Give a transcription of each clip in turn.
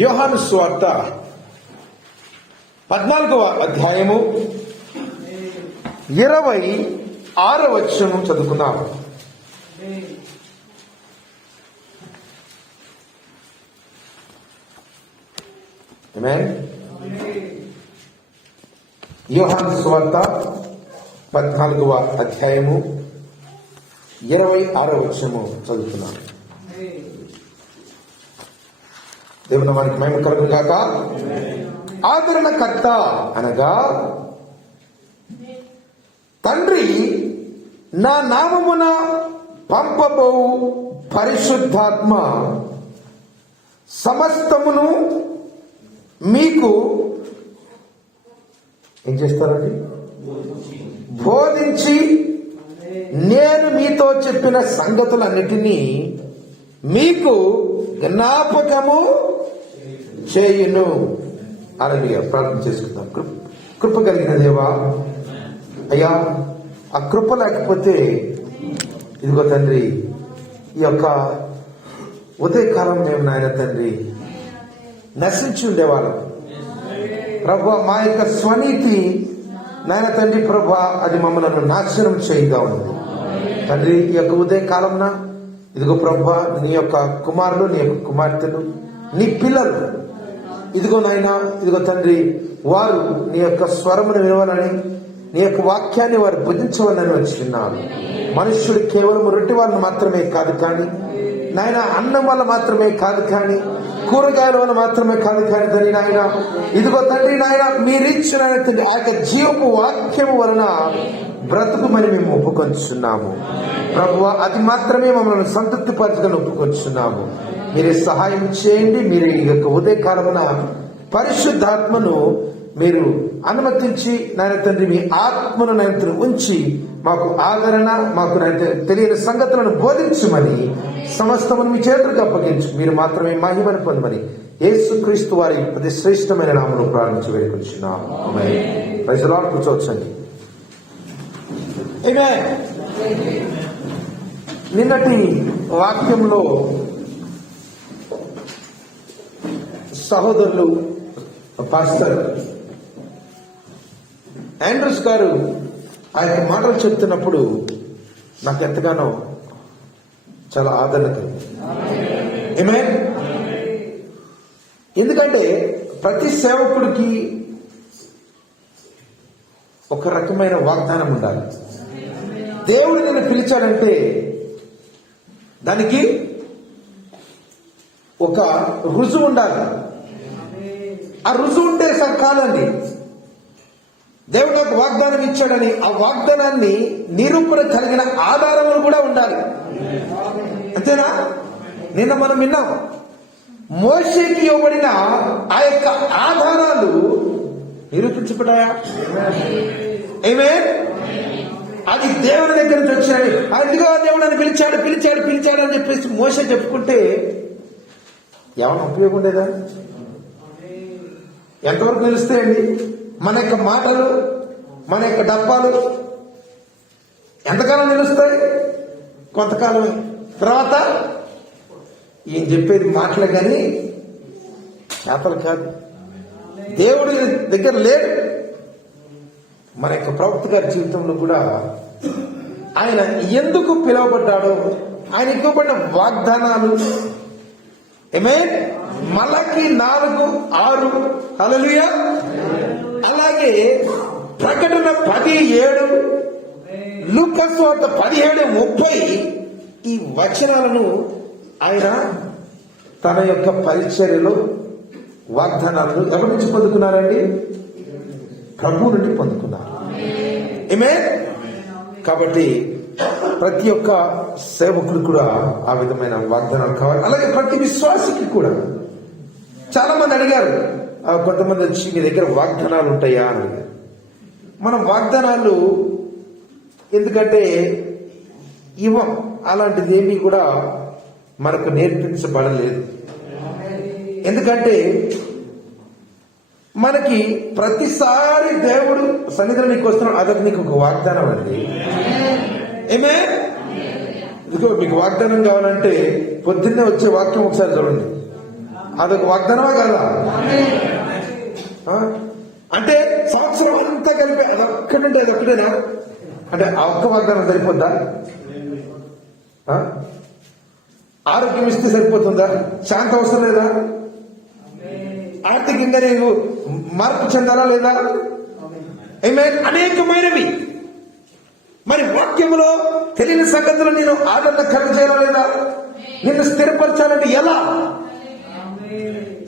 యోహాను సువార్త 14వ అధ్యాయము 26వ వచనం చదువుకుందాం. ఆమేన్. యోహాను సువార్త 14వ అధ్యాయము 26వ వచనము చదువుతున్నాం. దేవుని వారికి మహిమ కలుగును గాక. ఆదరణకర్త అనగా తండ్రి నా నామమున పంపబోవు పరిశుద్ధాత్మ సమస్తమును మీకు ఏం చేస్తారండి? బోధించి నేను మీతో చెప్పిన సంగతులన్నిటినీ మీకు జ్ఞాపకము చేయును. అలాగే ప్రార్థన చేసుకుందాం. కృప కలిగిన దేవా, అయ్యా ఆ కృప లేకపోతే ఇదిగో తండ్రి, ఈ యొక్క ఉదయకాలం మేము నాయన తండ్రి నశించి ఉండేవాళ్ళం ప్రభా. మా యొక్క స్వనీతి నాయన తండ్రి ప్రభా, అది మమ్మల్ని నాశనం చేయగా ఉన్నది తండ్రి. ఈ యొక్క ఉదయకాలంన ఇదిగో ప్రభా, నీ యొక్క కుమారులు, నీ యొక్క కుమార్తెలు, నీ పిల్లలు ఇదిగో నాయన, ఇదిగో తండ్రి, వారు నీ యొక్క స్వరమును వినవాలని, నీ యొక్క వాక్యాన్ని వారు భుజించవాలని వచ్చి విన్నారు. మనుష్యుడు కేవలం రొట్టె వలన మాత్రమే కాదు కానీ నాయన, అన్నం వల్ల మాత్రమే కాదు కానీ, కూరగాయల వల్ల మాత్రమే కాదు కానీ తండ్రి నాయన, ఇదిగో తండ్రి నాయన, మీరిచ్చిన ఆ యొక్క జీవపు వాక్యము వలన బ్రతుకుమని మేము ఒప్పుకొంచున్నాము ప్రభువా. అది మాత్రమే మమ్మల్ని సంతృప్తి పరచుకొని ఒప్పుకొంచున్నాము. మీరే సహాయం చేయండి. మీరు ఈ యొక్క ఉదయకాలమున పరిశుద్ధాత్మను మీరు అనుమతించి నాయన తండ్రి, మీ ఆత్మను నాయన ఉంచి మాకు ఆదరణ, మాకు తెలియని సంగతులను బోధించమని సమస్తమును మీ చేతులకు అప్పగించు. మీరు మాత్రమే మహిమను పొందమని యేసుక్రీస్తు వారి అతి శ్రేష్టమైన నామములో ప్రారంభించి వేడుకొంచున్నాము. ఆమేన్. Praise the lord. కూర్చోవచ్చండి. ఆమేన్. నిన్నటి వాక్యంలో సహోదరులు పాస్టర్ ఆండ్రూస్ గారు ఆ యొక్క మాటలు చెప్తున్నప్పుడు నాకు ఎంతగానో చాలా ఆదరణ కలిగింది. ఆమేన్. ఎందుకంటే ప్రతి సేవకుడికి ఒక రకమైన వాగ్దానం ఉండాలి. దేవుడు నిన్ను పిలిచాడంటే దానికి ఒక రుజువు ఉండాలి. ఆ రుజువు ఉంటే కాదండి. దేవుడు ఒక వాగ్దానం ఇచ్చాడని ఆ వాగ్దానాన్ని నిరూపణ కలిగిన ఆధారములు కూడా ఉండాలి. అంతేనా? నిన్న మనం విన్నాం, మోషేకి ఇవ్వబడిన ఆ యొక్క ఆధారాలు నిరూపించబడ్డాయా? ఆమేన్. అది దేవుని దగ్గర నుంచి వచ్చాడు. అందుకో దేవుడు అని పిలిచాడు పిలిచాడు పిలిచాడు అని చెప్పేసి మోషే చెప్పుకుంటే ఏమైనా ఉపయోగం ఉండేదా? ఎంతవరకు నిలుస్తాయండి మన యొక్క మాటలు, మన యొక్క డబ్బాలు? ఎంతకాలం నిలుస్తాయి? కొంతకాలమే. తర్వాత ఈయన చెప్పేది మాటలే కానీ చేతలు కాదు. దేవుడి దగ్గర లేడు. మన యొక్క ప్రవక్త గారి జీవితంలో కూడా ఆయన ఎందుకు పిలువబడ్డాడో, ఆయన ఇవ్వబడిన వాగ్దానాలు, ఆమేన్, మలకి 4:6, హల్లెలూయా. అలాగే ప్రకటన 10:7, లూకా సువార్త 17:30 ఈ వచనాలను ఆయన తన యొక్క పరిచర్యలో వాగ్దానాలను ఎవరి నుంచి పొందుకున్నారండి? ప్రభు నుండి పొందుకున్నారు. ఆమేన్. కాబట్టి ప్రతి ఒక్క సేవకుడు కూడా ఆ విధమైన వాగ్దానాలు కావాలి. అలాగే ప్రతి విశ్వాసికి కూడా. చాలా మంది అడిగారు, కొంతమంది వచ్చి మీ దగ్గర వాగ్దానాలు ఉంటాయా అని అడిగారు. మనం వాగ్దానాలు ఎందుకంటే ఇవ్వం. అలాంటిది ఏమీ కూడా మనకు నేర్పించబడలేదు. ఎందుకంటే మనకి ప్రతిసారి దేవుడు సన్నిధిలో నీకు వస్తున్నాడు, అదొక నీకు ఒక వాగ్దానం అండి. ఆమేన్. ఇదిగో మీకు వాగ్దానం కావాలంటే పొద్దున్నే వచ్చే వాక్యం ఒకసారి చూడండి. అదొక వాగ్దానమా కదా? అంటే సంవత్సరం అంతా కలిపి అదొక్కడంటే అదొక్కటేనా? అంటే ఆ ఒక్క వాగ్దానం సరిపోద్దా? ఆరోగ్యం ఇస్తే సరిపోతుందా? శాంతి అవసరం లేదా? ఆర్థికంగా నీకు మార్పు చెందాలా లేదా? అనేకమైనవి. మరి వాక్యములో తెలియని సంగతులు నేను ఆదరణ కలగజేయాలా లేదా? నిన్ను స్థిరపరచాలంటే ఎలా?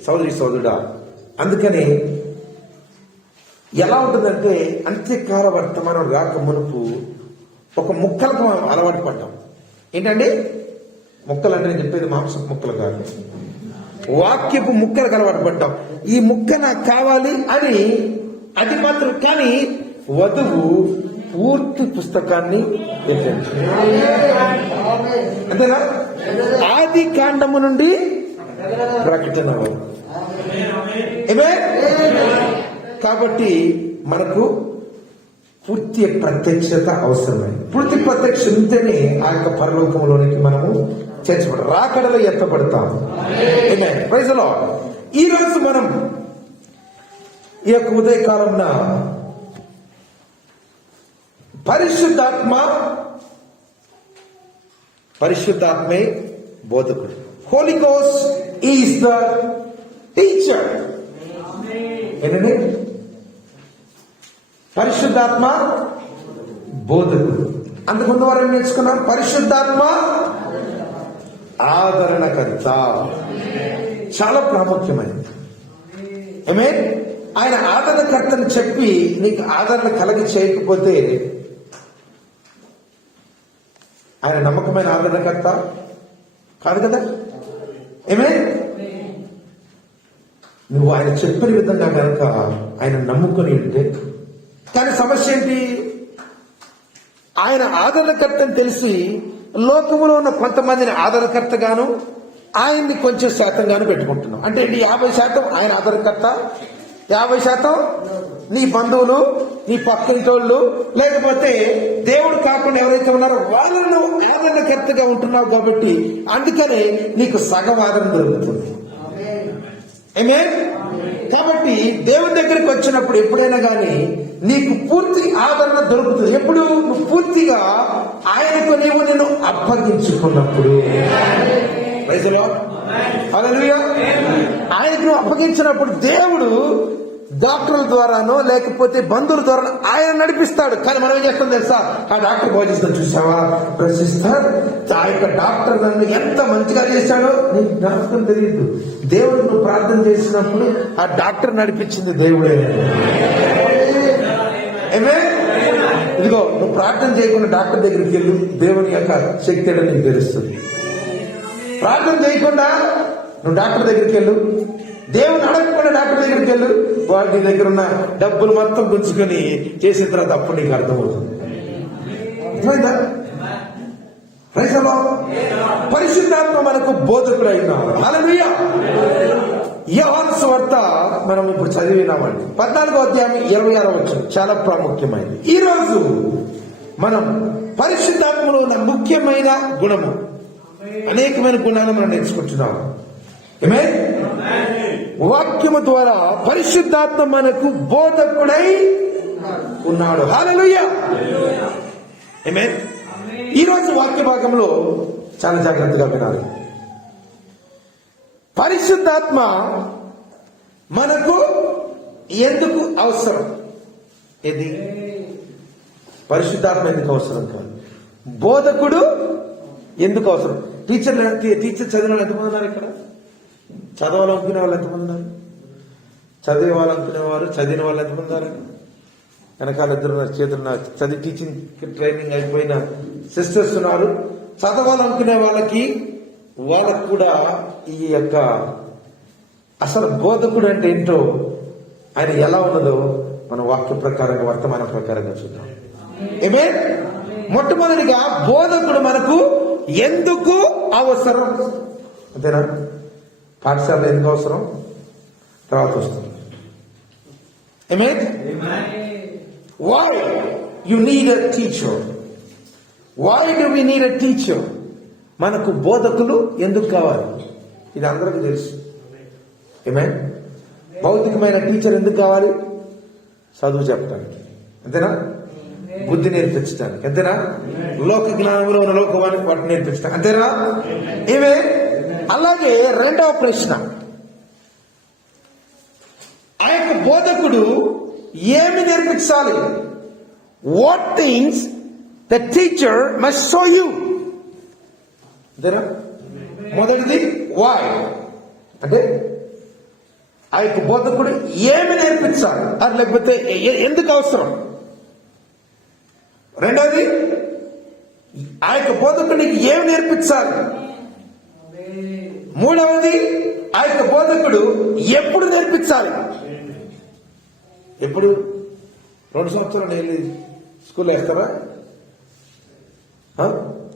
సోదరుడా, అందుకని ఎలా ఉంటుందంటే అంత్యకాల వర్తమానం రాక మునుపు ఒక ముక్కలకు మనం అలవాటు పడ్డాం. ఏంటండి ముక్కలు అంటే? నేను చెప్పేది మాంసపు ముక్కలు కాదు, వాక్యపు ముక్కలకు అలవాటు పడ్డాం. ఈ ముక్క నాకు కావాలి అని, అది మాత్రం. కానీ వధువు పూర్తి పుస్తకాన్ని అంతేనా? ఆది కాండము నుండి ప్రకటన. కాబట్టి మనకు పూర్తి ప్రత్యక్షత అవసరమైంది. పూర్తి ప్రత్యక్ష ఉంటేనే ఆ యొక్క పరలోకంలోనికి మనము చేర్చబడతాం, రాకడలో ఎత్తపడతాం. Praise the lord. ఈ రోజు మనం ఈ యొక్క ఉదయకాలంలో పరిశుద్ధాత్మే బోధకుడు. Holy ghost is the teacher. ఏంటండి? పరిశుద్ధాత్మ బోధకుడు. అంతకుముందు వారు నేర్చుకున్నాం, పరిశుద్ధాత్మ ఆదరణకర్త. చాలా ప్రాముఖ్యమైనది. ఆయన ఆదరణకర్తని చెప్పి నీకు ఆదరణ కలిగి చేయకపోతే ఆయన నమ్మకమైన ఆదరణకర్త కాదు కదా. నువ్వు ఆయన చెప్పిన విధంగా కనుక ఆయన నమ్ముకొని ఉంటే. కానీ సమస్య ఏంటి? ఆయన ఆదరణకర్తని తెలిసి లోకములో ఉన్న కొంతమందిని ఆదరణకర్తగాను, ఆయన్ని కొంచెం శాతంగాను పెట్టుకుంటున్నాం. అంటే 50% ఆయన ఆదరణకర్త, 50% నీ బంధువులు, నీ పక్కింటోళ్ళు, లేకపోతే దేవుడు కాకుండా ఎవరైతే ఉన్నారో వాళ్ళను ఆదరణకర్తగా ఉంటున్నావు. కాబట్టి అందుకనే నీకు సగం ఆదరణ దొరుకుతుంది. కాబట్టి దేవుని దగ్గరికి వచ్చినప్పుడు ఎప్పుడైనా కానీ నీకు పూర్తి ఆదరణ దొరుకుతుంది. ఎప్పుడు? నువ్వు పూర్తిగా ఆయనకు నిన్ను అప్పగించుకున్నప్పుడు. ఆయనకు నువ్వు అప్పగించినప్పుడు దేవుడు డాక్టర్ల ద్వారానో లేకపోతే బంధువుల ద్వారా ఆయన నడిపిస్తాడు. కానీ మనం ఏం చేస్తాం తెలుసా? ఆ డాక్టర్ బోధిస్తాడు, చూసావా ప్రశ్నిస్తారు, ఆ యొక్క డాక్టర్ నన్ను ఎంత మంచిగా చేశాడో నీకు జ్ఞాపకం తెలియదు. దేవుడు నువ్వు ప్రార్థన చేసినప్పుడు ఆ డాక్టర్ నడిపించింది దేవుడే. ఇదిగో నువ్వు ప్రార్థన చేయకుండా డాక్టర్ దగ్గరికి వెళ్ళు, దేవుని యొక్క శక్తి ఏంటో నీకు తెలుస్తుంది. ప్రార్థన చేయకుండా నువ్వు డాక్టర్ దగ్గరికి వెళ్ళు, దేవుని అడగకుండా డాక్టర్ దగ్గరికి వెళ్ళు, వాడు నీ దగ్గర ఉన్న డబ్బులు మొత్తం గుంజుకొని చేసిన తర్వాత అప్పుడు నీకు అర్థమవుతుంది. అర్థమైందా? పరిశుద్ధాత్మ మనకు బోధకుడు అయినాడు. హల్లెలూయా. యోహాను సువార్త మనం ఇప్పుడు చదివినామండి. 14వ అధ్యాయం 26వ వచనం చాలా ప్రాముఖ్యమైనది. ఈ రోజు మనం పరిశుద్ధాత్మలో ఉన్న ముఖ్యమైన గుణము, అనేకమైన గుణాలను మనం నేర్చుకుంటున్నాం. వాక్యము ద్వారా పరిశుద్ధాత్మ మనకు బోధకుడై ఉన్నాడు. హల్లెలూయా. ఆమేన్. ఈ రోజు వాక్య భాగంలో చాలా జాగ్రత్తగా వినాలి. పరిశుద్ధాత్మ మనకు ఎందుకు అవసరం? ఇది పరిశుద్ధాత్మ ఎందుకు అవసరం కాదు, బోధకుడు ఎందుకు అవసరం? టీచర్ చదివిన వాళ్ళు ఎంతమంది ఉన్నారు ఇక్కడ? చదవాలనుకునే వాళ్ళు ఎంతమంది ఉన్నారు? చదివే వాళ్ళనుకునేవారు, చదివిన వాళ్ళు ఎంతమంది ఉన్నారు? వెనకాల ఇద్దరు చేతులు చదివి టీచింగ్ ట్రైనింగ్ అయిపోయిన సిస్టర్స్ ఉన్నారు. చదవాలనుకునే వాళ్ళకి కూడా ఈ యొక్క అసలు బోధకుడు అంటే ఏంటో, ఆయన ఎలా ఉన్నదో మన వాక్య ప్రకారంగా, వర్తమాన ప్రకారంగా చూద్దాం. మొట్టమొదటిగా బోధకుడు మనకు ఎందుకు అవసరం? అంతేనా? పాఠశాల ఎందుకు అవసరం తర్వాత వస్తుంది. Why you need a teacher? Why do we need a teacher? మనకు బోధకులు ఎందుకు కావాలి? ఇది అందరికీ తెలుసు. ఏమే భౌతికమైన టీచర్ ఎందుకు కావాలి? చదువు చెప్పడానికి, అంతేనా? బుద్ధి నేర్పించడానికి, అంతేనా? లోక జ్ఞానంలో ఉన్న లోకవాన్ని వాటిని నేర్పించడానికి, అంతేనా? ఏమే అలాగే రెండవ ప్రశ్న, ఆ యొక్క బోధకుడు ఏమి నేర్పించాలి? What things the teacher must show you. అంతేనా? మొదటిది వై, అంటే ఆ యొక్క బోధకుడు ఏమి నేర్పించాలి, అది లేకపోతే ఎందుకు అవసరం. రెండవది, ఆ యొక్క బోధకుడికి ఏమి నేర్పించాలి. మూడవది, ఆ యొక్క బోధకుడు ఎప్పుడు నేర్పించాలి. ఎప్పుడు? 2 సంవత్సరాలు వెళ్ళి స్కూల్లో వేస్తారా?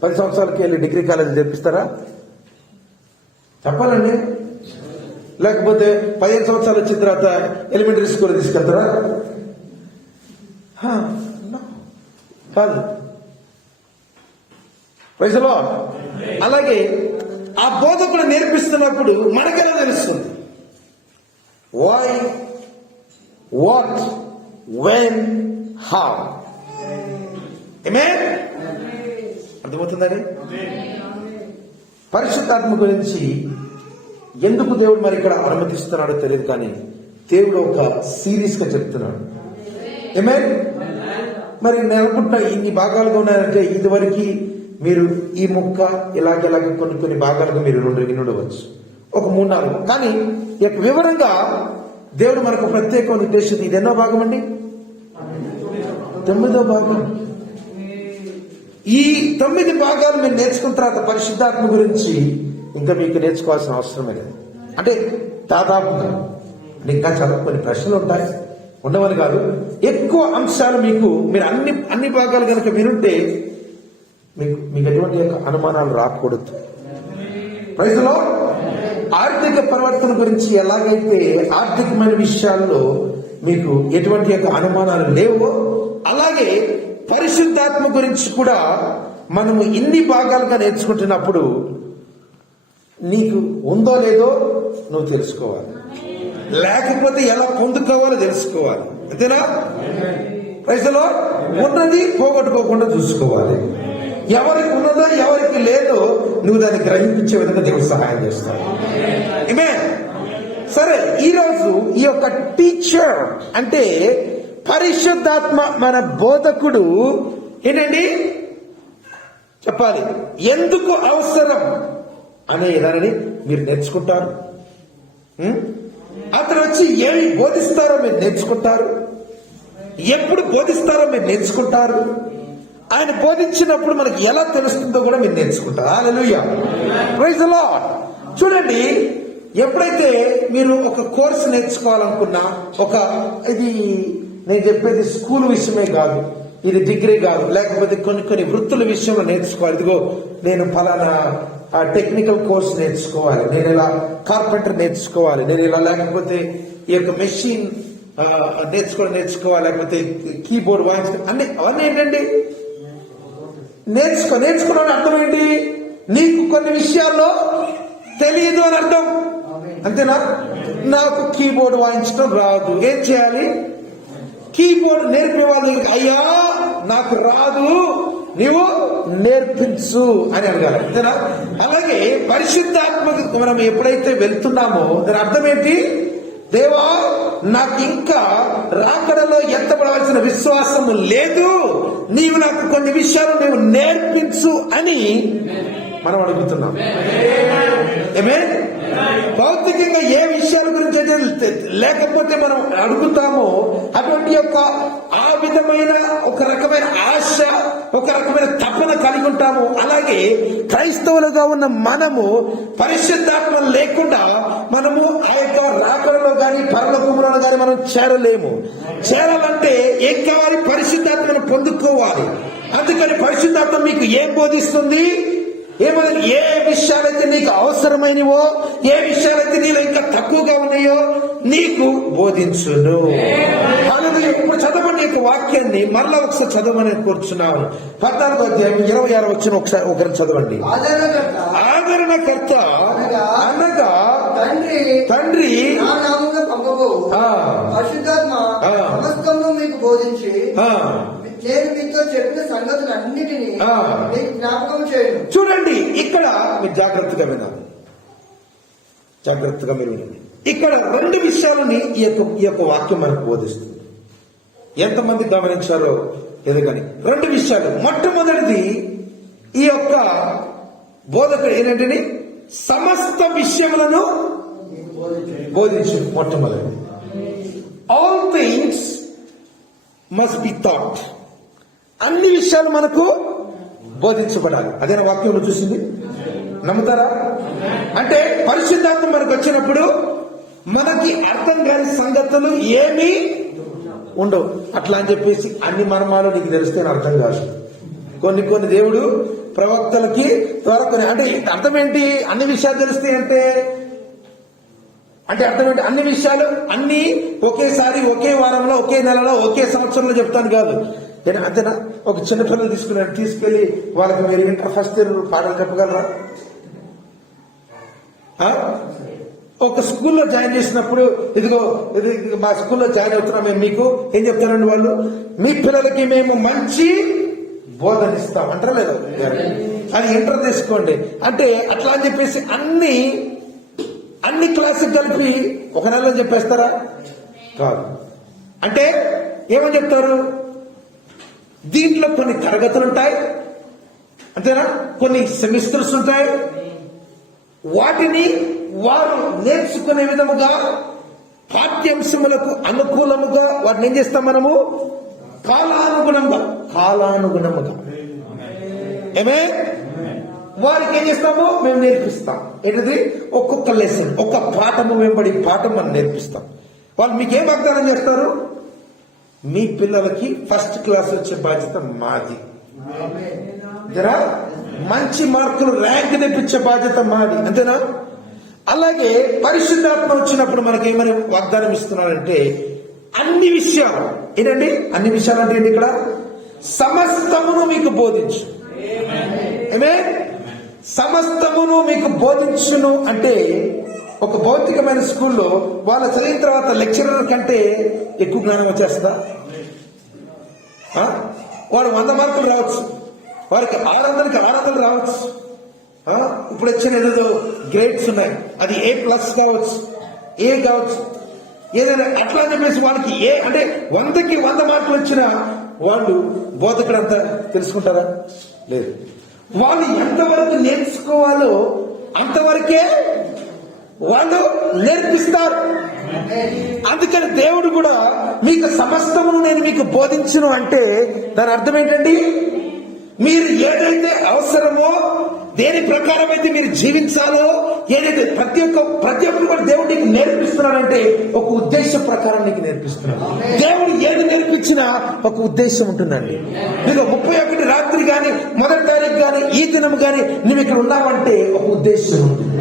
10 సంవత్సరాలకి వెళ్ళి డిగ్రీ కాలేజీ తెప్పిస్తారా? చెప్పాలండి. లేకపోతే 15 సంవత్సరాలు వచ్చిన తర్వాత ఎలిమెంటరీ స్కూల్ తీసుకెళ్తారా? కాదు. వయసులో అలాగే ఆ బోధకుడు నేర్పిస్తున్నప్పుడు మనకెలా తెలుస్తుంది? Why, what, when, how. అర్థమవుతుందండి? పరిశుద్ధాత్మ గురించి ఎందుకు దేవుడు మరి ఇక్కడ అనుమతిస్తున్నాడో తెలియదు, కానీ దేవుడు ఒక సీరియస్ గా చెప్తున్నాడు. మరి నేను అనుకుంటున్నా ఇన్ని భాగాలుగా ఉన్నాయంటే ఇదివరకు మీరు ఈ ముక్క ఇలాగే కొన్ని భాగాలుగా మీరు వినవచ్చు, ఒక 3-4. కానీ వివరంగా దేవుడు మనకు ప్రత్యేకమైన ఉద్దేశం. ఇది ఎన్నో భాగం అండి? 9వ భాగం. ఈ 9 భాగాలు మీరు నేర్చుకున్న తర్వాత పరిశుద్ధాత్మ గురించి ఇంకా మీకు నేర్చుకోవాల్సిన అవసరమే లేదు. అంటే దాదాపుగా ఇంకా చాలా కొన్ని ప్రశ్నలు ఉంటాయి, ఉండవని కాదు, ఎక్కువ అంశాలు మీరు అన్ని భాగాలు కనుక వినుంటే మీకు ఎటువంటి అనుమానాలు రాకూడదు. ప్రజలో ఆర్థిక పరివర్తన గురించి ఎలాగైతే ఆర్థికమైన విషయాల్లో మీకు ఎటువంటి అనుమానాలు లేవో, అలాగే పరిశుద్ధాత్మ గురించి కూడా మనము ఇన్ని భాగాలుగా నేర్చుకుంటున్నప్పుడు నీకు ఉందో లేదో నువ్వు తెలుసుకోవాలి, లేకపోతే ఎలా పొందుకోవాలో తెలుసుకోవాలి, అంతేనా? ప్రజలో ఉన్నది పోగొట్టుకోకుండా చూసుకోవాలి. ఎవరికి ఉన్నదో ఎవరికి లేదో నువ్వు దాన్ని గ్రహించే విధంగా దేవుడు సహాయం చేస్తాడు. సరే, ఈరోజు ఈ యొక్క టీచర్ అంటే పరిశుద్ధాత్మ మన బోధకుడు ఏంటండి చెప్పాలి, ఎందుకు అవసరం అనే దానిని మీరు నేర్చుకుంటారు. అతను వచ్చి ఏమి బోధిస్తారో మీరు నేర్చుకుంటారు, ఎప్పుడు బోధిస్తారో మీరు నేర్చుకుంటారు, ఆయన బోధించినప్పుడు మనకి ఎలా తెలుస్తుందో కూడా మీరు నేర్చుకుంటారు. హల్లెలూయా, ప్రైజ్ ది లార్డ్. చూడండి, ఎప్పుడైతే మీరు ఒక కోర్సు నేర్చుకోవాలనుకున్నా, ఇది నేను చెప్పేది స్కూల్ విషయమే కాదు, ఇది డిగ్రీ కాదు, లేకపోతే కొన్ని వృత్తుల విషయంలో నేర్చుకోవాలి. ఇదిగో నేను ఫలానా టెక్నికల్ కోర్స్ నేర్చుకోవాలి, నేను ఇలా కార్పెంటర్ నేర్చుకోవాలి, నేను ఇలా లేకపోతే ఈ యొక్క మెషిన్ నేర్చుకోవాలి, లేకపోతే కీబోర్డ్ వాయించడం అవన్నీ ఏంటండి నేర్చుకోవడం అర్థం ఏంటి? నీకు కొన్ని విషయాల్లో తెలియదు అని అర్థం, అంతేనా? నాకు కీబోర్డ్ వాయించడం రాదు, ఏం చేయాలి? కీబోర్డ్ నేర్పే వాళ్ళు, అయ్యా నాకు రాదు, నీవు నేర్పించు అని అడగాలి, అంతేనా? అలాగే పరిశుద్ధాత్మకు మనం ఎప్పుడైతే వెళ్తున్నామో దాని అర్థం ఏంటి? దేవా, నాకు ఇంకా రాకడలో ఎత్తబడవలసిన విశ్వాసము లేదు, నీవు నాకు కొన్ని విషయాలు నీవు నేర్పించు అని మనం అడుగుతున్నాం. భౌతికంగా ఏ విషయాల గురించి అయితే లేకపోతే మనం అడుగుతామో అటువంటి ఆ విధమైన ఒక రకమైన ఆశ, ఒక రకమైన తపన కలిగి ఉంటాము. అలాగే క్రైస్తవులుగా ఉన్న మనము పరిశుద్ధాత్మ లేకుండా మనము ఆ యొక్క రాకడలో గాని పరలోకములో గాని మనం చేరలేము. చేరాలంటే ఏం కావాలి? పరిశుద్ధాత్మను పొందుకోవాలి. అందుకని పరిశుద్ధాత్మ మీకు ఏం బోధిస్తుంది? ఏమని? ఏ విషయాలైతే నీకు అవసరమైనవో, ఏ విషయాలైతే నీలో ఇంకా తక్కువగా ఉన్నాయో నీకు బోధించును. ఇప్పుడు చదవండి యొక్క వాక్యాన్ని మరలా ఒకసారి చదవమని కోరుచున్నాను. 14వ అధ్యాయం 26 ఒకసారి ఒకరిని చదవండి. ఆదరణకర్త అనగా తండ్రి తండ్రి నా నామమున పంపబో పరిశుద్ధాత్మ సమస్తము మీకు బోధించి నేను మీతో చెప్పిన సంగతులన్నిటినీ మీకు జ్ఞాపకం చేయను. చూడండి, ఇక్కడ మీరు జాగ్రత్తగా వినాలి, జాగ్రత్తగా మీరు వినండి. ఇక్కడ రెండు విషయాలని ఈ యొక్క వాక్యం మనకు బోధిస్తుంది. ఎంతమంది గమనించారో ఏదో కానీ రెండు విషయాలు. మొట్టమొదటిది, ఈ యొక్క బోధకుడు ఏంటంటే సమస్త విషయములను బోధించు. మొట్టమొదటి, all things must be thought. అన్ని విషయాలు మనకు బోధించబడాలి. అదేనా వాక్యంలో చూసింది? నమ్ముతారా? అంటే పరిశుద్ధాత్మ మనకు వచ్చినప్పుడు మనకి అర్థం కాని సంగతులు ఏమీ ఉండవు. అట్లా అని చెప్పేసి అన్ని మర్మాలు నీకు తెలిస్తే అర్థం కాదు. కొన్ని దేవుడు ప్రవక్తలకి ద్వారా అంటే అర్థం ఏంటి? అన్ని విషయాలు తెలుస్తాయి అంటే అర్థం ఏంటి? అన్ని విషయాలు అన్ని ఒకేసారి, ఒకే వారంలో, ఒకే నెలలో, ఒకే సంవత్సరంలో చెప్తాను కాదు. అంతేనా? ఒక చిన్నపిల్లలు తీసుకెళ్లి వాళ్ళకి మీరు ఇంటర్ ఫస్ట్ ఇయర్ పాటలు చెప్పగలరా? ఒక స్కూల్లో జాయిన్ చేసినప్పుడు ఇదిగో ఇది మా స్కూల్లో జాయిన్ అవుతున్నాం మేము, మీకు ఏం చెప్తారండి వాళ్ళు? మీ పిల్లలకి మేము మంచి బోధనిస్తాం అంటారా లేదా? అది ఇంటర్ తీసుకోండి అంటే అట్లా అని చెప్పేసి అన్ని క్లాసులు కలిపి ఒక నెలలో చెప్పేస్తారా? కాదు. అంటే ఏమని చెప్తారు? దీంట్లో కొన్ని తరగతులు ఉంటాయి, అంతేనా? కొన్ని సెమిస్టర్స్ ఉంటాయి. వాటిని వారు నేర్చుకునే విధముగా పాఠ్యాంశములకు అనుకూలముగా వాటిని ఏం చేస్తాం మనము? కాలానుగుణంగా ఏమే వారికి ఏం చేస్తాము? మేము నేర్పిస్తాం. ఏంటిది? ఒక్కొక్క లెసన్, ఒక్క పాఠము వెంబడి పాఠం మనం నేర్పిస్తాం. వాళ్ళు మీకేం వాగ్దానం చేస్తారు? మీ పిల్లలకి ఫస్ట్ క్లాస్ వచ్చే బాధ్యత మాది, జరా మంచి మార్కులు ర్యాంక్ తెప్పించే బాధ్యత మాది, అంతేనా? అలాగే పరిశుద్ధాత్మ వచ్చినప్పుడు మనకేమని వాగ్దానం ఇస్తున్నారంటే అన్ని విషయాలు ఏంటండి? అన్ని విషయాలు అంటే ఏంటి? ఇక్కడ సమస్తమును మీకు బోధించు. ఏమే? సమస్తమును మీకు బోధించును అంటే ఒక భౌతికమైన స్కూల్లో వాళ్ళ చదివిన తర్వాత లెక్చరర్ కంటే ఎక్కువ జ్ఞానం వచ్చేస్తుందా? వాడు 100 మార్కులు రావచ్చు, వారికి 600కి 600 రావచ్చు. ఇప్పుడు వచ్చిన ఏదేదో గ్రేడ్స్ ఉన్నాయి, అది A+ కావచ్చు, A కావచ్చు, ఏదైనా అట్లా అని చెప్పేసి వాళ్ళకి అంటే 100కి 100 మార్కులు వచ్చిన వాళ్ళు బోధకుడు అంతా తెలుసుకుంటారా? లేదు. వాళ్ళు ఎంతవరకు నేర్చుకోవాలో అంతవరకే వాళ్ళు నేర్పిస్తారు. అందుకని దేవుడు కూడా మీకు సమస్తమును నేను మీకు బోధించును అంటే దాని అర్థం ఏంటండి? మీరు ఏదైతే అవసరమో, దేని ప్రకారం అయితే మీరు జీవించాలో, ఏదైతే ప్రతి ఒక్కరు కూడా దేవుడు నీకు నేర్పిస్తున్నాడంటే ఒక ఉద్దేశ ప్రకారం నీకు నేర్పిస్తున్నాడు. దేవుడు ఏది నేర్పించినా ఒక ఉద్దేశం ఉంటుందండి. మీరు 31 రాత్రి గాని 1వ తారీఖు గాని ఈ దినం గాని నువ్వు ఇక్కడ ఉన్నావంటే ఒక ఉద్దేశం ఉంటుంది.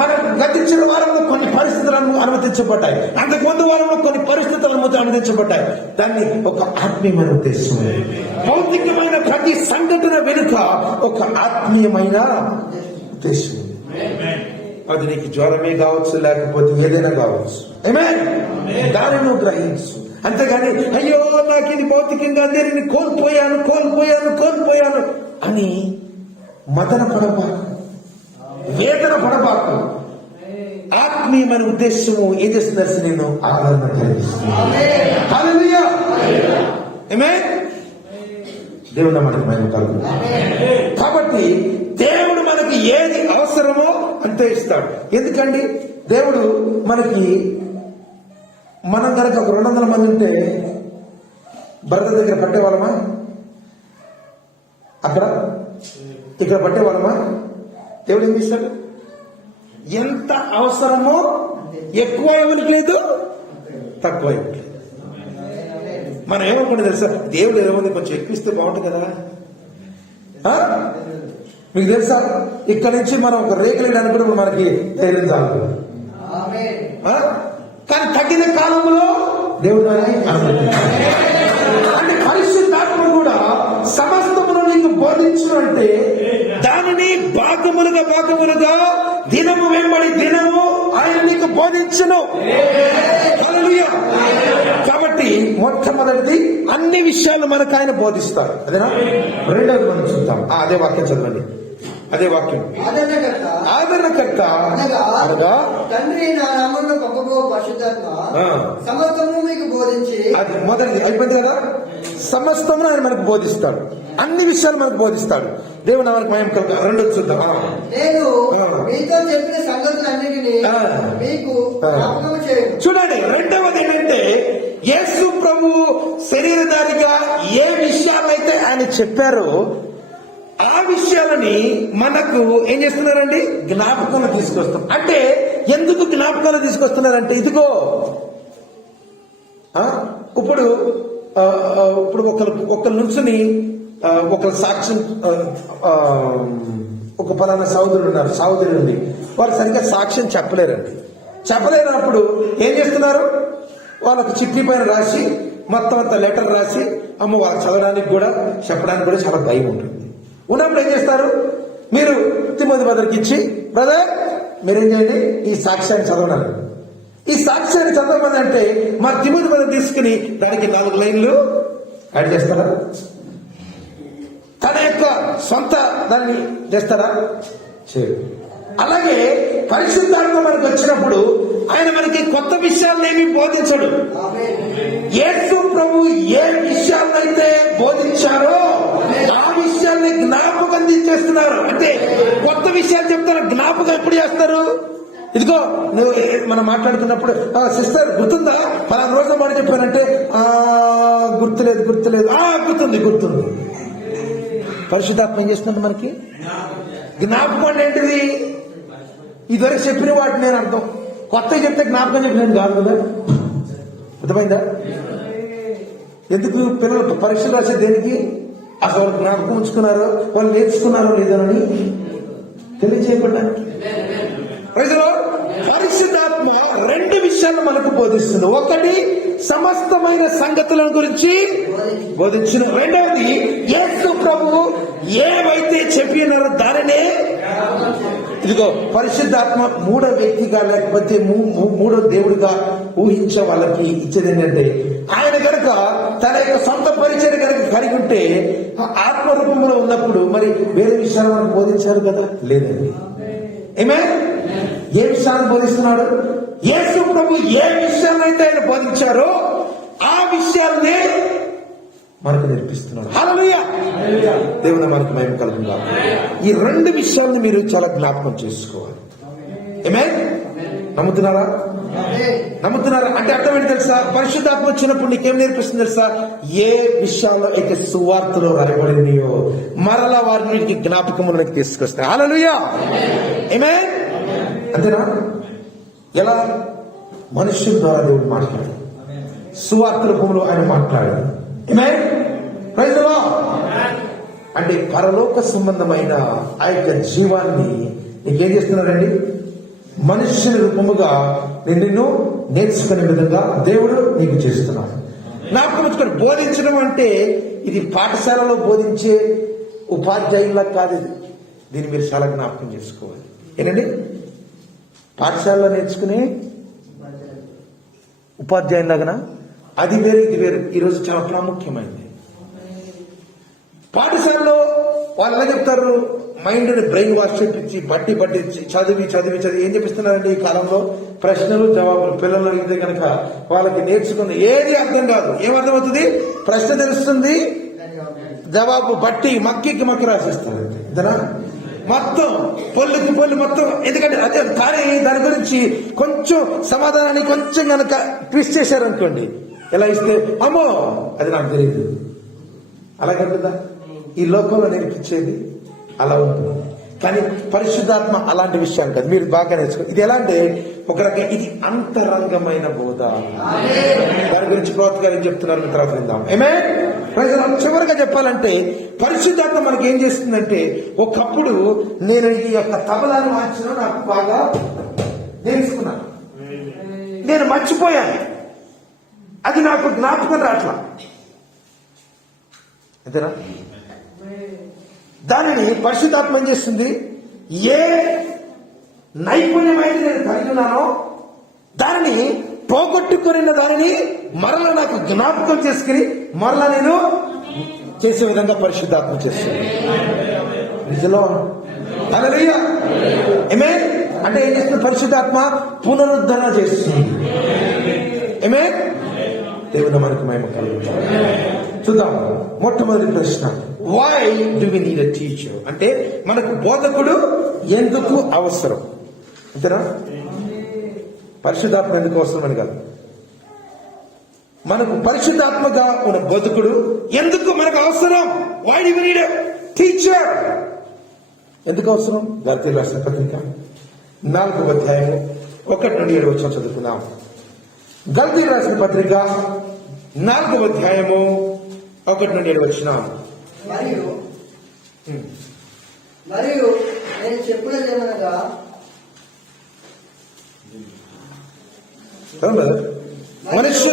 మనం గతించిన వారంలో కొన్ని పరిస్థితులను అనుమతించబడ్డాయి, అంతకుముందు వారంలో కొన్ని పరిస్థితులు అనుమతించబడ్డాయి. దాన్ని ఒక ఆత్మీయమైన ఉద్దేశం. భౌతికమైన ప్రతి సంఘటన వెనుక ఒక ఆత్మీయమైన ఉద్దేశం. అది నీకు జ్వరమే కావచ్చు, లేకపోతే ఏదైనా కావచ్చు. దాన్ని నువ్వు గ్రహించు. అంతేగాని అయ్యో నాకు ఇది భౌతికంగా దేనిని కోల్పోయాను అని మదన పడబాకు, వేదన పడబాకు. ఆత్మీయమైన ఉద్దేశము ఏం చేస్తున్నారు? నేను ఆదరణ కలిగిస్తున్నాను. దేవుడు మనకి మహిమ కలుగు. కాబట్టి దేవుడు మనకి ఏది అవసరమో అంతే ఇస్తాడు. ఎందుకండి? దేవుడు మనకి మనం కనుక ఒక 200 మంది ఉంటే భర్త దగ్గర పట్టేవాళ్ళమా? ఇక్కడ పట్టేవాళ్ళమా? దేవుడు ఏం చేస్తాడు? ఎంత అవసరమో ఎక్కువ ఎవరికి లేదు, తక్కువ ఎవరికి లేదు. మనం ఏమనుకుంటే తెలుసా? దేవుడు ఏమైంది కొంచెం ఎక్కువిస్తే బాగుంటుంది కదా. మీకు తెలుసా, ఇక్కడ నుంచి మనం ఒక రేకులు వేయడానికి కూడా మనకి ధైర్యం చాలు. కానీ తగ్గిన కాలంలో దేవుడు అంటే పరిశుద్ధాత్మ కూడా సమస్తమును నీకు బోధించు అంటే దానిని భాగములుగా దినము వెంబడి బోధించును. హల్లెలూయా. కాబట్టి మొట్టమొదటిది అన్ని విషయాలు మనకు ఆయన బోధిస్తారు. అదేనా? రెండవది మనం చూద్దాం. అదే వాక్యం చదవండి. అదే వాక్యం. ఆదరణకర్త అనగా తండ్రి నా నామములో పంపబో పరిశుద్ధాత్మ సమస్తము మీకు బోధించి. అది మొదటిది అయిపోయింది కదా. సమస్తము ఆయన మనకు బోధిస్తాడు, అన్ని విషయాలు మనకు బోధిస్తాడు. దేవుడు మనకు మహిమ కలుగును. రెండోది చూద్దాం. నేను మీతో చెప్పిన సంగతులన్నిటినీ మీకు జ్ఞాపకం చేయను. చూడండి, రెండవది ఏంటంటే యేసు ప్రభు శరీరధారిగా ఏ విషయాలైతే ఆయన చెప్పారో ఆ విషయాలని మనకు ఏం చేస్తున్నారండి? జ్ఞాపకంలో తీసుకొస్తాం. అంటే ఎందుకు జ్ఞాపకంలో తీసుకొస్తున్నారంటే ఇదిగో ఇప్పుడు ఒకరు నుంచుని ఒకరు సాక్ష్యం, ఒక పలానా సహోదరుడు ఉంది, వారు సరిగ్గా సాక్ష్యం చెప్పలేనప్పుడు ఏం చేస్తున్నారు? వాళ్ళకు చిట్టి పైన రాసి మొత్తం అంత లెటర్ రాసి వాళ్ళకి చదవడానికి కూడా చెప్పడానికి కూడా చాలా భయం ఉంటుంది. ఉన్నప్పుడు ఏం చేస్తారు? మీరు తిమోతి బ్రదర్కి ఇచ్చి, బ్రదర్ మీరేం చేయండి, ఈ సాక్ష్యాన్ని చదవనాలి. ఈ సాక్ష్యాన్ని చదవమని అంటే మా తిమోతి బ్రదర్ తీసుకుని దానికి 4 లైన్లు యాడ్ చేస్తారా? తన యొక్క సొంత దాన్ని చేస్తారా? చేయరు. అలాగే పరిశుద్ధాత్మ మనకు వచ్చినప్పుడు ఆయన మనకి కొత్త విషయాలనేమి బోధించడు. యేసు ప్రభు ఏ విషయాలైతే బోధించారో ఆ విషయాల్ని జ్ఞాపకం చేస్తున్నారు. అంటే కొత్త విషయాలు చెప్తారు, జ్ఞాపకం ఎప్పుడు చేస్తారు? ఇదిగో నువ్వు మనం మాట్లాడుతున్నప్పుడు సిస్టర్ గుర్తుందా పలానా రోజు మాట చెప్పానంటే గుర్తులేదు గుర్తుంది. పరిశుద్ధాత్మ ఏం చేస్తుంది మనకి? జ్ఞాపకం అంటే ఏంటిది? ఇదివరకు చెప్పిన వాటిని నేను అర్థం, కొత్త చెప్తే జ్ఞాపకం చెప్పిన కాదు కదా. అర్థమైందా? ఎందుకు పిల్లలు పరీక్షలు రాసే దేనికి? అసలు వాళ్ళు జ్ఞాపకం ఉంచుకున్నారో, వాళ్ళు నేర్చుకున్నారో లేదోనని తెలియజేయబడ్డానికి. పరిశుద్ధాత్మ 2 విషయాలు మనకు బోధిస్తుంది. ఒకటి సమస్తమైన సంగతుల గురించి బోధించిన, రెండవది యేసు ప్రభువు ఏవైతే చెప్పినారో దానినే. ఇదిగో పరిశుద్ధాత్మ 3వ వ్యక్తిగా లేకపోతే 3వ దేవుడిగా ఊహించే వాళ్ళకి ఇచ్చేది ఏంటంటే, ఆయన కనుక తన యొక్క సొంత పరిచయం కనుక కలిగి ఉంటే ఆత్మరూపంలో ఉన్నప్పుడు మరి వేరే విషయాలు మనకు బోధించారు కదా? లేదండి. ఏ విషయాన్ని బోధిస్తున్నాడు? యేసు ప్రభు ఏ విషయాన్నైతే ఆయన బోధించారో ఆ విషయాన్నే మనకు నేర్పిస్తున్నాడు. హల్లెలూయా. దేవుని మనకు మహిమ కలుగును. ఈ 2 విషయాలను మీరు చాలా జ్ఞాపకం చేసుకోవాలి. నమ్ముతున్నారా? అంటే అర్థం ఏంటి తెలుసా? పరిశుద్ధాత్మ వచ్చినప్పుడు నీకేం నేర్పిస్తుంది తెలుసా? ఏ విషయాల్లో అయితే సువార్తలో రాయబడినాయో మరలా వారిని జ్ఞాపకములకు తీసుకొస్తాయి. హల్లెలూయా. అంతేనా? ఎలా? మనుష్యుల ద్వారా దేవుడు మాట్లాడాడు, సువార్త రూపంలో ఆయన మాట్లాడాడు. అంటే పరలోక సంబంధమైన ఆ యొక్క జీవాన్ని నీకేం చేస్తున్నారండి? మనుష్యుల రూపముగా నిన్ను నేర్చుకునే విధంగా దేవుడు నీకు చేస్తున్నాడు. జ్ఞాపకం బోధించడం అంటే ఇది పాఠశాలలో బోధించే ఉపాధ్యాయులా కాదు. దీన్ని మీరు చాలా జ్ఞాపకం చేసుకోవాలి. ఏంటండి? పాఠశాలలో నేర్చుకునే ఉపాధ్యాయులాగా అది వేరు, ఇది వేరు. ఈరోజు చాలా ప్రాముఖ్యమైనది. పాఠశాలలో వాళ్ళు ఎలా చెప్తారు? మైండ్ బ్రెయిన్ వాష్ చేపించి బట్టి చదివి ఏం చెప్పిస్తున్నారండి ఈ కాలంలో? ప్రశ్నలు జవాబులు. పిల్లలు అడిగితే కనుక వాళ్ళకి నేర్చుకున్న ఏది అర్థం కాదు. ఏమర్థమవుతుంది? ప్రశ్న తెలుస్తుంది, జవాబు బట్టి మక్కి రాసిస్తారు. అంతేనా? మొత్తం పొల్లు మొత్తం. ఎందుకంటే అదే, కానీ దాని గురించి కొంచెం సమాధానాన్ని కొంచెం కనుక ట్విస్ట్ చేశారనుకోండి, ఎలా ఇస్తే అమ్మో అది నాకు తెలియదు, అలాగే ఉంటుందా? ఈ లోకంలో నేర్పించేది అలా ఉంటుంది. కానీ పరిశుద్ధాత్మ అలాంటి విషయాలు కాదు. మీరు బాగా నేర్చుకో. ఇది ఎలా అంటే ఒక రకంగా ఇది అంతరంగమైన బోధ. దాని గురించి ప్రవక్త గారు చెప్తున్నారు, మీ తర్వాత విందాం. చివరిగా చెప్పాలంటే పరిశుద్ధాత్మ మనకి ఏం చేస్తుందంటే, ఒకప్పుడు నేను ఈ యొక్క తబలాన్ని మార్చిన నాకు బాగా నేర్చుకున్నాను, నేను మర్చిపోయాను, అది నాకు జ్ఞాపకం రాట్లా. అంతేనా? దానిని పరిశుద్ధాత్మ ఏం చేస్తుంది? ఏ నైపుణ్యం అయితే నేను కలిగి ఉన్నానో చేసిన దానిని మరలా నాకు జ్ఞాపకం చేసుకుని మరలా నేను చేసే విధంగా పరిశుద్ధాత్మ చేస్తుంది. నిజంలో హల్లెలూయా. ఆమేన్. అంటే ఏం చేస్తుంది? పరిశుద్ధాత్మ పునరుద్ధరణ చేస్తుంది. ఆమేన్. దేవుని మనకు మహిమ కలుగుతుంది. చూద్దాం. మొట్టమొదటి ప్రశ్న, why do we need a teacher? అంటే మనకు బోధకుడు ఎందుకు అవసరం? అంతేనా? పరిశుద్ధాత్మ ఎందుకు అవసరం అని కాదు, మనకు పరిశుద్ధాత్మగా ఉన్న బోధకుడు ఎందుకు మనకు అవసరం? Why do we need a teacher? ఎందుకు అవసరం? గలాతీయులకు రాసిన పత్రిక 4వ అధ్యాయం 1 నుండి 7 వచనం చదువుకుందాం. గలాతీయులకు రాసిన పత్రిక 4వ అధ్యాయము 1 నుండి 7 వచనం. మరియు నేను చెప్పినదేమనగా,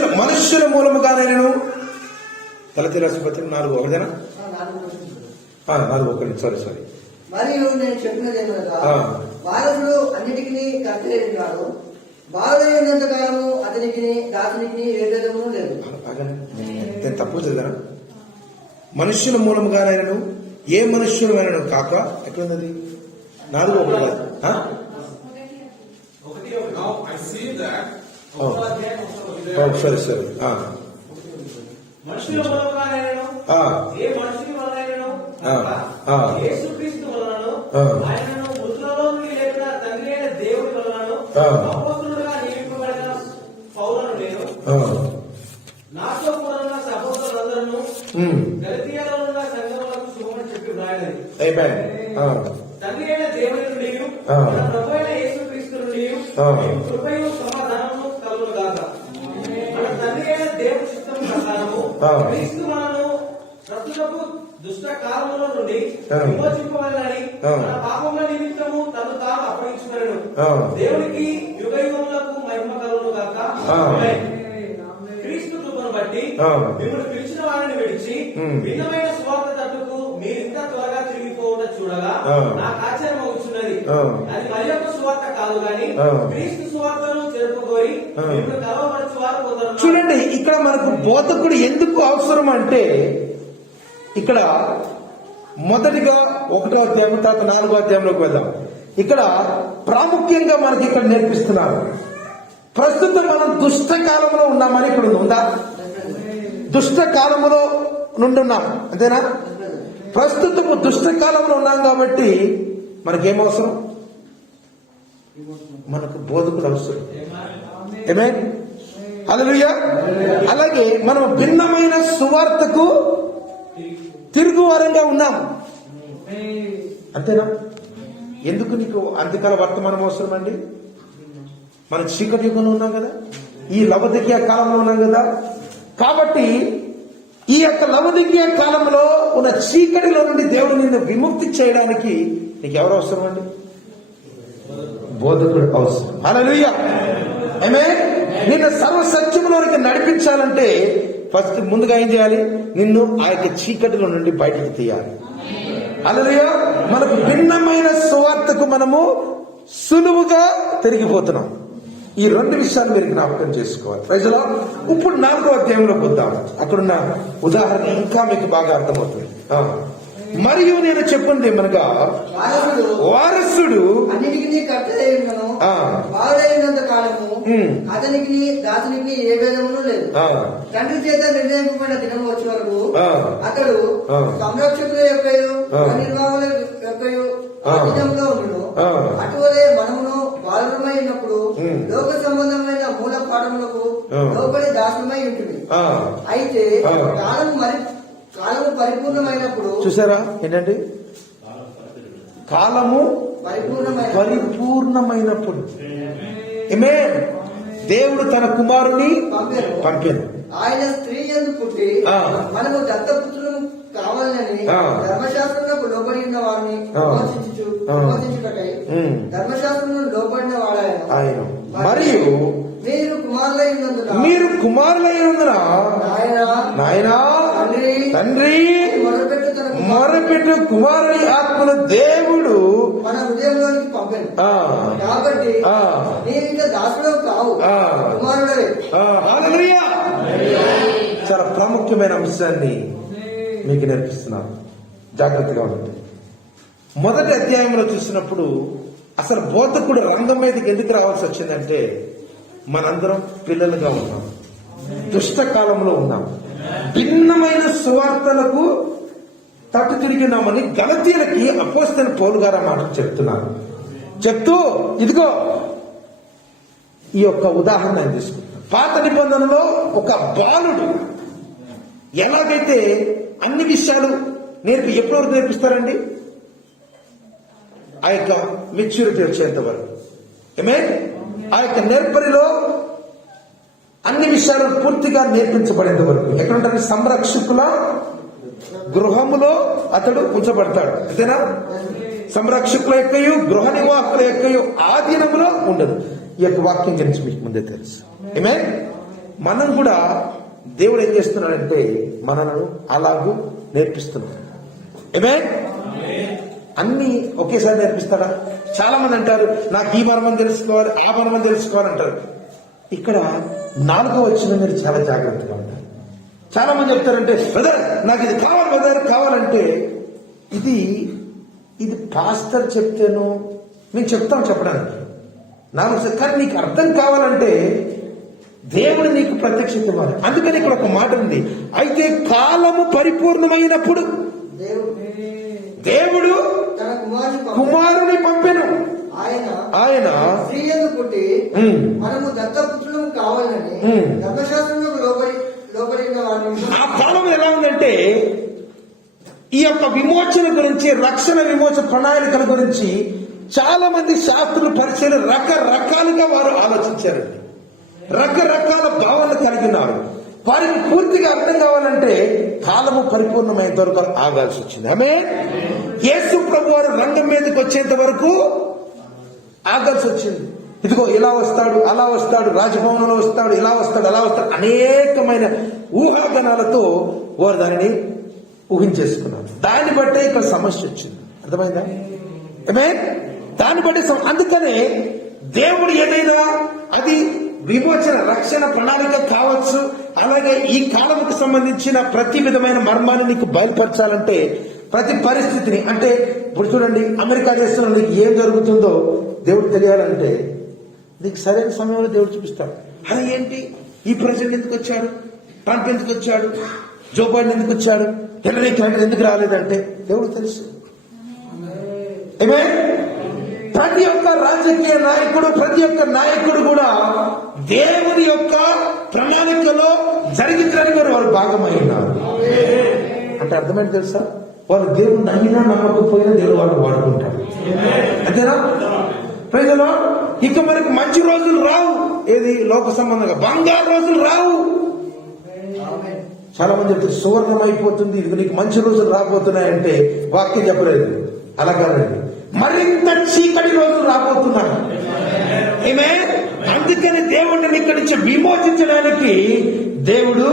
మనుష్యుల మూలముగా నేను గలాతీయులకు రాసిన పత్రిక 4:1 సారీ. మరియు నేను చెప్పినదేమనగా, వారసుడు అన్నిటికీ కర్తయ్య కాదు, బాధైనంత కాలము అతనికి దాసునికి ఏ భేదము లేదు. నేను తప్పు చదివాను. మనుష్యుల మూలముగానైనను ఏ మనుష్యులమైనను కాక, ఎట్లున్నది? 4:1 సరే. మనుషుల మూలముగానైనను ఏ మనుషుని వలనైనను యేసుక్రీస్తు వలనను ఆయనను మృతులలో నుండి లేపిన తండ్రి అయిన దేవుని వలనను అపోస్తలుడుగా నియమింపబడిన పౌలును నేను, నాతో కూడా ఉన్న సహోదరులందరూ గలతీయలో ఉన్న సంఘములకు శుభమని చెప్పి వ్రాయలేదు. తండ్రి అయిన దేవుని నుండి మన ప్రభు అయిన యేసుక్రీస్తు నుండి కృపయు సమాధానము కలుగును గాక. మన తండ్రి అయిన దేవుని చిత్తము ప్రకారము క్రీస్తు మనను ప్రస్తుతపు దుష్ట కాలముల నుండి విమోచింపవలెనని మన పాపముల నిమిత్తము తను తాను అప్పగించుకొనెను. దేవునికి యుగయుగములకు మహిమ కలుగును గాక. క్రీస్తు కృపను బట్టి మిమ్మల్ని పిలిచిన వారిని విడిచి భిన్నమైన స్వార్థ తట్టుకు మీరింత త్వరగా తిరిగిపోవడం చూడగా నాకు ఆశ్చర్యం అవుతున్నది. అది మరి యొక్క స్వార్థ కాదు గాని క్రీస్తు స్వార్థను జరుపుకోరి మిమ్మల్ని కలవపరచు వారు కొందరు. చూడండి, ఇక్కడ మనకు బోధకుడు ఎందుకు అవసరం అంటే, ఇక్కడ మొదటిగా 1వ అధ్యాయం తర్వాత 4వ అధ్యాయంలోకి వెళ్దాం. ఇక్కడ ప్రాముఖ్యంగా మనకి ఇక్కడ నేర్పిస్తున్నారు. ప్రస్తుతం మనం దుష్ట కాలంలో ఉన్నామని ఇక్కడ ఉందా? దుష్ట కాలంలో నుండి ఉన్నాం, అంతేనా? ప్రస్తుతం దుష్ట కాలంలో ఉన్నాం కాబట్టి మనకేం అవసరం? మనకు బోధకుడు అవసరం. ఆమేన్. హల్లెలూయా. అలాగే మనం భిన్నమైన సువార్తకు తిరుగువారంగా ఉన్నాం, అంతేనా? ఎందుకు నీకు అంత్యకాల వర్తమానం అవసరం అండి? మన చీకటి యుగంలో ఉన్నాం కదా, ఈ లవదికీయ కాలంలో ఉన్నాం కదా. కాబట్టి ఈ యొక్క లవదికీయ కాలంలో ఉన్న చీకటిలో నుండి దేవుడు నిన్ను విముక్తి చేయడానికి నీకు ఎవరు అవసరం అండి? బోధకుడు అవసరం. హల్లెలూయా. ఆమేన్. నిన్ను సర్వసత్యంలోనికి నడిపించాలంటే ఫస్ట్ ముందుగా ఏం చేయాలి? నిన్ను ఆ యొక్క చీకటిలో నుండి బయటకు తీయాలి. హల్లెలూయా. మనకు భిన్నమైన సువార్తకు మనము సులువుగా తిరిగిపోతున్నాం. ఈ 2 విషయాలు మీరు జ్ఞాపకం చేసుకోవాలి. ప్రజలు ఇప్పుడు 4వ అధ్యాయంలోకి వద్దాం. అక్కడున్న ఉదాహరణ ఇంకా మీకు బాగా అర్థమవుతుంది. మరియు నేను చెప్పింది ఏమనగా, వారసుడు అన్నిటికీ కర్తయ్యను బాధైనంత కాలము అతనికి దాసునికి ఏ భేదమును లేదు. తండ్రి చేత నిర్ణయింపబడిన దినం వచ్చే వరకు అతడు సంరక్షకుల యొక్క నిర్వాహకుల యొక్క అధీనంలో ఉండును. అటువలే మనమును బాలురమై ఉన్నప్పుడు లోక సంబంధమైన మూల పాఠములకు లోబడి దాసులమై ఉంటుంది. అయితే కాలము పరిపూర్ణమైనప్పుడు, చూసారా ఏంటండి? కాలము పరిపూర్ణమైనప్పుడు ఆమేన్. దేవుడు తన కుమారుని పంపాడు. ఆయన స్త్రీ యందు పుట్టి మనము దత్తపుత్రులు కావాలని ధర్మశాస్త్రంలో లోబడి ఉన్న వారిని విమోచించుటకై ధర్మశాస్త్రంలో లోబడిన వాడాయన. మరియు మీరు కుమారులైనందున నాయనా తండ్రి మొరపెట్టు కుమారుని ఆత్మను దేవుడు మన హృదయంలోనికి పంపాను. కాబట్టి నీవు ఇంకా దాసుడు కావు, కుమారుడే. ప్రాముఖ్యమైన అంశాన్ని మీకు నేర్పిస్తున్నాను, జాగ్రత్తగా ఉండండి. మొదటి అధ్యాయంలో చూసినప్పుడు అసలు బోధకుడు రంగం మీదకి ఎందుకు రావాల్సి వచ్చిందంటే, మనందరం పిల్లలుగా ఉన్నాం, దుష్ట కాలంలో ఉన్నాం, భిన్నమైన సువార్తలకు తట్టు తిరిగినామని గలతీయులకి అపోస్తలుడైన పౌలు గారు మాటలు చెప్తున్నారు. చెప్తూ ఇదిగో ఈ యొక్క ఉదాహరణ ఆయన తీసుకుంటాం. పాత నిబంధనలో ఒక బాలుడు ఎలాగైతే అన్ని విషయాలు ఎప్పటివరకు నేర్పిస్తారండి? ఆ యొక్క మెచ్యూరిటీ వచ్చేంత వరకు. ఆ యొక్క నేర్పరిలో అన్ని విషయాలు పూర్తిగా నేర్పించబడేంత వరకు ఎక్కడుంటారు? సంరక్షకుల గృహములో అతడు ఉంచబడతాడు. అంతేనా? సంరక్షకుల యొక్కయు గృహ నిర్వాహకుల యొక్కయు ఆధీనంలో ఉండదు. ఈ యొక్క వాక్యం గురించి మీకు ముందే తెలుసు. మనం కూడా దేవుడు ఏం చేస్తున్నాడంటే మనలను అలాగూ నేర్పిస్తున్నాడు. అన్ని ఒకేసారి నేర్పిస్తాడా? చాలా మంది అంటారు నాకు ఈ మర్మం తెలుసుకోవాలి, ఆ మర్మం తెలుసుకోవాలంటారు. ఇక్కడ 4వ వచనం మీరు చాలా జాగ్రత్తగా ఉంటారు. చాలా మంది చెప్తారంటే బ్రదర్ నాకు ఇది కావాలి, బ్రదర్ కావాలంటే ఇది పాస్టర్ చెప్తేను మేము చెప్తాం చెప్పడానికి నాకు, కానీ నీకు అర్థం కావాలంటే దేవుడు నీకు ప్రత్యక్షత ఇవ్వాలి. అందుకని ఇక్కడ ఒక మాట ఉంది, అయితే కాలము పరిపూర్ణమైనప్పుడు దేవుడు తన కుమారుని పంపెను. ఆయన స్త్రీయందు పుట్టి మనము దత్తపుత్రులం కావాలని ధర్మశాస్త్రంలో లోబడిన వారిని. ఆ కాలం ఎలా ఉందంటే ఈ యొక్క విమోచన గురించి, రక్షణ విమోచన ప్రణాళికల గురించి చాలా మంది శాస్త్రులు పరిచయం రకరకాలుగా వారు ఆలోచించారండి. రకరకాల భావనలు కలిగినారు. వారికి పూర్తిగా అర్థం కావాలంటే కాలము పరిపూర్ణమైనంత వరకు ఆగాల్సి వచ్చింది. యేసు ప్రభు వారు రంగం మీదకి వచ్చేంత వరకు ఆగాల్సి వచ్చింది. ఇదిగో ఇలా వస్తాడు, అలా వస్తాడు, రాజభవనంలో వస్తాడు, ఇలా వస్తాడు, అలా వస్తాడు, అనేకమైన ఊహాగణాలతో వారు దానిని ఊహించేసుకున్నారు. దాన్ని బట్టే ఇక్కడ సమస్య వచ్చింది. అర్థమైందా? దాన్ని బట్టి అందుకనే దేవుడు ఏదైనా అది విమోచన రక్షణ ప్రణాళిక కావచ్చు, అలాగే ఈ కాలంకు సంబంధించిన ప్రతి విధమైన మర్మాన్ని నీకు బయలుపరచాలంటే ప్రతి పరిస్థితిని, అంటే ఇప్పుడు చూడండి అమెరికా దేశంలో నీకు ఏం జరుగుతుందో దేవుడు తెలియాలంటే నీకు సరైన సమయంలో దేవుడు చూపిస్తాడు. అది ఏంటి, ఈ ప్రెసిడెంట్ ఎందుకు వచ్చాడు, ట్రంప్ ఎందుకు వచ్చాడు, జో బైడెన్ ఎందుకు వచ్చాడు, హిల్లరీ క్లింటన్ ఎందుకు రాలేదంటే దేవుడు తెలుసు. ప్రతి ఒక్క రాజకీయ నాయకుడు, ప్రతి ఒక్క నాయకుడు కూడా దేవుని యొక్క ప్రణాళికలో జరిగించడానికి వారు భాగమైనారు. అంటే అర్థమైంది తెలుసా? వాళ్ళు దేవుడు నమ్మినా నమ్మకపోయినా దేవుడు వాళ్ళు వాడుకుంటారు. అంతేనా? ప్రజలు ఇక మనకు మంచి రోజులు రావు, ఏది లోక సంబంధంగా బంగారు రోజులు రావు. చాలా మంది చెప్తారు సువర్ణం అయిపోతుంది, ఇది నీకు మంచి రోజులు రాబోతున్నాయంటే వాక్యం చెప్పలేదు. అలా కాదండి, మరింత చీకటి రోజులు రాబోతున్నాయి. అందుకని దేవుడిని ఇక్కడి నుంచి విమోచించడానికి దేవుడు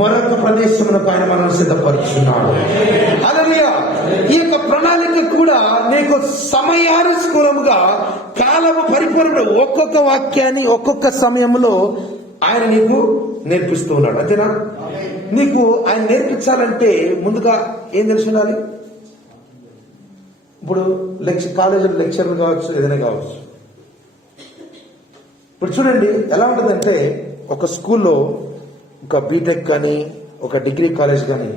మరొక ప్రదేశమునకు ఆయన మనల్ని సిద్ధపరుచున్నాడు. హల్లెలూయా. ఈ యొక్క ప్రణాళిక కూడా నీకు సమయానుకూలముగా కాలము పరిపూర్ణ ఒక్కొక్క వాక్యాన్ని ఒక్కొక్క సమయంలో ఆయన నీకు నేర్పిస్తూ ఉన్నాడు. అంతేనా? నీకు ఆయన నేర్పించాలంటే ముందుగా ఏం తెలిసి ఉండాలి? ఇప్పుడు కాలేజీలో లెక్చర్లు కావచ్చు, ఏదైనా కావచ్చు. ఇప్పుడు చూడండి ఎలా ఉంటుందంటే ఒక స్కూల్లో ఒక బీటెక్ కానీ ఒక డిగ్రీ కాలేజ్ కానీ,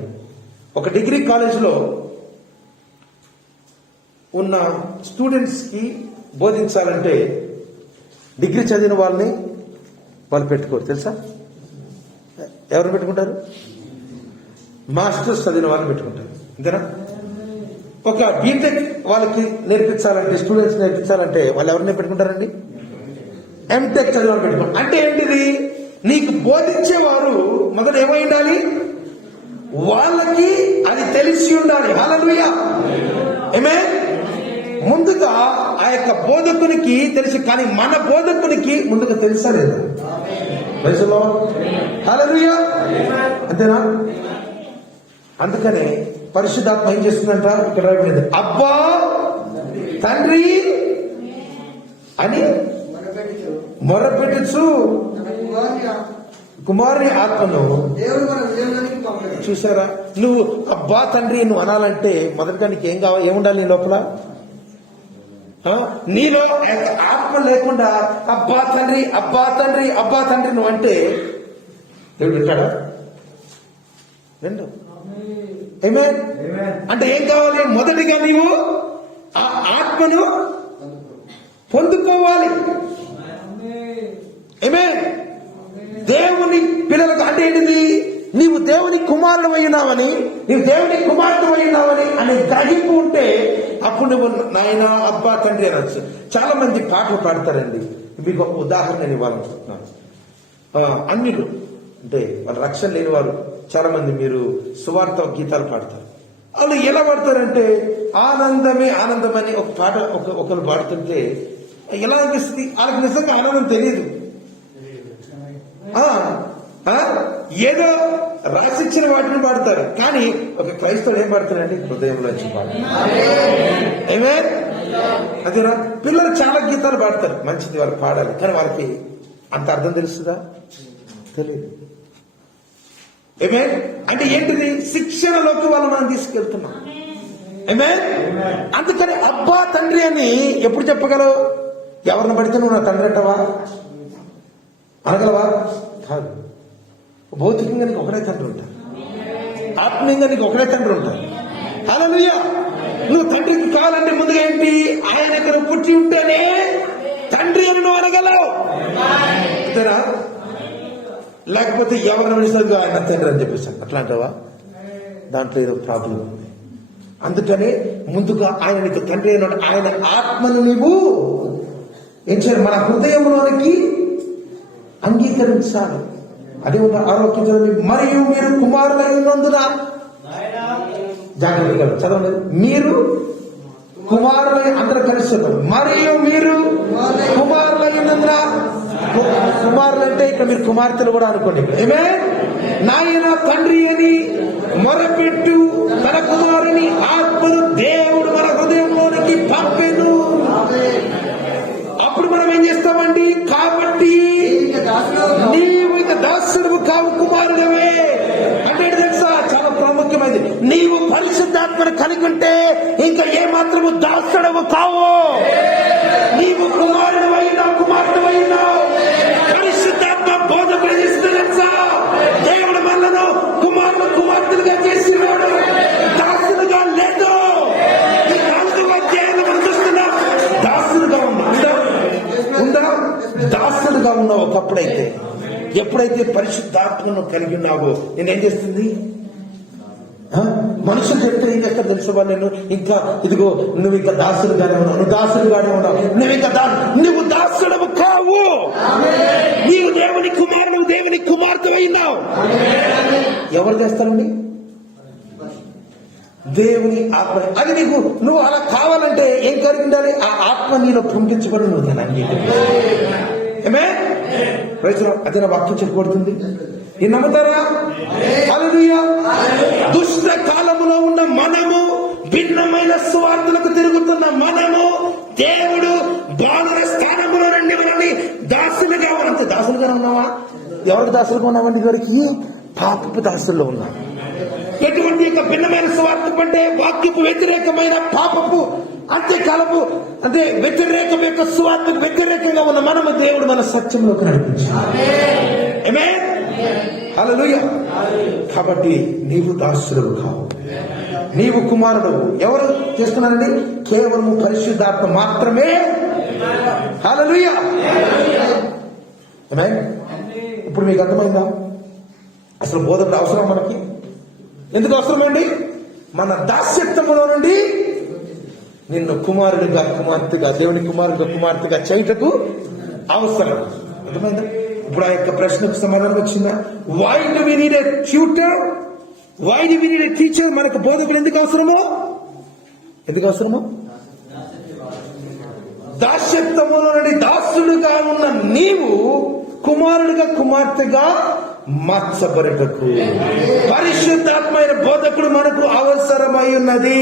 ఒక డిగ్రీ కాలేజ్లో ఉన్న స్టూడెంట్స్ కి బోధించాలంటే డిగ్రీ చదివిన వాళ్ళని వాళ్ళు పెట్టుకోరు. తెలుసా? ఎవరు పెట్టుకుంటారు? మాస్టర్స్ చదివిన వాళ్ళని పెట్టుకుంటారు. అంతేనా? ఒక బీటెక్ వాళ్ళకి నేర్పించాలంటే, స్టూడెంట్స్ నేర్పించాలంటే వాళ్ళు ఎవరిని పెట్టుకుంటారండి? ఎంటెక్ చదివిన వాళ్ళు పెట్టుకుంటారు. అంటే ఏంటిది? నీకు బోధించేవారు మొదట ఏమై ఉండాలి? వాళ్ళకి అది తెలిసి ఉండాలి. హల్లెలూయా. ఆమేన్. ముందుగా ఆ యొక్క బోధకునికి తెలిసి, కానీ మన బోధకునికి ముందుగా తెలుసా లేదా? Praise the lord. హల్లెలూయా. అంతేనా? అందుకనే పరిశుద్ధాత్మ ఏం చేస్తుందంట? ఇక్కడ రాయబడింది, అబ్బా తండ్రి అని మొరపెట్టచ్చు కుమారుని ఆత్మను దేవుడు మన హృదయంలోనికి పంపాడు. చూసారా? నువ్వు అబ్బా తండ్రి నువ్వు అనాలంటే మొదటగా నీకు ఏం కావాలి, ఏముండాలి నీ లోపల? నీలో ఆత్మ లేకుండా అబ్బా తండ్రి అబ్బా తండ్రి అబ్బా తండ్రి నువ్వు అంటే దేవుడు వింటాడా? రెండు ఏమే అంటే ఏం కావాలి? మొదటిగా నీవు ఆ ఆత్మను పొందుకోవాలి. ఏమే దేవుని పిల్లలకు అంటే ఏంటిది? నీవు దేవుని కుమారుడు అయినావని, నీవు దేవుని కుమార్తె అయినావని అనే గ్రహింపు ఉంటే అప్పుడు నువ్వు నాయన అబ్బా తండ్రి అనొచ్చు. చాలా మంది పాటలు పాడతారండి. మీకు ఒక ఉదాహరణ నేను ఇవ్వాలనుకుంటున్నాను. అన్యులు అంటే వాళ్ళ రక్షణ లేని వారు చాలా మంది మీరు సువార్త గీతాలు పాడతారు. వాళ్ళు ఎలా పాడతారంటే ఆనందమే ఆనందం అని ఒక పాట ఒకరు పాడుతుంటే ఎలా అనిపిస్తుంది? వాళ్ళకి నిజంగా ఆనందం తెలియదు. ఏదో రాసిచ్చిన వాటిని పాడతారు. కానీ ఒక క్రైస్తవుడు ఏం పాడతాడండి? హృదయంలో వచ్చి పాడతారు. ఏమే అదేనా? పిల్లలు చాలా గీతాలు పాడతారు, మంచిది, వాళ్ళు పాడాలి. కానీ వాళ్ళకి అంత అర్థం తెలుస్తుందా? తెలియదు. ఏమే అంటే ఏంటిది? శిక్షణలోకి వాళ్ళు మనం తీసుకెళ్తున్నాం. ఏమే అందుకని అబ్బా తండ్రి అని ఎప్పుడు చెప్పగలవు? ఎవరిని పడితే నువ్వు నా తండ్రి అంటావా? అనగలవా? కాదు. భౌతికంగా నీకు ఒకడే తండ్రి ఉంటారు, ఆత్మీయంగా నీకు ఒకడే తండ్రి ఉంటారు. హల్లెలూయా. నువ్వు తండ్రికి కావాలంటే ముందుగా ఏంటి? ఆయన ఇక్కడ పుట్టి ఉంటేనే తండ్రి అని నువ్వు అనగలవు. అంతేనా? లేకపోతే ఎవరి మనిషిగా ఆయన తండ్రి అని చెప్పేసాను అట్లా అంటావా? దాంట్లో ఏదో ప్రాబ్లం ఉంది. అందుకనే ముందుగా ఆయన నీకు తండ్రి అయినాడు. ఆయన ఆత్మను నీవు ఏం చేయాలి? మన హృదయంలోనికి అంగీకరించాలి. అదే ఒక ఆరోగ్యం. మరియు మీరు కుమారులై ఉన్నందున, జాగ్రత్తగా చదవండి, మీరు కుమారులై అందరూ కలుస్తున్నారు. మరియు మీరు కుమారులై ఉన్నందున, కుమారులు అంటే ఇక్కడ మీరు కుమార్తెలు కూడా అనుకోండి. ఏమే నాయన తండ్రి అని మొరపెట్టు తన కుమారుని ఆత్మను దేవుడు మన హృదయంలోనికి పంపెను. అప్పుడు మనం ఏం చేస్తామండి? కాబట్టి నీవు ఇక దాసుడు కావు, కుమారుడవే. అంటే తెలుసా? చాలా ప్రాముఖ్యమైనది. నీవు పరిశుద్ధాత్మను కలిగి ఉంటే ఇంకా ఏ మాత్రము దాసుడవు కావు. నీవు కుమారుడు అయినావు, కుమార్తె అయినావు. పరిశుద్ధాత్మ బోధకుడు చేస్తుంది తెలుసా? దేవుడు మనలను కుమారుడు కుమార్తెలుగా చేసినాడు, దాసులుగా లేదు. ఈ 4వ అధ్యాయంలో మనం చూస్తున్నాం. దాసులుగా ఉందా? దాసులుగా ఉన్నావు ఒకప్పుడైతే. ఎప్పుడైతే పరిశుద్ధాత్మను కలిగి ఉన్నావో నేనేం చేస్తుంది? మనుషులు చెప్తే ఏం చేస్తారు తెలుసు వాళ్ళు? నేను ఇంకా ఇదిగో నువ్వు ఇంకా దాసులుగానే ఉన్నావు, నువ్వు దాసులుగానే ఉన్నావు, నువ్వు ఇంకా నువ్వు దాసుడవు కావు. నీవు దేవుని కుమారుడు, దేవుని కుమార్తె అయినావు. ఎవరు చేస్తారండి? దేవుని ఆత్మ. అది నీకు నువ్వు అలా కావాలంటే ఏం కలిగి ఉండాలి? ఆ ఆత్మ నీలో పంపించబడి నువ్వు దాన్ని అంగీకరించాలి. ఏమే అదే నా వాక్యం చెప్పబడుతుంది. ఇది నమ్ముతారా? హల్లెలూయా. దుష్ట కాలములో ఉన్న మనము, భిన్నమైన స్వార్థులకు తిరుగుతున్న మనము, దేవుడు బాలుర స్థానములో నుండి మనల్ని దాసులుగా ఉన్నంత దాసులుగా ఉన్నావా? ఎవరికి దాసులుగా ఉన్నామండి? ఇదివరకు పాపపు దాసుల్లో ఉన్నాం. ఎటువంటి యొక్క భిన్నమైన స్వార్థం అంటే వాక్యపు వ్యతిరేకమైన పాపపు అంత్యకాలపు అంటే వ్యతిరేకం యొక్క స్వార్థకు వ్యతిరేకంగా ఉన్న మనము దేవుడు మన సత్యంలోకి నడిపించాడు. ఆమేన్. హల్లెలూయా. కాబట్టి నీవు దాసుడు కావు, నీవు కుమారుడు. ఎవరు చేస్తున్నారండి? కేవలం పరిశుద్ధాత్మ మాత్రమే. హల్లెలూయా. ఆమేన్. ఇప్పుడు మీకు అర్థమైందా అసలు బోధకుడు అవసరం మనకి? ఎందుకు అవసరమండి? మన దాస్యత్వములో నుండి నిన్ను కుమారుడిగా, కుమార్తెగా, దేవుని కుమారుడిగా, కుమార్తెగా చేయటకు అవసరం. అర్థమైందా? ఇప్పుడు ఆ యొక్క ప్రశ్నకు సమాధానం వచ్చిందా? Why do we need a tutor? Why do we need a teacher? మనకు బోధకులు ఎందుకు అవసరమో? ఎందుకు అవసరమో? దాస్యత్వములో నుండి దాసుడుగా ఉన్న నీవు కుమారుడిగా, కుమార్తెగా మార్చబడటకు పరిశుద్ధాత్మైన బోధకుడు మనకు అవసరమై ఉన్నది.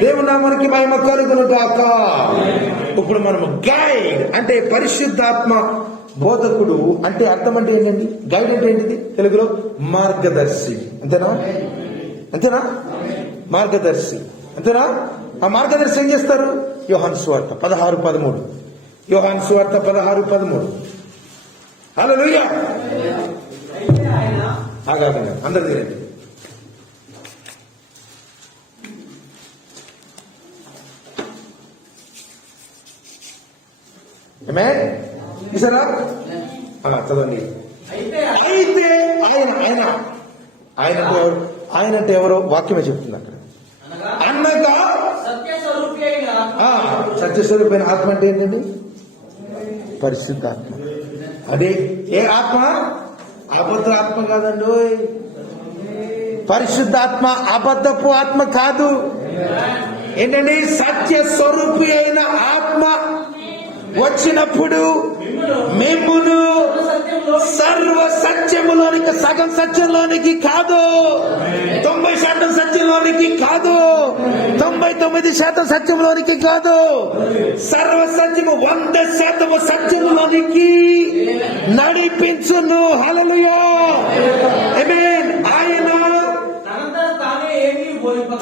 దేవుని నామానికి మహిమ కలుగును గాక. ఇప్పుడు మనము గైడ్ అంటే పరిశుద్ధాత్మ బోధకుడు అంటే అర్థం అంటే ఏంటండి? గైడ్ అంటే ఏంటిది తెలుగులో? మార్గదర్శి. అంతేనా? అంతేనా? మార్గదర్శి. అంతేనా? ఆ మార్గదర్శి ఏం చేస్తారు? యోహాను సువార్త 16:13. యోహాను సువార్త 16:13. హల్లెలూయా. అయితే ఆయన ఆగాగండి, అందరు తినండి. ఇసరా చదవండి. అయితే అయితే ఆయన ఆయన ఆయన అంటే ఎవరు? ఆయన అంటే ఎవరో వాక్యమే చెప్తుంది అక్కడ. అనగా సత్య స్వరూపి అయిన సత్యస్వరూపమైన ఆత్మ అంటే ఏంటండి? పరిశుద్ధాత్మ. అదే ఏ ఆత్మ? అబద్ధ ఆత్మ కాదండి. ఓయ్, పరిశుద్ధాత్మ అబద్ధపు ఆత్మ కాదు. ఏంటండి? సత్య స్వరూపి అయిన ఆత్మ వచ్చినప్పుడు మిమ్మును సర్వ సత్యములోనికి, సగం సత్యంలోనికి కాదు, 90% సత్యంలోనికి కాదు, 99% సత్యంలోనికి కాదు, సర్వ సత్యము 100% సత్యంలోనికి నడిపించును. హల్లెలూయా. ఆమేన్. ఆయన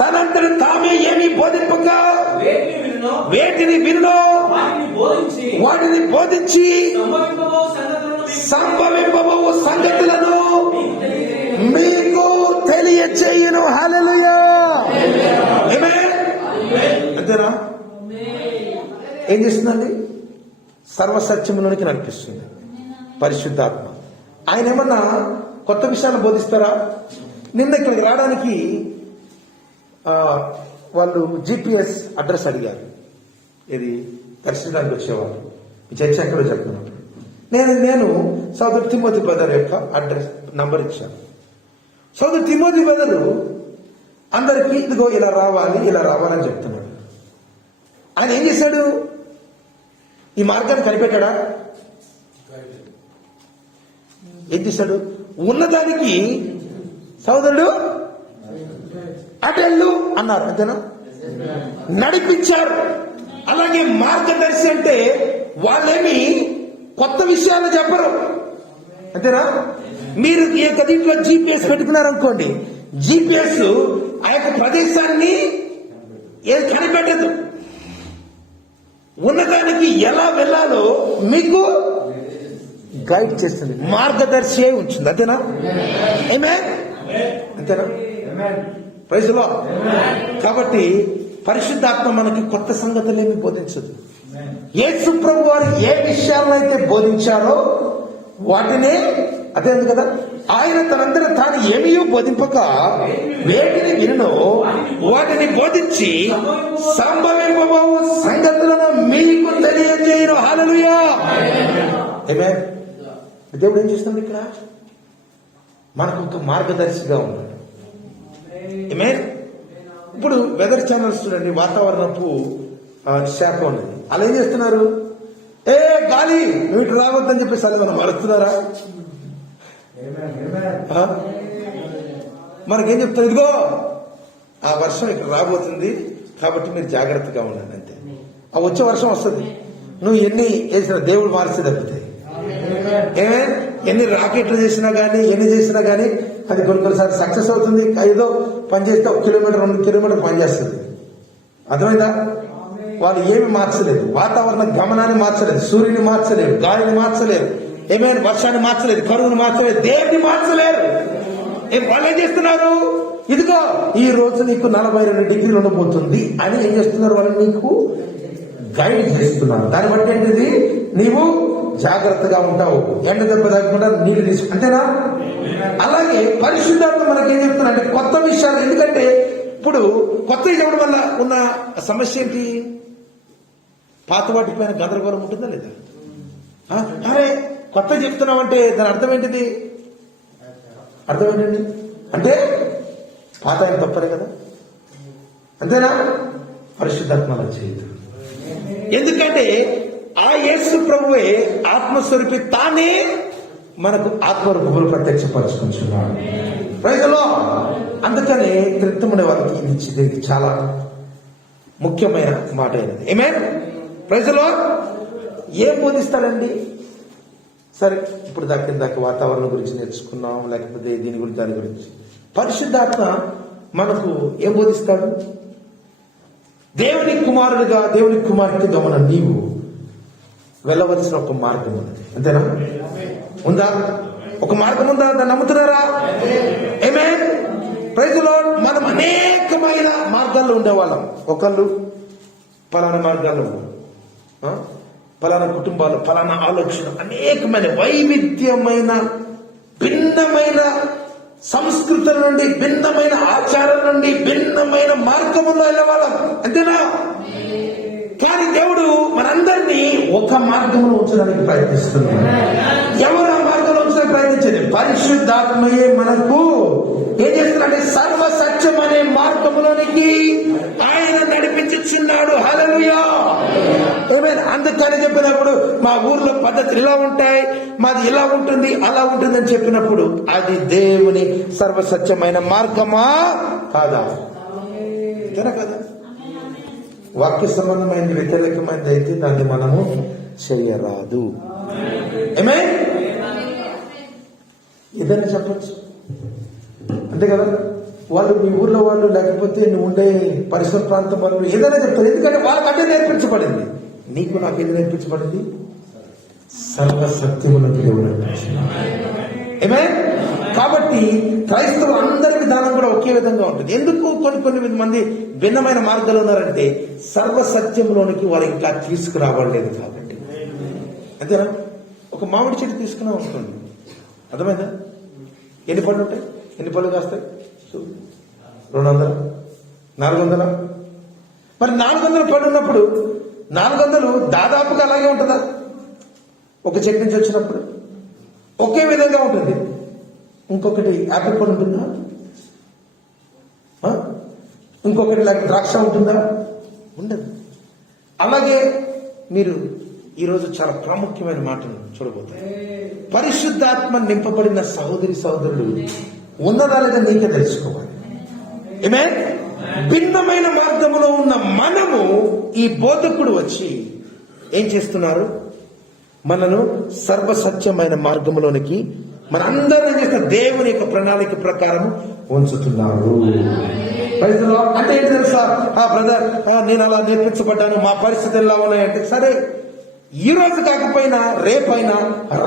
తనంతట తామే ఏమీ బోధింపక వేటిని వినునో వాటిని బోధించి సంభవింపబోవు సంగతులను మీకు తెలియచేయును. హల్లెలూయా. ఆమేన్. అంతేనా? ఏం చేస్తుందండి? సర్వసత్యములోనికి నడిపిస్తుంది పరిశుద్ధాత్మ. ఆయన ఏమన్నా కొత్త విషయాన్ని బోధిస్తారా? నిన్న ఇక్కడికి రావడానికి వాళ్ళు GPS అడ్రస్ అడిగారు. ఇది దర్శనానికి వచ్చేవాళ్ళు. మీ చర్చ ఎక్కడో చెప్తున్నాను. నేను సోదరు తిమోతి బ్రదర్ యొక్క అడ్రస్ నంబర్ ఇచ్చాను. సోదరు తిమోతి బ్రదరు అందరికీ ఇదిగో ఇలా రావాలి, ఇలా రావాలని చెప్తున్నాడు. ఆయన ఏం చేశాడు? ఈ మార్గాన్ని కనిపెట్టాడా? ఏం చేశాడు? ఉన్నదానికి సోదరుడు అటెళ్ళు అన్నారు. అంతేనా? నడిపించారు. అలాగే మార్గదర్శి అంటే వాళ్ళేమి కొత్త విషయాలు చెప్పరు. అంతేనా? మీరు ఈ యొక్క దీంట్లో GPS పెట్టుకున్నారనుకోండి, GPS ఆ యొక్క ప్రదేశాన్ని ఏది కనిపెట్టదు. ఉన్నదానికి ఎలా వెళ్ళాలో మీకు గైడ్ చేస్తుంది, మార్గదర్శి అయి ఉంచుంది. అంతేనా? ఆమేన్. అంతేనా? Praise Lord. కాబట్టి పరిశుద్ధాత్మ మనకి కొత్త సంగతులు ఏమి బోధించదు. యేసు ప్రభు వారు ఏ విషయాలనైతే బోధించారో వాటినే, అదే ఉంది కదా, ఆయన తనందరూ తాను ఏమీ బోధింపక వేటిని వినునో వాటిని బోధించి సంభవింపబోవు సంగతులను మీకు తెలియజేయును. హల్లెలూయా. ఆమేన్. దేవుడు ఏం చేస్తుంది ఇక్కడ? మనకు ఒక మార్గదర్శిగా ఉన్నాడు. ఆమేన్. ఇప్పుడు వెదర్ ఛానల్స్ చూడండి, వాతావరణపు శాఖ ఉన్నది. అలా ఏం చేస్తున్నారు? ఏ గాలి నువ్వు ఇటు రావద్దని చెప్పేసి అలా మనం మరుస్తున్నారా? మనకేం చెప్తారు? ఇదిగో ఆ వర్షం ఇక్కడ రాబోతుంది కాబట్టి మీరు జాగ్రత్తగా ఉండండి. అంతే. ఆ వచ్చే వర్షం వస్తుంది. నువ్వు ఎన్ని వేసినా దేవుడు మార్చి తప్పితే ఎన్ని రాకెట్లు చేసినా గానీ, ఎన్ని చేసినా గానీ అది కొన్నిసార్లు సక్సెస్ అవుతుంది. ఏదో పని చేస్తే 1 కిలోమీటర్ 2 కిలోమీటర్ పనిచేస్తుంది. అర్థమైందా? వాళ్ళు ఏమి మార్చలేదు. వాతావరణ గమనాన్ని మార్చలేదు, సూర్యుని మార్చలేదు, గాలిని మార్చలేదు, ఏమైనా వర్షాన్ని మార్చలేదు, కరువును మార్చలేదు, దేవుని మార్చలేరు. వాళ్ళు ఏం చేస్తున్నారు? ఇదిగో ఈ రోజు నీకు 42 డిగ్రీలు ఉండబోతుంది అని ఏం చేస్తున్నారు? వాళ్ళు నీకు గైడ్ చేస్తున్నారు. దాన్ని బట్టి ఏంటిది? నీవు జాగ్రత్తగా ఉంటావు, ఎండ దెబ్బ తగ్గకుండా నీళ్లు తీసుకు. అంతేనా? అలాగే పరిశుద్ధాత్మ మనకి ఏం చెప్తున్నా అంటే కొత్త విషయాలు. ఎందుకంటే ఇప్పుడు కొత్త చెప్పడం వల్ల ఉన్న సమస్య ఏంటి? పాత వాటి పైన గందరగోళం ఉంటుందా లేదా? అరే కొత్త చెప్తున్నామంటే దాని అర్థం ఏంటిది? అర్థం ఏంటండి? అంటే పాత ఆయన తప్పలే కదా. అంతేనా? పరిశుద్ధాత్మ చేయదు. ఎందుకంటే ఆ యేసు ప్రభువే ఆత్మస్వరూపి, తానే మనకు ఆత్మరూపములు ప్రత్యక్షపరచుకుంటున్నాడు. Praise the lord. అందుకని క్రితమునే వారికి ఇది చాలా ముఖ్యమైన మాట అయినది. ఆమేన్. Praise the lord. ఏం బోధిస్తాడండి? సరే, ఇప్పుడు దాకా వాతావరణం గురించి నేర్చుకున్నాం, లేకపోతే దీని గురించి దాని గురించి. పరిశుద్ధాత్మ మనకు ఏం బోధిస్తాడు? దేవుని కుమారుడిగా, దేవుని కుమార్తెగా మన నీవు వెళ్ళవలసిన ఒక మార్గం ఉంది. అంతేనా? ఉందా? ఒక మార్గం ఉందా? దాన్ని నమ్ముతున్నారా? ఆమేన్. Praise the lord. మనం అనేకమైన మార్గాల్లో ఉండేవాళ్ళం. ఒకళ్ళు పలానా మార్గాల్లో ఉన్నారు, పలానా కుటుంబాలు, పలానా ఆలోచన, అనేకమైన వైవిధ్యమైన భిన్నమైన సంస్కృతుల నుండి, భిన్నమైన ఆచారం నుండి, భిన్నమైన మార్గంలో వెళ్ళేవాళ్ళం. అంతేనా? కానీ దేవుడు మనందరినీ ఒక మార్గంలో ఉంచడానికి ప్రయత్నిస్తున్నాడు. ఎవరు ఆ మార్గంలో ఉంచడానికి ప్రయత్నించేది? పరిశుద్ధాత్మయే మనకు ఏం చేస్తున్నాడంటే సర్వ సత్యం అనే మార్గంలోనికి ఆయన నడిపించుచున్నాడు. హల్లెలూయా. ఆమేన్. అందుకని చెప్పినప్పుడు మా ఊర్లో పద్ధతులు ఇలా ఉంటాయి, మాది ఇలా ఉంటుంది, అలా ఉంటుంది అని చెప్పినప్పుడు అది దేవుని సర్వసత్యమైన మార్గమా కాదా? కదా? వాక్య సంబంధమైనది వ్యతిరేకమైనది అయితే దాన్ని మనము చేయరాదు. ఆమేన్. ఏదైనా చెప్పచ్చు, అంతే కదా? వాళ్ళు మీ ఊర్లో వాళ్ళు, లేకపోతే నువ్వు ఉండే పరిసర ప్రాంతం వాళ్ళు ఏదైనా చెప్తారు. ఎందుకంటే వాళ్ళకి అదే నేర్పించబడింది. నీకు నాకు ఏది నేర్పించబడింది? సర్వసత్యములకు దేవుడు నడిపించాడు. ఆమేన్. కాబట్టి క్రైస్తవులు అందరికీ దానం కూడా ఒకే విధంగా ఉంటుంది. ఎందుకు కొన్ని మంది భిన్నమైన మార్గాలు ఉన్నారంటే సర్వసత్యంలోనికి వారు ఇంకా తీసుకురావలేదు కాబట్టి. అంతేనా? ఒక మామిడి చెట్టు తీసుకున్నా ఉంటుంది, అర్థమైందా? ఎన్ని పళ్ళు ఉంటాయి? ఎన్ని పళ్ళు కాస్తాయి? 200, 400. మరి 400 పళ్ళు ఉన్నప్పుడు 400 దాదాపుగా అలాగే ఉంటుందా? ఒక చెట్టు నుంచి వచ్చినప్పుడు ఒకే విధంగా ఉంటుంది. ఇంకొకటి యాపిల్ పండు ఉంటుందా? ఇంకొకటి ద్రాక్ష ఉంటుందా? ఉండదు. అలాగే మీరు ఈరోజు చాలా ప్రాముఖ్యమైన మాటను చూడబోతారు. పరిశుద్ధాత్మ నింపబడిన సహోదరులు ఉన్నదా లేదా నీకే తెలుసుకోవాలి. ఆమేన్. భిన్నమైన మార్గంలో ఉన్న మనము, ఈ బోధకుడు వచ్చి ఏం చేస్తున్నారు? మనను సర్వసత్యమైన మార్గంలోనికి మనందరం చేసిన దేవుని యొక్క ప్రణాళిక ప్రకారం ఉంచుతున్నారు. అంటే ఏంటి తెలుసా? బ్రదర్, నేను అలా నేర్పించబడ్డాను, మా పరిస్థితులు ఎలా ఉన్నాయంటే, సరే ఈ రోజు కాకపోయినా రేపైనా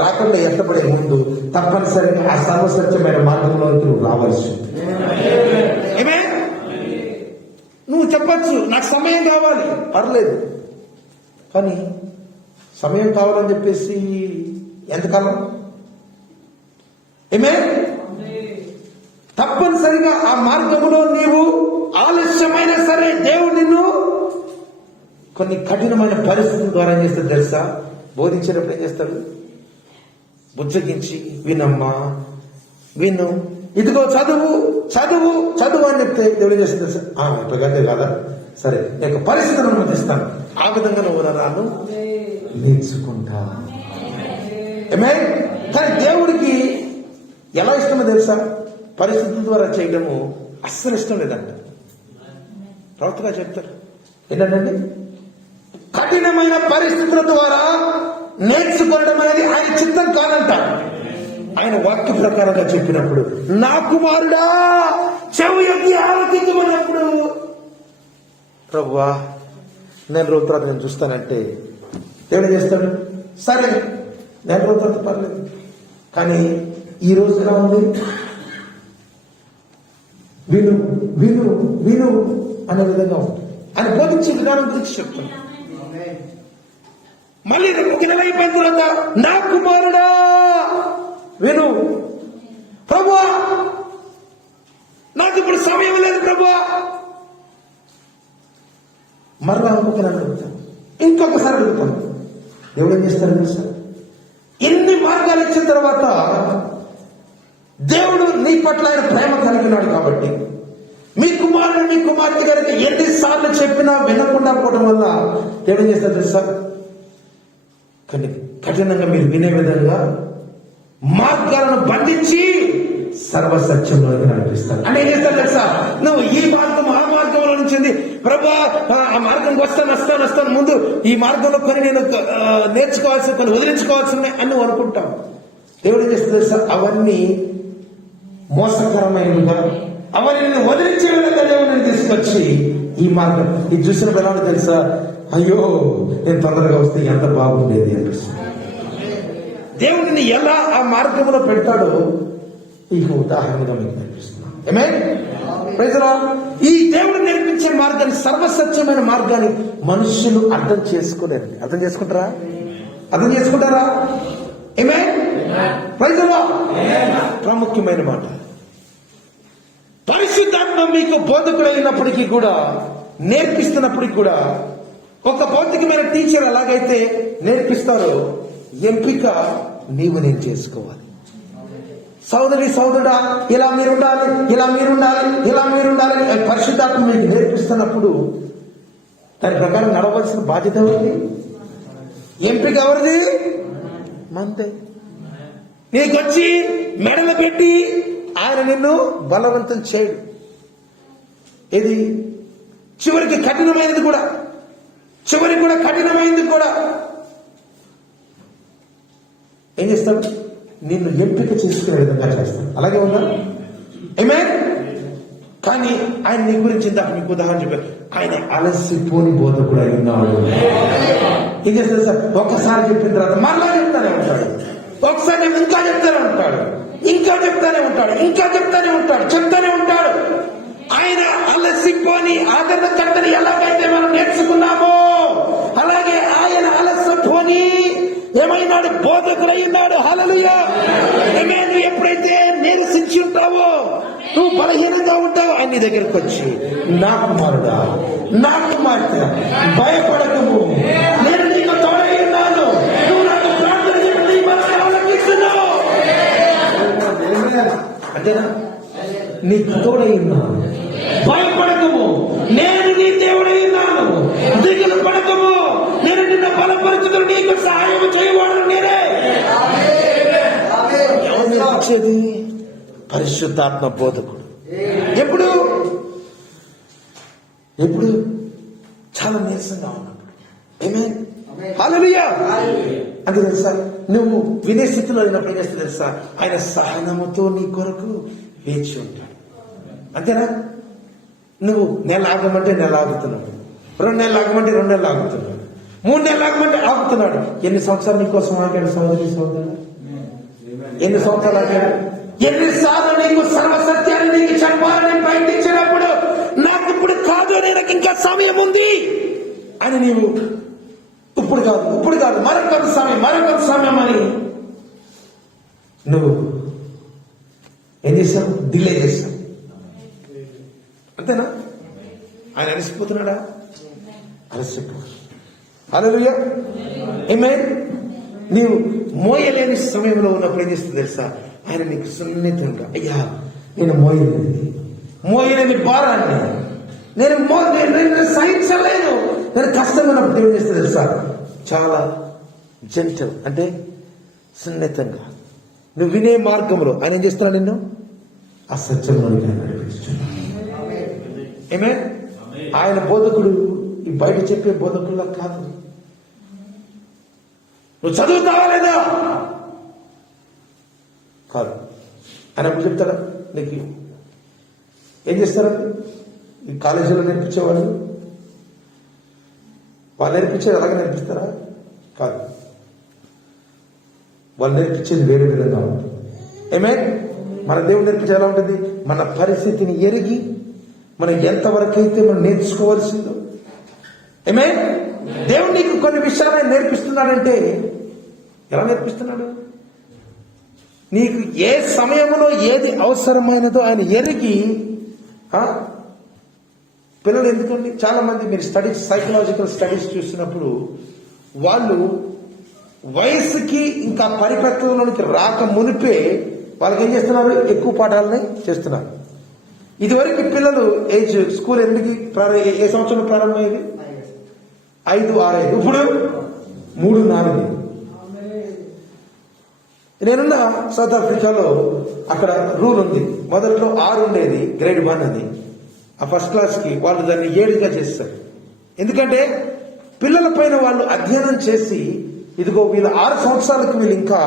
రాకుండా ఎత్తపడే ముందు తప్పనిసరిగా ఆ సర్వసత్యమైన మార్గంలోకి నువ్వు రావాల్సి. నువ్వు చెప్పచ్చు, నాకు సమయం కావాలి, పర్లేదు. కానీ సమయం కావాలని చెప్పేసి ఎంతకాలం? తప్పనిసరిగా ఆ మార్గంలో నీవు ఆలస్యమైనా సరే దేవుడు నిన్ను కొన్ని కఠినమైన పరిస్థితుల ద్వారా ఏం చేస్తాడు తెలుసా? బోధించేటప్పుడు ఏం చేస్తాడు? బుజ్జగించి, వినమ్మా, విను, ఇదిగో చదువు చదువు చదువు అని చెప్తే దేవుడు ఏం చేస్తుంది తెలుసా? ఇట్లాగంటే కాదా, సరే నేను పరిస్థితులను అనుమతిస్తాను, ఆ విధంగా నువ్వు రాను నేర్చుకుంటా. కానీ దేవుడికి ఎలా ఇష్టమో తెలుసా? పరిస్థితుల ద్వారా చేయడము అస్సలు ఇష్టం లేదంట. ప్రవక్తగా చెప్తారు ఏంటంటే, కఠినమైన పరిస్థితుల ద్వారా నేర్చుకోవడం అనేది ఆయన చిత్తం కాదంట. ఆయన వాక్య ప్రకారంగా చెప్పినప్పుడు, నా కుమారుడా చెవి యొక్కి ఆలోచించమన్నప్పుడు, ప్రభువా నేను రోజు తర్వాత నేను చూస్తానంటే దేవుడు చేస్తాడు. సరే నేను రోజు తర్వాత పర్లేదు, కానీ ఈ రోజు ఎలా ఉంది? విను విను విను అనే విధంగా ఉంటుంది. ఆయన బోధించే విధానం గురించి చెప్తాను. మళ్ళీ 1 నెల అయిపోయిన తర్వాత, నా కుమారుడా విను, ప్రభువా నాకు ఇప్పుడు సమయం లేదు ప్రభువా. మరలా ఇంకొక నెల అడుగుతాను, ఇంకొకసారి అడుగుతాను. దేవుడు ఏం చేస్తారు తెలుసా? ఎన్ని మార్గాలు ఇచ్చిన తర్వాత దేవుడు నీ పట్ల ఆయన ప్రేమ కలిగినాడు కాబట్టి, మీ కుమారుడు మీ కుమార్తె గారికి ఎన్నిసార్లు చెప్పినా వినకుండా పోవడం వల్ల దేవుడు ఏం చేస్తారు తెలుసా? కానీ కఠినంగా మీరు వినే విధంగా మార్గాలను బంధించి సర్వసత్యంలోకి నడిపిస్తారు. అంటే ఏం చేస్తారు తెలుసా? నువ్వు ఈ మార్గం ఆ మార్గంలో నుంచి ప్రభా ఆ మార్గం వస్తాను ముందు ఈ మార్గంలో కొన్ని నేను నేర్చుకోవాల్సి కొన్ని వదిలించుకోవాల్సి ఉన్నాయి అని నువ్వు అనుకుంటాం. దేవుడు ఏం చేస్తుంది సార్, అవన్నీ మోసకరమైనగా అవన్నీ నేను వదిలించే విధంగా దేవుడిని తీసుకొచ్చి ఈ మార్గం ఇది చూసిన పిల్లలు తెలుసా, అయ్యో నేను తొందరగా వస్తే ఎంత బాగుండేది అనిపిస్తుంది. దేవుడిని ఎలా ఆ మార్గంలో పెడతాడో ఈ ఉదాహరణగా మీకు నేర్పిస్తున్నాను. ఈ దేవుడు నేర్పించే మార్గాన్ని, సర్వసత్యమైన మార్గాన్ని మనుషులు అర్థం చేసుకోలేరు. అర్థం చేసుకుంటారా? ప్రాముఖ్యమైన మాట. పరిశుద్ధాత్మ మీకు బోధకుడైనప్పటికీ కూడా, నేర్పిస్తున్నప్పటికీ కూడా, ఒక భౌతికమైన టీచర్ ఎలాగైతే నేర్పిస్తారో ఎంపిక నీవు నేను చేసుకోవాలి. సోదరుడా, ఇలా మీరుండాలి పరిశుద్ధాత్మ మీకు నేర్పిస్తున్నప్పుడు దాని ప్రకారం నడవలసిన బాధ్యత ఎవరిది? ఎంపిక ఎవరిది? మందే. నీకొచ్చి మెడలు పెట్టి ఆయన నిన్ను బలవంతం చేయడు. ఇది చివరికి కఠినమైనది కూడా ఏం చేస్తాడు? నిన్ను ఎంపిక చేసుకునే విధంగా చేస్తాడు. అలాగే ఉందా? కానీ ఆయన నీ గురించి ఇందాక మీకు ఉదాహరణ చెప్పారు. ఆయన అలసిపోని బోధకుడు అయి ఉన్నాడు. ఏం చేస్తాడు సార్? ఒక్కసారి చెప్పిన తర్వాత మళ్ళా చెప్తానే ఉంటాడు. ఒకసారి ఇంకా చెప్తానే ఉంటాడు. ఆయన అలసిపోని ఆదరణకర్తని ఎలాగైతే మనం నేర్చుకున్నామో అలాగే ఆయన అలసిపోని ఏమైనాడు? బోధకుడైనాడు. హల్లెలూయా. నువ్వు ఎప్పుడైతే నిరసించి ఉంటావో, నువ్వు బలహీనంగా ఉంటావు, ఆయన నీ దగ్గరకు వచ్చి నా కుమారుడా, నా కుమార్తె భయపడకము, నేను నీకు తోడై ఉన్నాను, నువ్వు నాకు ప్రార్థన చేసి నీ మనసు ఆలకిస్తున్నావు. అంతేనా? నీకు తోడై ఉన్నాను, భయపడకము, నేను నీ దేవుడై ఉన్నాను, దిగులు పడకము, నేను నిన్ను బలపరచుదును, నీకు సహాయం చేయవాడు నేనే. ఎవరు వచ్చేది? పరిశుద్ధాత్మ బోధకుడు. ఎప్పుడు చాలా నీరసంగా ఉన్నప్పుడు. హల్లెలూయా. అంటే తెలుసా, నువ్వు వినే స్థితిలో అయినప్పుడు ఏం చేస్తే తెలుసా, ఆయన సహనముతో నీ కొరకు వేచి ఉంటాడు. అంతేనా? నువ్వు నెల ఆగమంటే నెల ఆగుతున్నాడు, 2 నెలలు ఆగమంటే 2 నెలలు ఆగుతున్నాడు, 3 నెలలు ఆగమంటే ఆగుతున్నాడు. ఎన్ని సంవత్సరాలు నీకోసం ఆగాడు సోదరుడు? ఎన్ని సంవత్సరాలు ఆగాడు? ఎన్నిసార్లు నీకు సర్వసత్యాన్ని నీకు చెప్పాలని బయటించినప్పుడు నాకు ఇప్పుడు కాదు, నాకు ఇంకా సమయం ఉంది అని నీవు ఇప్పుడు కాదు మరొక సమయం అని నువ్వు ఏం చేశావు? డిలే చేశావు. అంతేనా? ఆయన అలసిపోతున్నాడా? హల్లెలూయా. ఆమేన్. నీవు మోయలేని సమయంలో ఉన్నప్పుడు ఏం చేస్తుంది తెలుసా, ఆయన నీకు సున్నితంగా, అయ్యా నేను మోయలేని భారాన్ని నేను సహించలేను, నేను కష్టమైనప్పుడు ఏం చేస్తుంది తెలుసా, చాలా జెంటల్ అంటే సున్నితంగా నువ్వు వినే మార్గంలో ఆయన ఏం చేస్తున్నాడు? నిన్ను ఆ సత్యంలో నడిపిస్తున్నాడు. ఆమేన్. ఆయన బోధకుడు ఈ బయట చెప్పే బోధకుల్లా కాదు. నువ్వు చదువుతావా లేదా? కాదు. ఆయన ఎప్పుడు చెప్తారా? నీకు ఏం చేస్తారా? ఈ కాలేజీలో నేర్పించేవాళ్ళు వాళ్ళు నేర్పించేది అలాగే నేర్పిస్తారా? కాదు. వాళ్ళు నేర్పించేది వేరే విధంగా ఉంటుంది. ఆమేన్. మన దేవుడు నేర్పించేది ఎలా ఉంటుంది? మన పరిస్థితిని ఎరిగి మనం ఎంతవరకైతే మనం నేర్చుకోవాల్సిందో. ఆమేన్. దేవుడు నీకు కొన్ని విషయాలు నేర్పిస్తున్నాడంటే ఎలా నేర్పిస్తున్నాడు? నీకు ఏ సమయంలో ఏది అవసరమైనదో ఆయన ఎరిగి. పిల్లలు ఎందుకండి చాలా మంది మీరు సైకలాజికల్ స్టడీస్ చూసినప్పుడు వాళ్ళు వయసుకి ఇంకా పరిపక్వతలోనికి రాక మునిపే వాళ్ళకి ఏం చేస్తున్నారు? ఎక్కువ పాఠాలని చేస్తున్నారు. ఇదివరకు పిల్లలు ఏజ్ స్కూల్ ఏ సంవత్సరం ప్రారంభమయ్యేది? 5, 6, 5. ఇప్పుడు 3, 4. నేనున్న సౌత్ ఆఫ్రికాలో అక్కడ రూల్ ఉంది. మొదట్లో 6 ఉండేది, గ్రేడ్ 1 అది. ఆ ఫస్ట్ క్లాస్కి వాళ్ళు దాన్ని 7గా చేస్తారు. ఎందుకంటే పిల్లల పైన వాళ్ళు అధ్యయనం చేసి ఇదిగో వీళ్ళు 6 సంవత్సరాలకు వీళ్ళు ఇంకా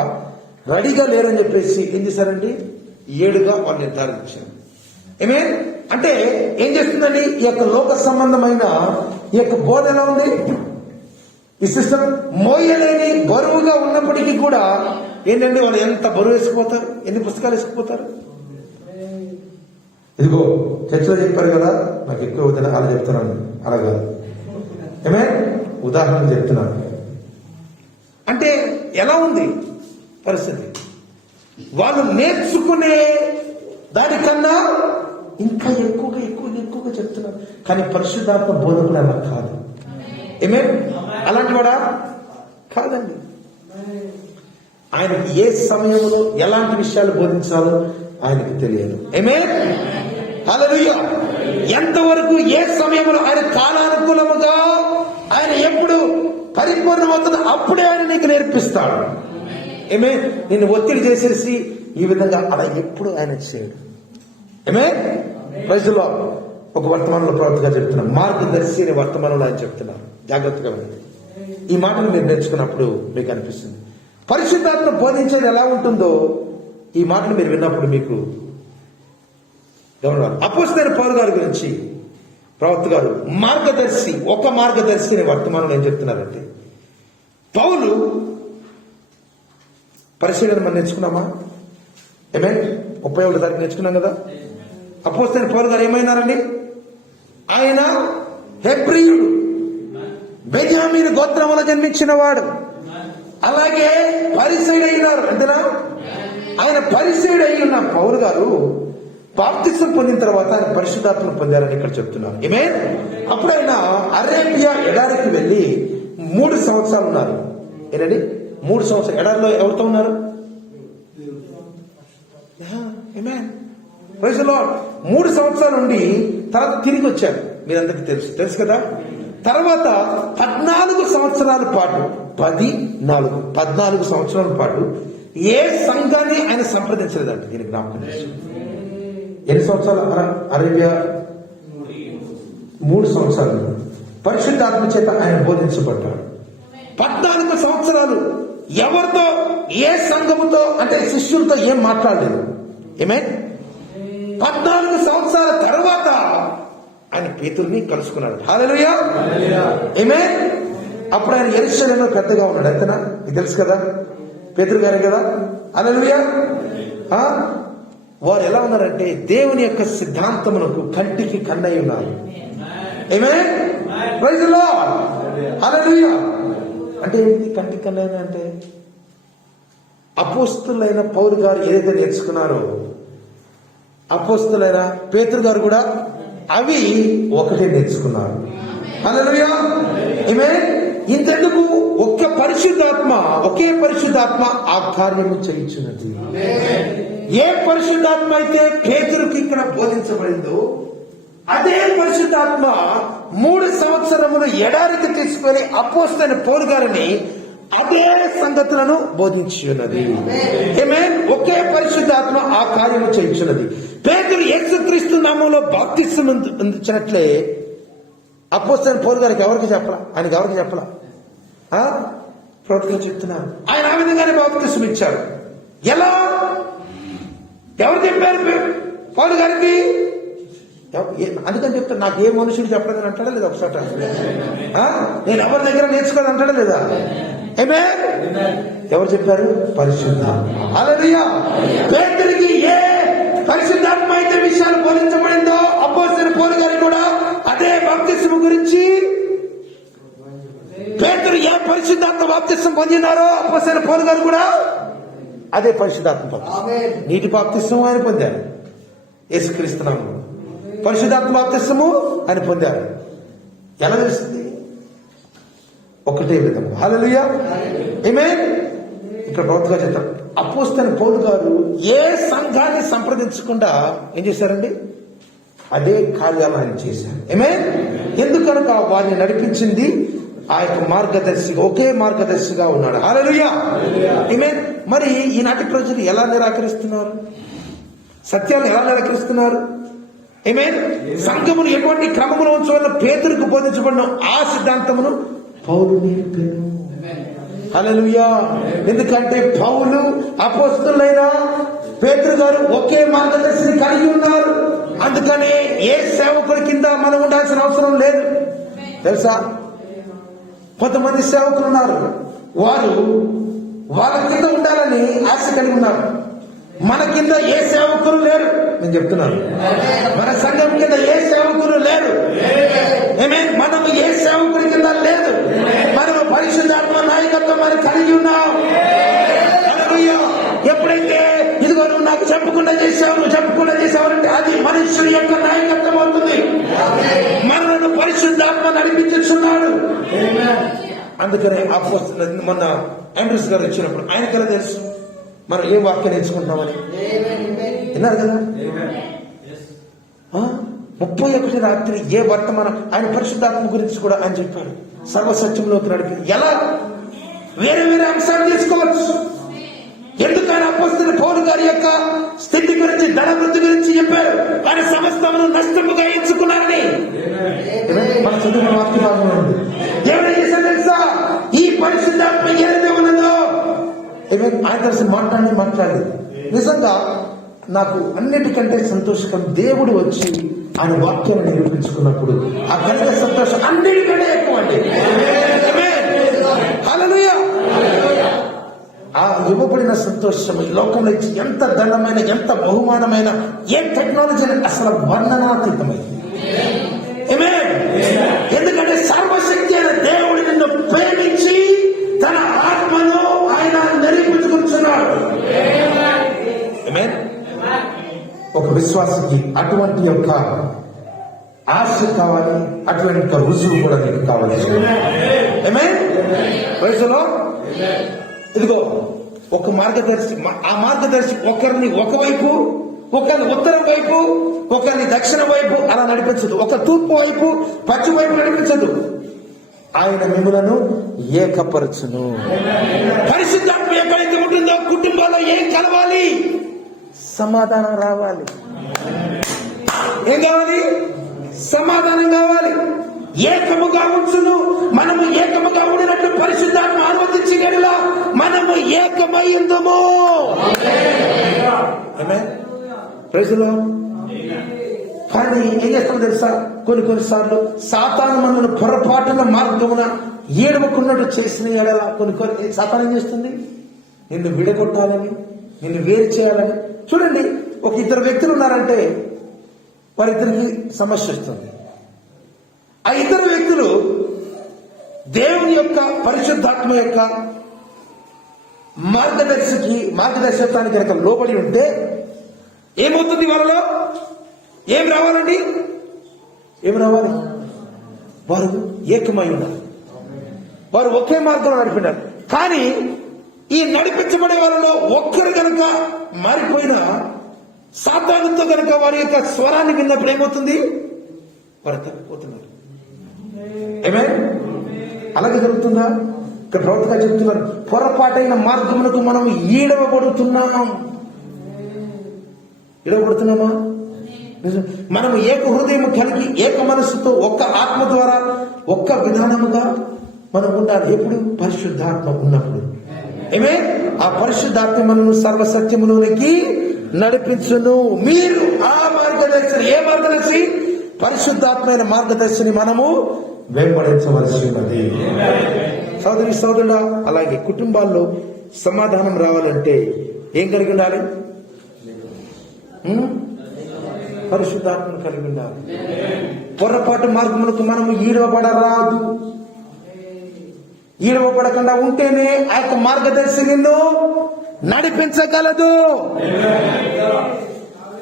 రెడీగా లేరని చెప్పేసి ఏం చేశారండి 7గా వాళ్ళు నిర్ధారించారు. ఏమే అంటే ఏం చేస్తుందండి ఈ యొక్క లోక సంబంధమైన ఈ యొక్క బోధ ఎలా ఉంది, ఈ సిస్టమ్ మోయలేని బరువుగా ఉన్నప్పటికీ కూడా ఏంటంటే వాళ్ళు ఎంత బరువు వేసుకుపోతారు, ఎన్ని పుస్తకాలు వేసుకుపోతారు. ఇదిగో చర్చలో చెప్పారు కదా, నాకు ఎక్కువ వదిన అలా చెప్తున్నాను, అలా కాదు. ఏమే ఉదాహరణ చెప్తున్నాను. అంటే ఎలా ఉంది పరిస్థితి, వాళ్ళు నేర్చుకునే దానికన్నా ఇంకా ఎక్కువగా చెప్తున్నారు. కానీ పరిశుద్ధాత్మ బోధకులు అలా కాదు. ఏమే అలాంటి వాడా కాదండి. ఆయనకి ఏ సమయంలో ఎలాంటి విషయాలు బోధించాలో ఆయనకు తెలియదు. ఏమే హల్లెలూయా. ఎంతవరకు ఏ సమయంలో ఆయన కాలానుకూలముగా ఆయన ఎప్పుడు పరిపూర్ణమవుతుందో అప్పుడే ఆయన నీకు నేర్పిస్తాడు. ఏమే నిన్ను ఒత్తిడి చేసేసి ఈ విధంగా అలా ఎప్పుడు ఆయన చేయడు. ఏమే ప్రజల్లో ఒక వర్తమానంలో ప్రవర్తగా చెప్తున్నారు, మార్గదర్శి అనే వర్తమానంలో ఆయన చెప్తున్నారు. జాగ్రత్తగా వినండి. ఈ మాటలు మీరు నేర్చుకున్నప్పుడు మీకు అనిపిస్తుంది పరిశుద్ధాత్మ బోధించేది ఎలా ఉంటుందో. ఈ మాటలు మీరు విన్నప్పుడు మీకు గమనించాలి. అపోస్తలుడైన పౌలు గారి గురించి ప్రవక్త గారు మార్గదర్శి, ఒక మార్గదర్శి అనే వర్తమానంలో ఏం చెప్తున్నారంటే, పౌలు పరిశీలన మనం నేర్చుకున్నామా? ఏమే 31 తారీఖు నేర్చుకున్నాం కదా. అపోస్తలుడైన పౌలు గారు ఏమైనారండి, ఆయన హెబ్రీయుడు, బెన్యామీను గోత్రములో జన్మించిన వాడు. అలాగే పరిసయుడు అయినారు. అంతేనా? ఆయన పరిసయుడు అయి ఉన్న పౌలు గారు బాప్తిసం పొందిన తర్వాత ఆయన పరిశుద్ధాత్మను పొందారని ఇక్కడ చెప్తున్నారు. ఏమే అప్పుడు ఆయన అరేబియా ఎడారికి వెళ్ళి 3 సంవత్సరాలు ఉన్నారు. ఏంటండి 3 సంవత్సరాలు ఎడారిలో ఎవరితో ఉన్నారు? ఏమే 3 సంవత్సరాలు ఉండి తర్వాత తిరిగి వచ్చారు. మీరందరికీ తెలుసు కదా. తర్వాత 14 సంవత్సరాల పాటు 14 సంవత్సరాల పాటు ఏ సంఘాన్ని ఆయన సంప్రదించలేదండి. దీనికి జ్ఞాపకం చేసి ఎన్ని సంవత్సరాలు అరేబియా? 3 సంవత్సరాలు పరిశుద్ధాత్మ చేత ఆయన బోధించబడ్డాడు. 14 సంవత్సరాలు ఎవరితో ఏ సంఘముతో అంటే శిష్యులతో ఏం మాట్లాడలేదు. ఏమే 14 సంవత్సరాల తర్వాత ఆయన పేతురుని కలుసుకున్నాడు. హల్లెలూయా. ఏమే అప్పుడు ఆయన యెరూషలేములో పెద్దగా ఉన్నాడు. అంతేనా? మీకు తెలుసు కదా, పేతురు గారే కదా. హల్లెలూయా. వారు ఎలా ఉన్నారంటే దేవుని యొక్క సిద్ధాంతమునకు కంటికి కన్నై ఉన్నారు. ఏమే ప్రైజ్ ది లార్డ్. హల్లెలూయా. అంటే ఏంటి కంటికి కన్నై అంటే, అపోస్తలులైన పౌలు గారు ఏదైతే నేర్చుకున్నారో అపోస్తలులైన పేతురు గారు కూడా అవి ఒకటే నేర్చుకున్నారు. హల్లెలూయా. ఏమే ఇంతెందుకు ఒకే పరిశుద్ధాత్మ ఆ కార్యము చేయించున్నది. ఏ పరిశుద్ధాత్మ అయితే పేతురుకి ఇక్కడ బోధించబడిందో అదే పరిశుద్ధాత్మ 3 సంవత్సరములు ఎడారికి తీసుకొని అపోస్తలుడైన పౌలు గారిని అదే సంగతులను బోధించి ఉన్నది. ఏమే ఒకే పరిశుద్ధాత్మ ఆ కార్యము చేయించున్నది. పేతురు యేసుక్రీస్తు నామములో బాప్తిసం అందించినట్లే అపోస్తలుడైన పౌలు గారికి ఎవరికి చెప్పలా, ఆయనకి ఎవరికి చెప్పలా, ప్రవక్తలు చెప్తున్నారు. ఆయన ఆ విధంగానే బాప్తిసం ఇచ్చారు. ఎలా? ఎవరు చెప్పారు పౌలు గారికి? అందుకని చెప్తాను, నాకు ఏ మనుషుడు చెప్పలేదని అంటాడా లేదా? ఒకసారి నేను ఎవరి దగ్గర నేర్చుకోని అంటాడా లేదా? ఏమే ఎవరు చెప్పారు? పరిశుద్ధాత్మ. హల్లెలూయా. పేతురుకి ఏ పరిశుద్ధాత్మ అయితే విషయాలు బోధించబడిందో అపోస్తలుడైన పౌలు గారికి కూడా అదే బాప్తిసం గురించి, పేతురు ఏ పరిశుద్ధాత్మ బాప్తిసం పొందినారో అపోస్తలుడైన పౌలు గారు కూడా అదే పరిశుద్ధాత్మ బాప్తిసం. నీటి బాప్తిసం ఆయన పొందారు యేసుక్రీస్తు నామములో. పరిశుద్ధాత్మ బాప్తిసము ఆయన పొందారు. ఎలా తెలుస్తుంది? ఒకటే విధం. హల్లెలూయా. ఆమేన్. ఇక్కడ ప్రవక్తగా చెప్తారు, అపోస్తలుడైన పౌలు గారు ఏ సంఘాన్ని సంప్రదించకుండా ఏం చేశారండి? అదే కార్యాలు ఆయన చేశారు. ఆమేన్. ఎందుకనక వారిని నడిపించింది ఆ యొక్క మార్గదర్శిగా, ఒకే మార్గదర్శిగా ఉన్నాడు. హల్లెలూయా. ఆమేన్. మరి ఈనాటి ప్రజలు ఎలా నిరాకరిస్తున్నారు? సత్యాన్ని ఎలా నిరాకరిస్తున్నారు? ఆమేన్. సంఘమును ఎటువంటి క్రమములో ఉంచవల్ల పేతురుకు బోధించబడిన ఆ సిద్ధాంతమును పౌలు నేర్పాను. హల్లెలూయా. ఎందుకంటే పౌలు అపోస్తలులైన పేతురు గారు ఒకే మార్గదర్శిని కలిగి ఉన్నారు. అందుకనే ఏ సేవకుడి కింద మనం ఉండాల్సిన అవసరం లేదు. తెలుసా, కొంతమంది సేవకులు ఉన్నారు, వారు వాళ్ళ కింద ఉండాలని ఆశ కలిగి ఉన్నారు. మన కింద ఏ సేవకులు లేరు. నేను చెప్తున్నాను, మన సంఘం కింద ఏ సేవకులు లేరు. మనం ఏ సేవకుడి కింద లేదు. మనం పరిశుద్ధాత్మ నాయకత్వం మనం కలిగి ఉన్నాం. హల్లెలూయా. ఎప్పుడైతే ఇదిగో నువ్వు నాకు చెప్పకుండా చేసావు, నువ్వు చెప్పకుండా చేసావంటే అది మనుష్యుడి యొక్క నాయకత్వం అవుతుంది. మనను పరిశుద్ధాత్మ నడిపించున్నాడు. అందుకనే మొన్న ఆండ్రూస్ గారు వచ్చినప్పుడు ఆయనకెలా తెలుసు మనం ఏ వాక్యం నేర్చుకుంటామని? విన్నారు కదా. 31 రాత్రి ఏ వర్తమానం ఆయన పరిశుద్ధాత్మ గురించి కూడా ఆయన చెప్పాడు. సర్వసత్యంలోకి నడిపి ఎలా వేరే వేరే అంశాలు తీసుకోవచ్చు. ఎందుకని అపోస్తలుడైన పౌలు గారి యొక్క స్థితి గురించి, ధనవృద్ధి గురించి చెప్పారు. వారి సమస్తమును నష్టముగా ఎంచుకున్నారని మన చదువుకున్న వాక్య భాగంలో ఉంది. ఎవరైనా చేశారు తెలుసా? ఈ పరిశుద్ధాత్మ ఏదైతే ఉన్నదో ఆయన కలిసి మాట్లాడలేదు. నిజంగా నాకు అన్నిటికంటే సంతోషకరం దేవుడు వచ్చి ఆయన వాక్యాన్ని నిరూపించుకున్నప్పుడు ఆ కలిగే సంతోషం అన్నిటికంటే ఎక్కువ అండి. హల్లెలూయా. ఆ ఇవ్వబడిన సంతోషం ఈ లోకంలో ఇచ్చి ఎంత దండమైన, ఎంత బహుమానమైన ఏ టెక్నాలజీ అసలు వర్ణనాతీతమైంది. ఎందుకంటే సర్వశక్తి అయిన దేవుడు నిన్ను ప్రేమించి తన ఆత్మను ఆయన నిరూపించుకుంటున్నాడు. ఒక విశ్వాసకి అటువంటి యొక్క ఆశ కావాలి, అటువంటి యొక్క రుజువు కూడా నీకు కావాలి. వయసులో ఇదిగో ఒక మార్గదర్శి, ఆ మార్గదర్శి ఒకరిని ఒకవైపు, ఒకరిని ఉత్తరం వైపు, ఒకరిని దక్షిణ వైపు అలా నడిపించదు. ఒక తూర్పు వైపు, పశ్చిమ వైపు నడిపించదు. ఆయన మిమ్మలను ఏకపరచును. పరిశుద్ధాత్మ ఎక్కడైతే ఉంటుందో కుటుంబాల్లో ఏం కలవాలి? సమాధానం రావాలి. ఏం కావాలి? సమాధానం కావాలి. ఏకముగా ఉంచును. మనము ఏకముగా ఉండినట్టు పరిశుద్ధాత్మ అనుమతించగలలా మనము ఏకమై ఉందము. ప్రజలు కానీ ఏం చేస్తామో తెలుసా? కొన్నిసార్లు సాతాను మనల్ని పొరపాటున మార్గమున ఏడవకున్నట్టు చేసిన ఎడల కొన్ని సాతాను ఏం చేస్తుంది? నిన్ను విడగొట్టాలని, నిన్ను వేరు చేయాలని. చూడండి, ఒక ఇద్దరు వ్యక్తులు ఉన్నారంటే వారిద్దరికి సమస్య వస్తుంది. ఆ ఇద్దరు వ్యక్తులు దేవుని యొక్క పరిశుద్ధాత్మ యొక్క మార్గదర్శకత్వానికి కనుక లోబడి ఉంటే ఏమవుతుంది? వాళ్ళలో ఏం రావాలండి? ఏం రావాలి? వారు ఏకమై ఉన్నారు. వారు ఒకే మార్గంలో నడిపినారు. కానీ ఈ నడిపించబడే వాళ్ళలో ఒక్కరు కనుక మారిపోయినా, సాతానుతో కనుక వారి యొక్క స్వరాన్ని విన్నప్పుడు ఏమవుతుంది? వారు తప్పిపోతున్నారు. అలాగే జరుగుతుందా? ఇక్కడ ప్రవక్త చెప్తున్నారు, పొరపాటైన మార్గములకు మనం ఈడవబడుతున్నామా? మనము ఏక హృదయం కలిగి ఏక మనస్సుతో ఒక్క ఆత్మ ద్వారా ఒక్క విధానముగా మనం ఉండాలి. ఎప్పుడు? పరిశుద్ధాత్మ ఉన్నప్పుడు. ఆ పరిశుద్ధాత్మ మనను సర్వసత్యములోనికి నడిపించును. మీరు ఆ మార్గదర్శిని, ఏ మార్గదర్శి? పరిశుద్ధాత్మైన మార్గదర్శిని మనము వెంబడించవలసి ఉన్నది. సోదరి సోదరుడా, అలాగే కుటుంబాల్లో సమాధానం రావాలంటే ఏం కలిగి ఉండాలి? పరిశుద్ధాత్మను కలిగి ఉండాలి. పొరపాటు మార్గములకు మనము ఈడవబడరాదు. ఈడవబడకుండా ఉంటేనే ఆ యొక్క మార్గదర్శి నిన్ను నడిపించగలదు.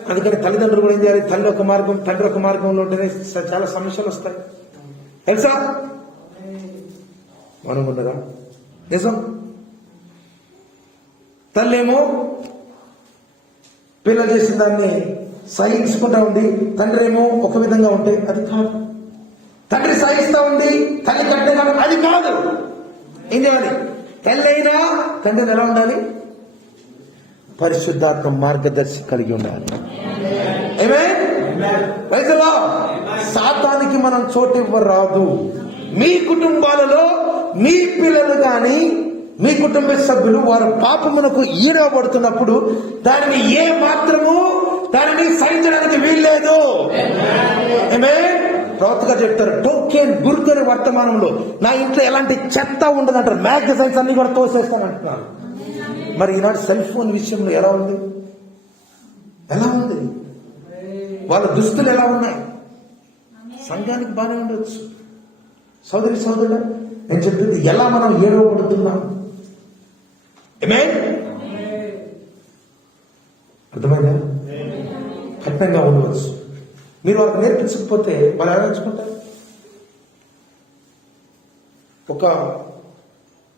అందుకని తల్లిదండ్రులు కూడా ఏం చేయాలి? తల్లి ఒక మార్గం, తండ్రి ఒక మార్గంలో ఉంటేనే చాలా సమస్యలు వస్తాయి. తెలుసా? మనం ఉన్నదా? నిజం. తల్లేమో పిల్లలు చేసిన దాన్ని సహించుకుంటా ఉండి, తండ్రి ఏమో ఒక విధంగా ఉంటే అది కాదు. తండ్రి సహిస్తా ఉండి తల్లి కట్టే కాదు, అది కాదు. ఏం చేయాలి? తల్లి అయినా తండ్రిని ఎలా ఉండాలి? పరిశుద్ధాత్మ మార్గదర్శి కలిగి ఉండాలి. Praise the Lord. సాతానికి మనం చోటు ఇవ్వరాదు. మీ కుటుంబాలలో మీ పిల్లలు గాని మీ కుటుంబ సభ్యులు వారు పాపమునకు ఈడవబడుతున్నప్పుడు దానిని ఏ మాత్రము దానిని సహించడానికి వీల్లేదు. ప్రవక్తగా చెప్తారు, టోకెన్ గురుకని వర్తమానంలో నా ఇంట్లో ఎలాంటి చెత్త ఉండదంటారు. మ్యాగజైన్స్ అన్ని కూడా తోసేస్తానంటున్నారు. మరి ఈనాడు సెల్ ఫోన్ విషయంలో ఎలా ఉంది? ఎలా ఉంది? వాళ్ళ దుస్తులు ఎలా ఉన్నాయి? సంఘానికి బాగానే ఉండొచ్చు. సోదరి సోదరుడు నేను చెప్పింది ఎలా మనం ఏడవబడుతున్నాం. అర్థమైందా? కఠినంగా ఉండవచ్చు. మీరు వాళ్ళకి నేర్పించకపోతే వాళ్ళు ఎలా నేర్చుకుంటారు?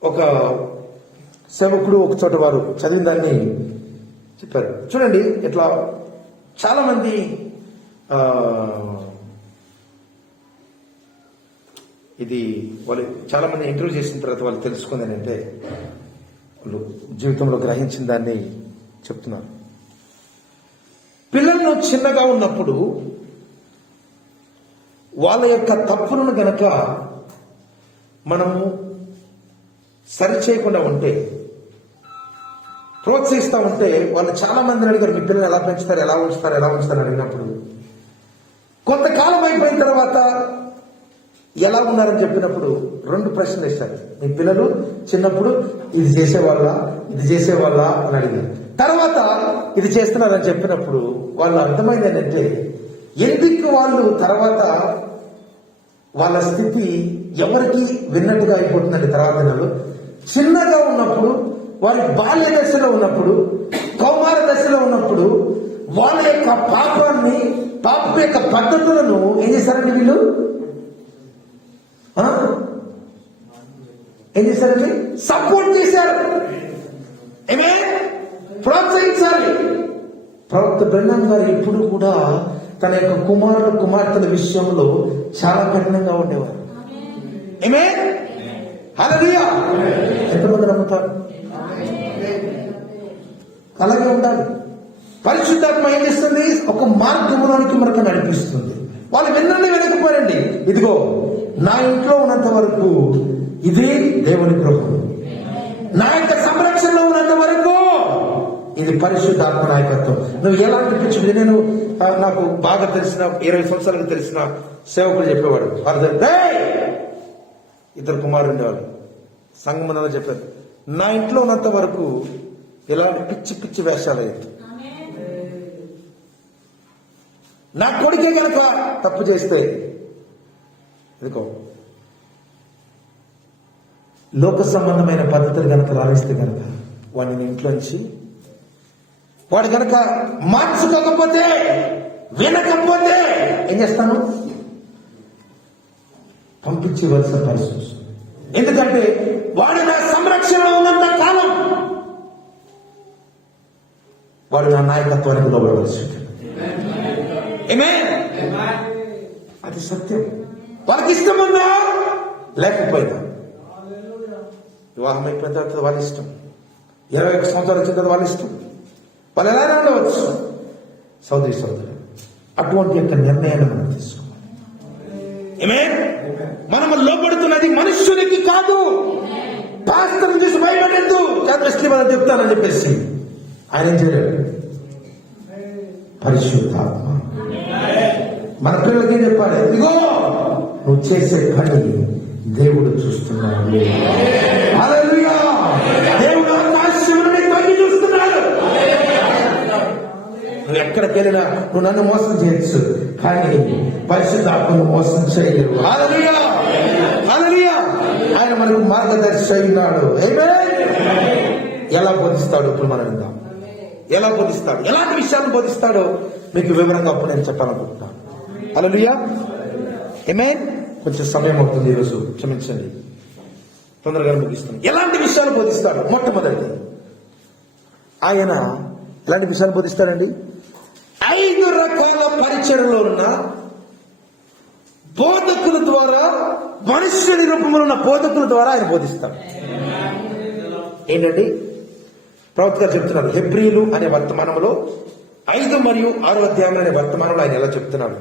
ఒక సేవకుడు ఒక చోట వారు చదివిన దాన్ని చెప్పారు. చూడండి, ఇట్లా చాలా మంది ఇది వాళ్ళు చాలా మంది ఇంటర్వ్యూ చేసిన తర్వాత వాళ్ళు తెలుసుకుంది ఏంటంటే వాళ్ళు జీవితంలో గ్రహించిన దాన్ని చెప్తున్నారు. పిల్లలు చిన్నగా ఉన్నప్పుడు వాళ్ళ యొక్క తప్పులను గనక మనము సరిచేయకుండా ఉంటే, ప్రోత్సహిస్తూ ఉంటే, వాళ్ళు చాలా మందిని అడిగారు, మీ పిల్లలు ఎలా పెంచుతారు, ఎలా ఉంచుతారు అడిగినప్పుడు కొంతకాలం అయిపోయిన తర్వాత ఎలా ఉన్నారని చెప్పినప్పుడు 2 ప్రశ్నలు ఇస్తారు. మీ పిల్లలు చిన్నప్పుడు ఇది చేసేవాళ్ళ అని అడిగారు. తర్వాత ఇది చేస్తున్నారని చెప్పినప్పుడు వాళ్ళు అర్థమైంది ఏంటంటే ఎందుకు వాళ్ళు తర్వాత వాళ్ళ స్థితి ఎవరికి విన్నట్టుగా అయిపోతుందండి. తర్వాత నెలలు చిన్నగా ఉన్నప్పుడు, వారి బాల్య దశలో ఉన్నప్పుడు, కౌమార దశలో ఉన్నప్పుడు వాళ్ళ యొక్క పాపం యొక్క పద్ధతులను ఏం చేశారండి వీళ్ళు? ఏం చేశారండి? సపోర్ట్ చేశారు. ప్రోత్సహించాలి. ప్రవక్త బ్రహ్మం గారు ఇప్పుడు కూడా తన యొక్క కుమార్తెల విషయంలో చాలా కఠినంగా ఉండేవారు. హల్లెలూయా. ఎంతమంది నమ్ముతారు? అలాగే ఉండాలి. పరిశుద్ధాత్మ ఏం చేస్తుంది? ఒక మార్గంలోనికి మనకు నడిపిస్తుంది. వాళ్ళు విన్నది వెనకపోరండి. ఇదిగో నా ఇంట్లో ఉన్నంత వరకు ఇది దేవుని గృహం, నా యొక్క సంరక్షణలో ఉన్నంత వరకు ఇది పరిశుద్ధాత్మ నాయకత్వం. నువ్వు ఎలాంటి పిచ్చి, నేను నాకు బాగా తెలిసిన 20 సంవత్సరాలకు తెలిసిన సేవకుడు చెప్పేవాడు. ఇద్దరు కుమారుడు ఉండేవాడు. సంగమనంలో చెప్పారు, నా ఇంట్లో ఉన్నంత వరకు ఎలాంటి పిచ్చి వేషాలు అయ్యేది. నా కొడుకే కనుక తప్పు చేస్తే ఇదిగో లోక సంబంధమైన పద్ధతులు కనుక రాణిస్తే కనుక వాడిని ఇంట్లోంచి వాడు కనుక మార్చుకోకపోతే, వినకపోతే ఏం చేస్తాను? పంపించవలసిన పరిస్థితి. ఎందుకంటే వాడు నా సంరక్షణలో ఉన్నంత కాలం వాడు నా నాయకత్వానికి లోబడవలసి ఉంటుంది. అది సత్యం. వాళ్ళకి ఇష్టం ఉందా లేకపోయినా, వివాహం అయిపోయిన తర్వాత వాళ్ళ ఇష్టం, 21 సంవత్సరాలు వచ్చిన తర్వాత వాళ్ళ ఇష్టం, వాళ్ళు ఎలానే ఉండవచ్చు. సోదరి అటువంటి యొక్క నిర్ణయాలు మనం తీసుకోవాలి. మనము లోపడుతున్నది మనుష్యునికి కాదు. పాస్టర్ చూసి భయపడద్దు, మనం చెప్తానని చెప్పేసి ఆయన ఏం చేయలేడు. పరిశుద్ధాత్మ మన పిల్లలకి చెప్పాలి, ఇదిగో నువ్వు చేసే పని దేవుడు చూస్తున్నాడు. హల్లెలూయా. దేవుడు ఆకాశం నుండి తొంగి చూస్తున్నాడు. నువ్వు ఎక్కడికి వెళ్ళినా నువ్వు నన్ను మోసం చేయొచ్చు, కానీ పరిశుద్ధాత్మను మోసం చేయలేవు. హల్లెలూయా. హల్లెలూయా. ఆయన మనకు మార్గదర్శి ఉన్నాడు. ఎలా బోధిస్తాడు? ఇప్పుడు మనం విందాం. ఎలా బోధిస్తాడు, ఎలాంటి విషయాన్ని బోధిస్తాడో మీకు వివరంగా అప్పుడు నేను చెప్పాలనుకుంటున్నాను. హల్లెలూయా. ఆమేన్. కొంచెం సమయం అవుతుంది ఈరోజు, క్షమించండి, తొందరగా ముగిస్తాను. ఎలాంటి విషయాలు బోధిస్తాడు? మొట్టమొదటి ఆయన ఎలాంటి విషయాలు బోధిస్తాడండి? 5 రకాల పరిచయంలో ఉన్న బోధకుల ద్వారా, మనుష్యుని రూపంలో ఉన్న బోధకుల ద్వారా ఆయన బోధిస్తాడు. ఏంటండి? ప్రవక్త గారు చెప్తున్నారు, హెబ్రీలు అనే వర్తమానంలో 5 మరియు 6 అధ్యాయంలోని వర్తమానంలో ఆయన ఎలా చెప్తున్నాడు.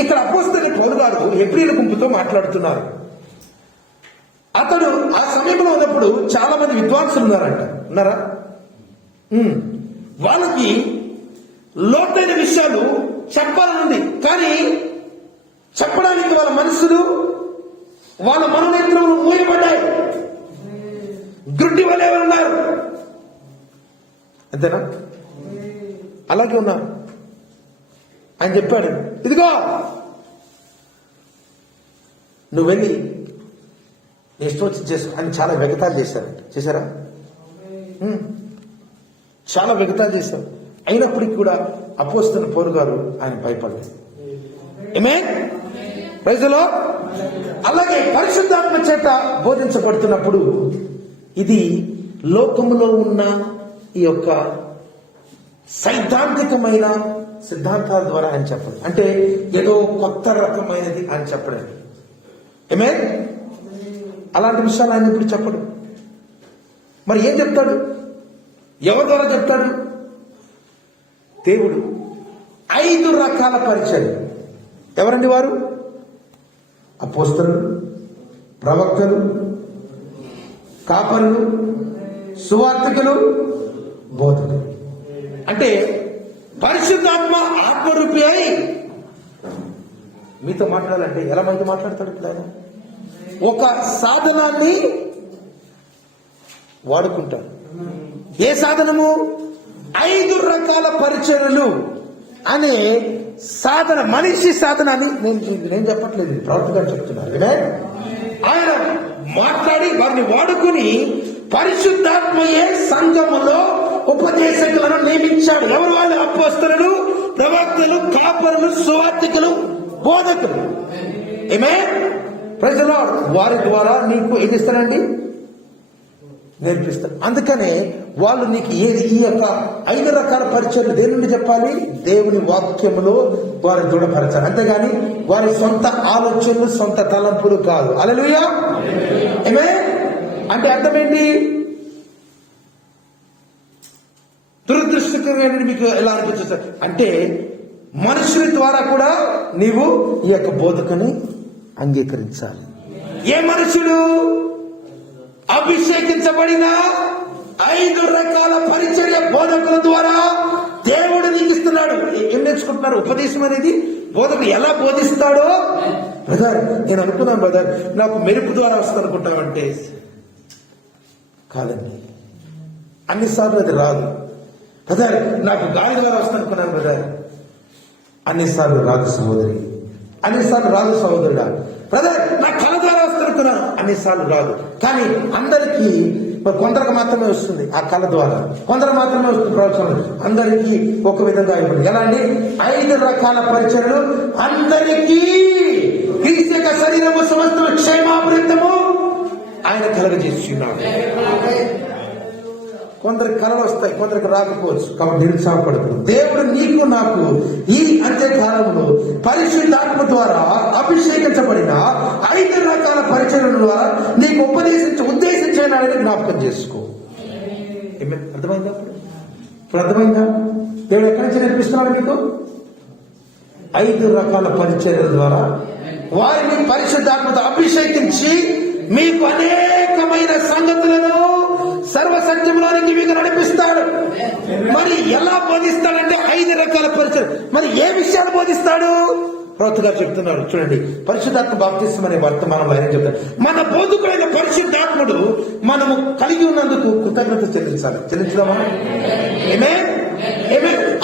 ఇక్కడ అపోస్తలుడైన పౌలు గారు హెబ్రీయుల గుంపుతో మాట్లాడుతున్నారు. అతడు ఆ సమయంలో ఉన్నప్పుడు చాలా మంది విద్వాంసులు ఉన్నారా? వాళ్ళకి లోతైన విషయాలు చెప్పాలనుంది, కానీ చెప్పడానికి వాళ్ళ మనసులు, వాళ్ళ మనోనేత్రములు మూయబడ్డాయి. గుడ్డి వలె ఉన్నారు. అంతేనా? అలాగే ఉన్నారు. ఆయన చెప్పాడు, ఇదిగో నువ్వు వెళ్ళి నీ ఇష్టం వచ్చి చేసుకో అని చాలా వెగతాలు చేశారా? చాలా వెగతాలు చేశారు. అయినప్పటికీ కూడా అపోస్తలుడైన పౌలు గారు ఆయన భయపడలేదు. ప్రైజ్లో అలాగే పరిశుద్ధాత్మ చేత బోధించబడుతున్నప్పుడు ఇది లోకములో ఉన్న ఈ యొక్క సైద్ధాంతికమైన సిద్ధాంతాల ద్వారా ఆయన చెప్పడు. అంటే ఏదో కొత్త రకమైనది ఆయన చెప్పడం. అలాంటి విషయాలు ఆయన ఇప్పుడు చెప్పడు. మరి ఏం చెప్తాడు? ఎవరి ద్వారా చెప్తాడు? దేవుడు 5 రకాల పరిచయం. ఎవరండి వారు? అపోస్తలులు, ప్రవక్తలు, కాపరులు, సువార్తికులు, బోధకులు. అంటే పరిశుద్ధాత్మ ఆత్మరూపి అయి మీతో మాట్లాడాలంటే ఎలా మంది మాట్లాడతాడు? ఇప్పుడు ఆయన ఒక సాధనాన్ని వాడుకుంటాడు. ఏ సాధనము? 5 రకాల పరిచర్యలు అనే సాధన, మనిషి సాధనాన్ని నేను చెప్పట్లేదు, ప్రవక్త గారు చెప్తున్నారు. ఆయన మాట్లాడి వారిని వాడుకుని పరిశుద్ధాత్మయే సంఘములో ఉపదేశకులను నియమించాడు. ఎవరు వాళ్ళు? అపోస్తలులు, ప్రవక్తలు, కాపరులు, సువార్తికులు, బోధకులు. ప్రజల వారి ద్వారా నీకు ఏది ఇస్తారండి? నేర్పిస్తారు. అందుకనే వాళ్ళు నీకు ఏది ఈ యొక్క 5 రకాల పరిచయాలు దేని నుండి చెప్పాలి? దేవుని వాక్యములో వారి దృఢపరచాలి. అంతేగాని వారి సొంత ఆలోచనలు, సొంత తలంపులు కాదు. హల్లెలూయా. అంటే అర్థం ఏంటి? దురదృష్టకరమైన మీకు ఎలా అనిపించారు అంటే మనుషుల ద్వారా కూడా నీవు ఈ యొక్క బోధకుని అంగీకరించాలి. ఏ మనుషులు? అభిషేకించబడిన 5 రకాల పరిచర్య బోధకుల ద్వారా దేవుడు నీకు ఇస్తున్నాడు. ఏం నేర్చుకుంటున్నారు? ఉపదేశం అనేది బోధకుడు ఎలా బోధిస్తాడో. బ్రదర్ నేను అనుకున్నాను, బ్రదర్ నాకు మెరుపు ద్వారా వస్తుంది అనుకుంటామంటే కాదండి, అన్నిసార్లు అది రాదు. బ్రదర్ నాకు గాలి ద్వారా వస్తుంది అనుకున్నాను. బ్రదర్ అన్నిసార్లు రాదు సహోదరి, అన్నిసార్లు రాదు సహోదరుడా. బ్రదర్ నా కళ ద్వారా వస్తుంది అనుకున్నాను, అన్నిసార్లు రాదు. కానీ అందరికీ కొందరికి మాత్రమే వస్తుంది ఆ కళ ద్వారా, కొందరు మాత్రమే వస్తుంది ప్రవచనం. అందరికీ ఒక విధంగా అయిపోయింది. ఎలా అండి? 5 రకాల పరిచర్యలు అందరికీ క్రీస్తు యొక్క శరీరము సమస్త క్షేమాభివృద్ధము ఆయన కలగజేస్తున్నాడు. కొందరికి కళలు వస్తాయి, కొందరికి రాకపోవచ్చు. కాబట్టి నిరుత్సాహపడకూడదు. దేవుడు నీకు నాకు ఈ అంత్యకాలంలో పరిశుద్ధాత్మ ద్వారా అభిషేకించబడిన 5 రకాల పరిచర్యల ద్వారా నీకు ఉద్దేశించాలని జ్ఞాపకం చేసుకో. అర్థమైందా? ఇప్పుడు అర్థమైందా? దేవుడు ఎక్కడి నుంచి నేర్పిస్తున్నాడు మీకు? 5 రకాల పరిచర్యల ద్వారా వారిని పరిశుద్ధాత్మతో అభిషేకించి మీకు అనేకమైన సంగతులను సర్వసత్యంలోనికి మీకు నడిపిస్తాడు. మరి ఎలా బోధిస్తాడంటే 5 రకాల పరిచయం. మరి ఏ విషయాలు బోధిస్తాడు? ప్రవక్త గారు చెప్తున్నారు చూడండి. పరిశుద్ధాత్మ బాప్తిస్మం అనే వర్తమానంలో ఆయన చెప్తారు, మన బోధకుడైన పరిశుద్ధాత్ముడు మనము కలిగి ఉన్నందుకు కృతజ్ఞత చెల్లించుదామా?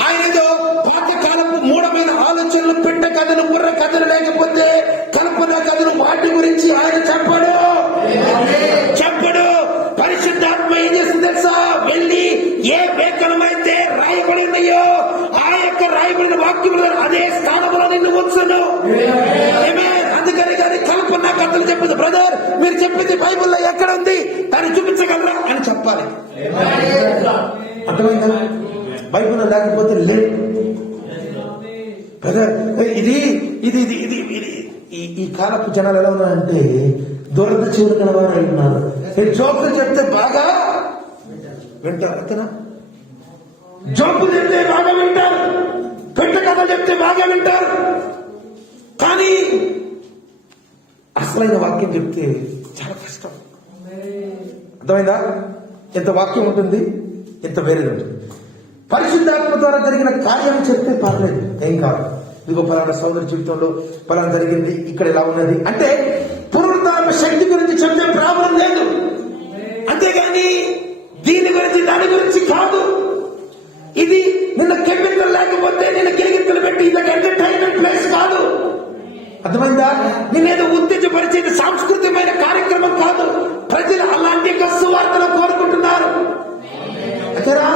ఆయన ఏదో పాతకాలపు మూఢమైన ఆలోచనలు, పెట్ట కథలు, బుర్ర కథలు, లేకపోతే కల్పన కథలు, వాటి గురించి ఆయన చెప్పడు. పరిశుద్ధాత్మ ఏం చేస్తుంది తెలుసా? వెళ్ళి ఏ లేఖనమైతే రాయబడి ఉన్నాయో ఆ యొక్క రాయబడిన వాక్యములు అదే స్థానంలో నిన్ను ఉంచును. అందుకని కానీ కల్పన కథలు చెప్పింది. బ్రదర్ మీరు చెప్పింది బైబిల్లో ఎక్కడ ఉంది, దాన్ని చూపించగలరా అని చెప్పాలి. అర్థమైందా? బైబిల్లో లేకపోతే లేదు. బ్రదర్ ఇది ఇది ఇది ఇది ఈ కాలపు జనాలు ఎలా ఉన్నారంటే దొరక చెవులు కలవారు ఉన్నారు. జోకులు చెప్తే బాగా వింటారు. అంతేనా? జోకులు చెప్తే బాగా వింటారు, పెట్ట కథ చెప్తే బాగా వింటారు. కానీ అసలైన వాక్యం చెప్తే చాలా కష్టం. అర్థమైందా? ఎంత వాక్యం ఉంటుంది, ఎంత వేరేది ఉంటుంది. పరిశుద్ధాత్మ ద్వారా జరిగిన కార్యం చెప్తే పర్లేదు, ఏం కాదు. ఇదిగో పలానా సోదరి జీవితంలో పలానా జరిగింది, ఇక్కడ ఎలా ఉన్నది అంటే పునరుద్ధరణ శక్తి గురించి చెప్తే ప్రాబ్లం లేదు. అంతేగాని దీని గురించి దాని గురించి కాదు. ఇది నిన్న కెమికల్ లేకపోతే నిన్న గిరిగిత్తులు పెట్టి ఇది ఎంటర్టైన్మెంట్ ప్లేస్ కాదు. అర్థమైందా? నేనేదో ఉత్తేజపరిచేది సాంస్కృతికమైన కార్యక్రమం కాదు. ప్రజలు అలాంటి యొక్క సువార్తను కోరుకుంటున్నారు. అంతేరా?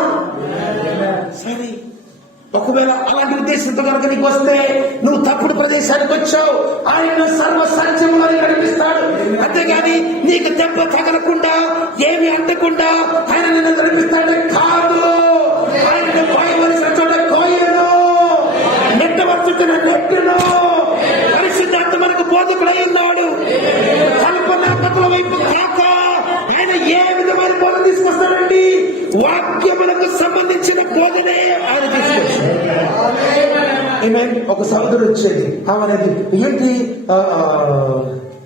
సరే, ఒకవేళ అలాంటి ఉద్దేశంతో కనుక నీకు వస్తే నువ్వు తప్పుడు ప్రదేశానికి వచ్చావు. ఆయన సర్వ సాధ్యములు నడిపిస్తాడు. అంతేగాని నీకు దెబ్బ తగలకుండా ఏమి అంటకుండా ఆయన నిన్ను నడిపిస్తాడే కాదు. ఆయన కోయవలసిన చోట కోయను, నెట్టవలసిన నెట్టును. పరిశుద్ధాత్మ మనకు బోధకుడై ఉన్నాడు. కల్పన కథల వైపు కాక ఆయన ఏ విధమైన బోధ తీసుకొస్తాడండి? వాక్యములకు సంబంధించిన బోధనే ఆయన తీసుకొచ్చాడు. ఒక సహోదరుడు వచ్చేది, ఆమెది ఏంటి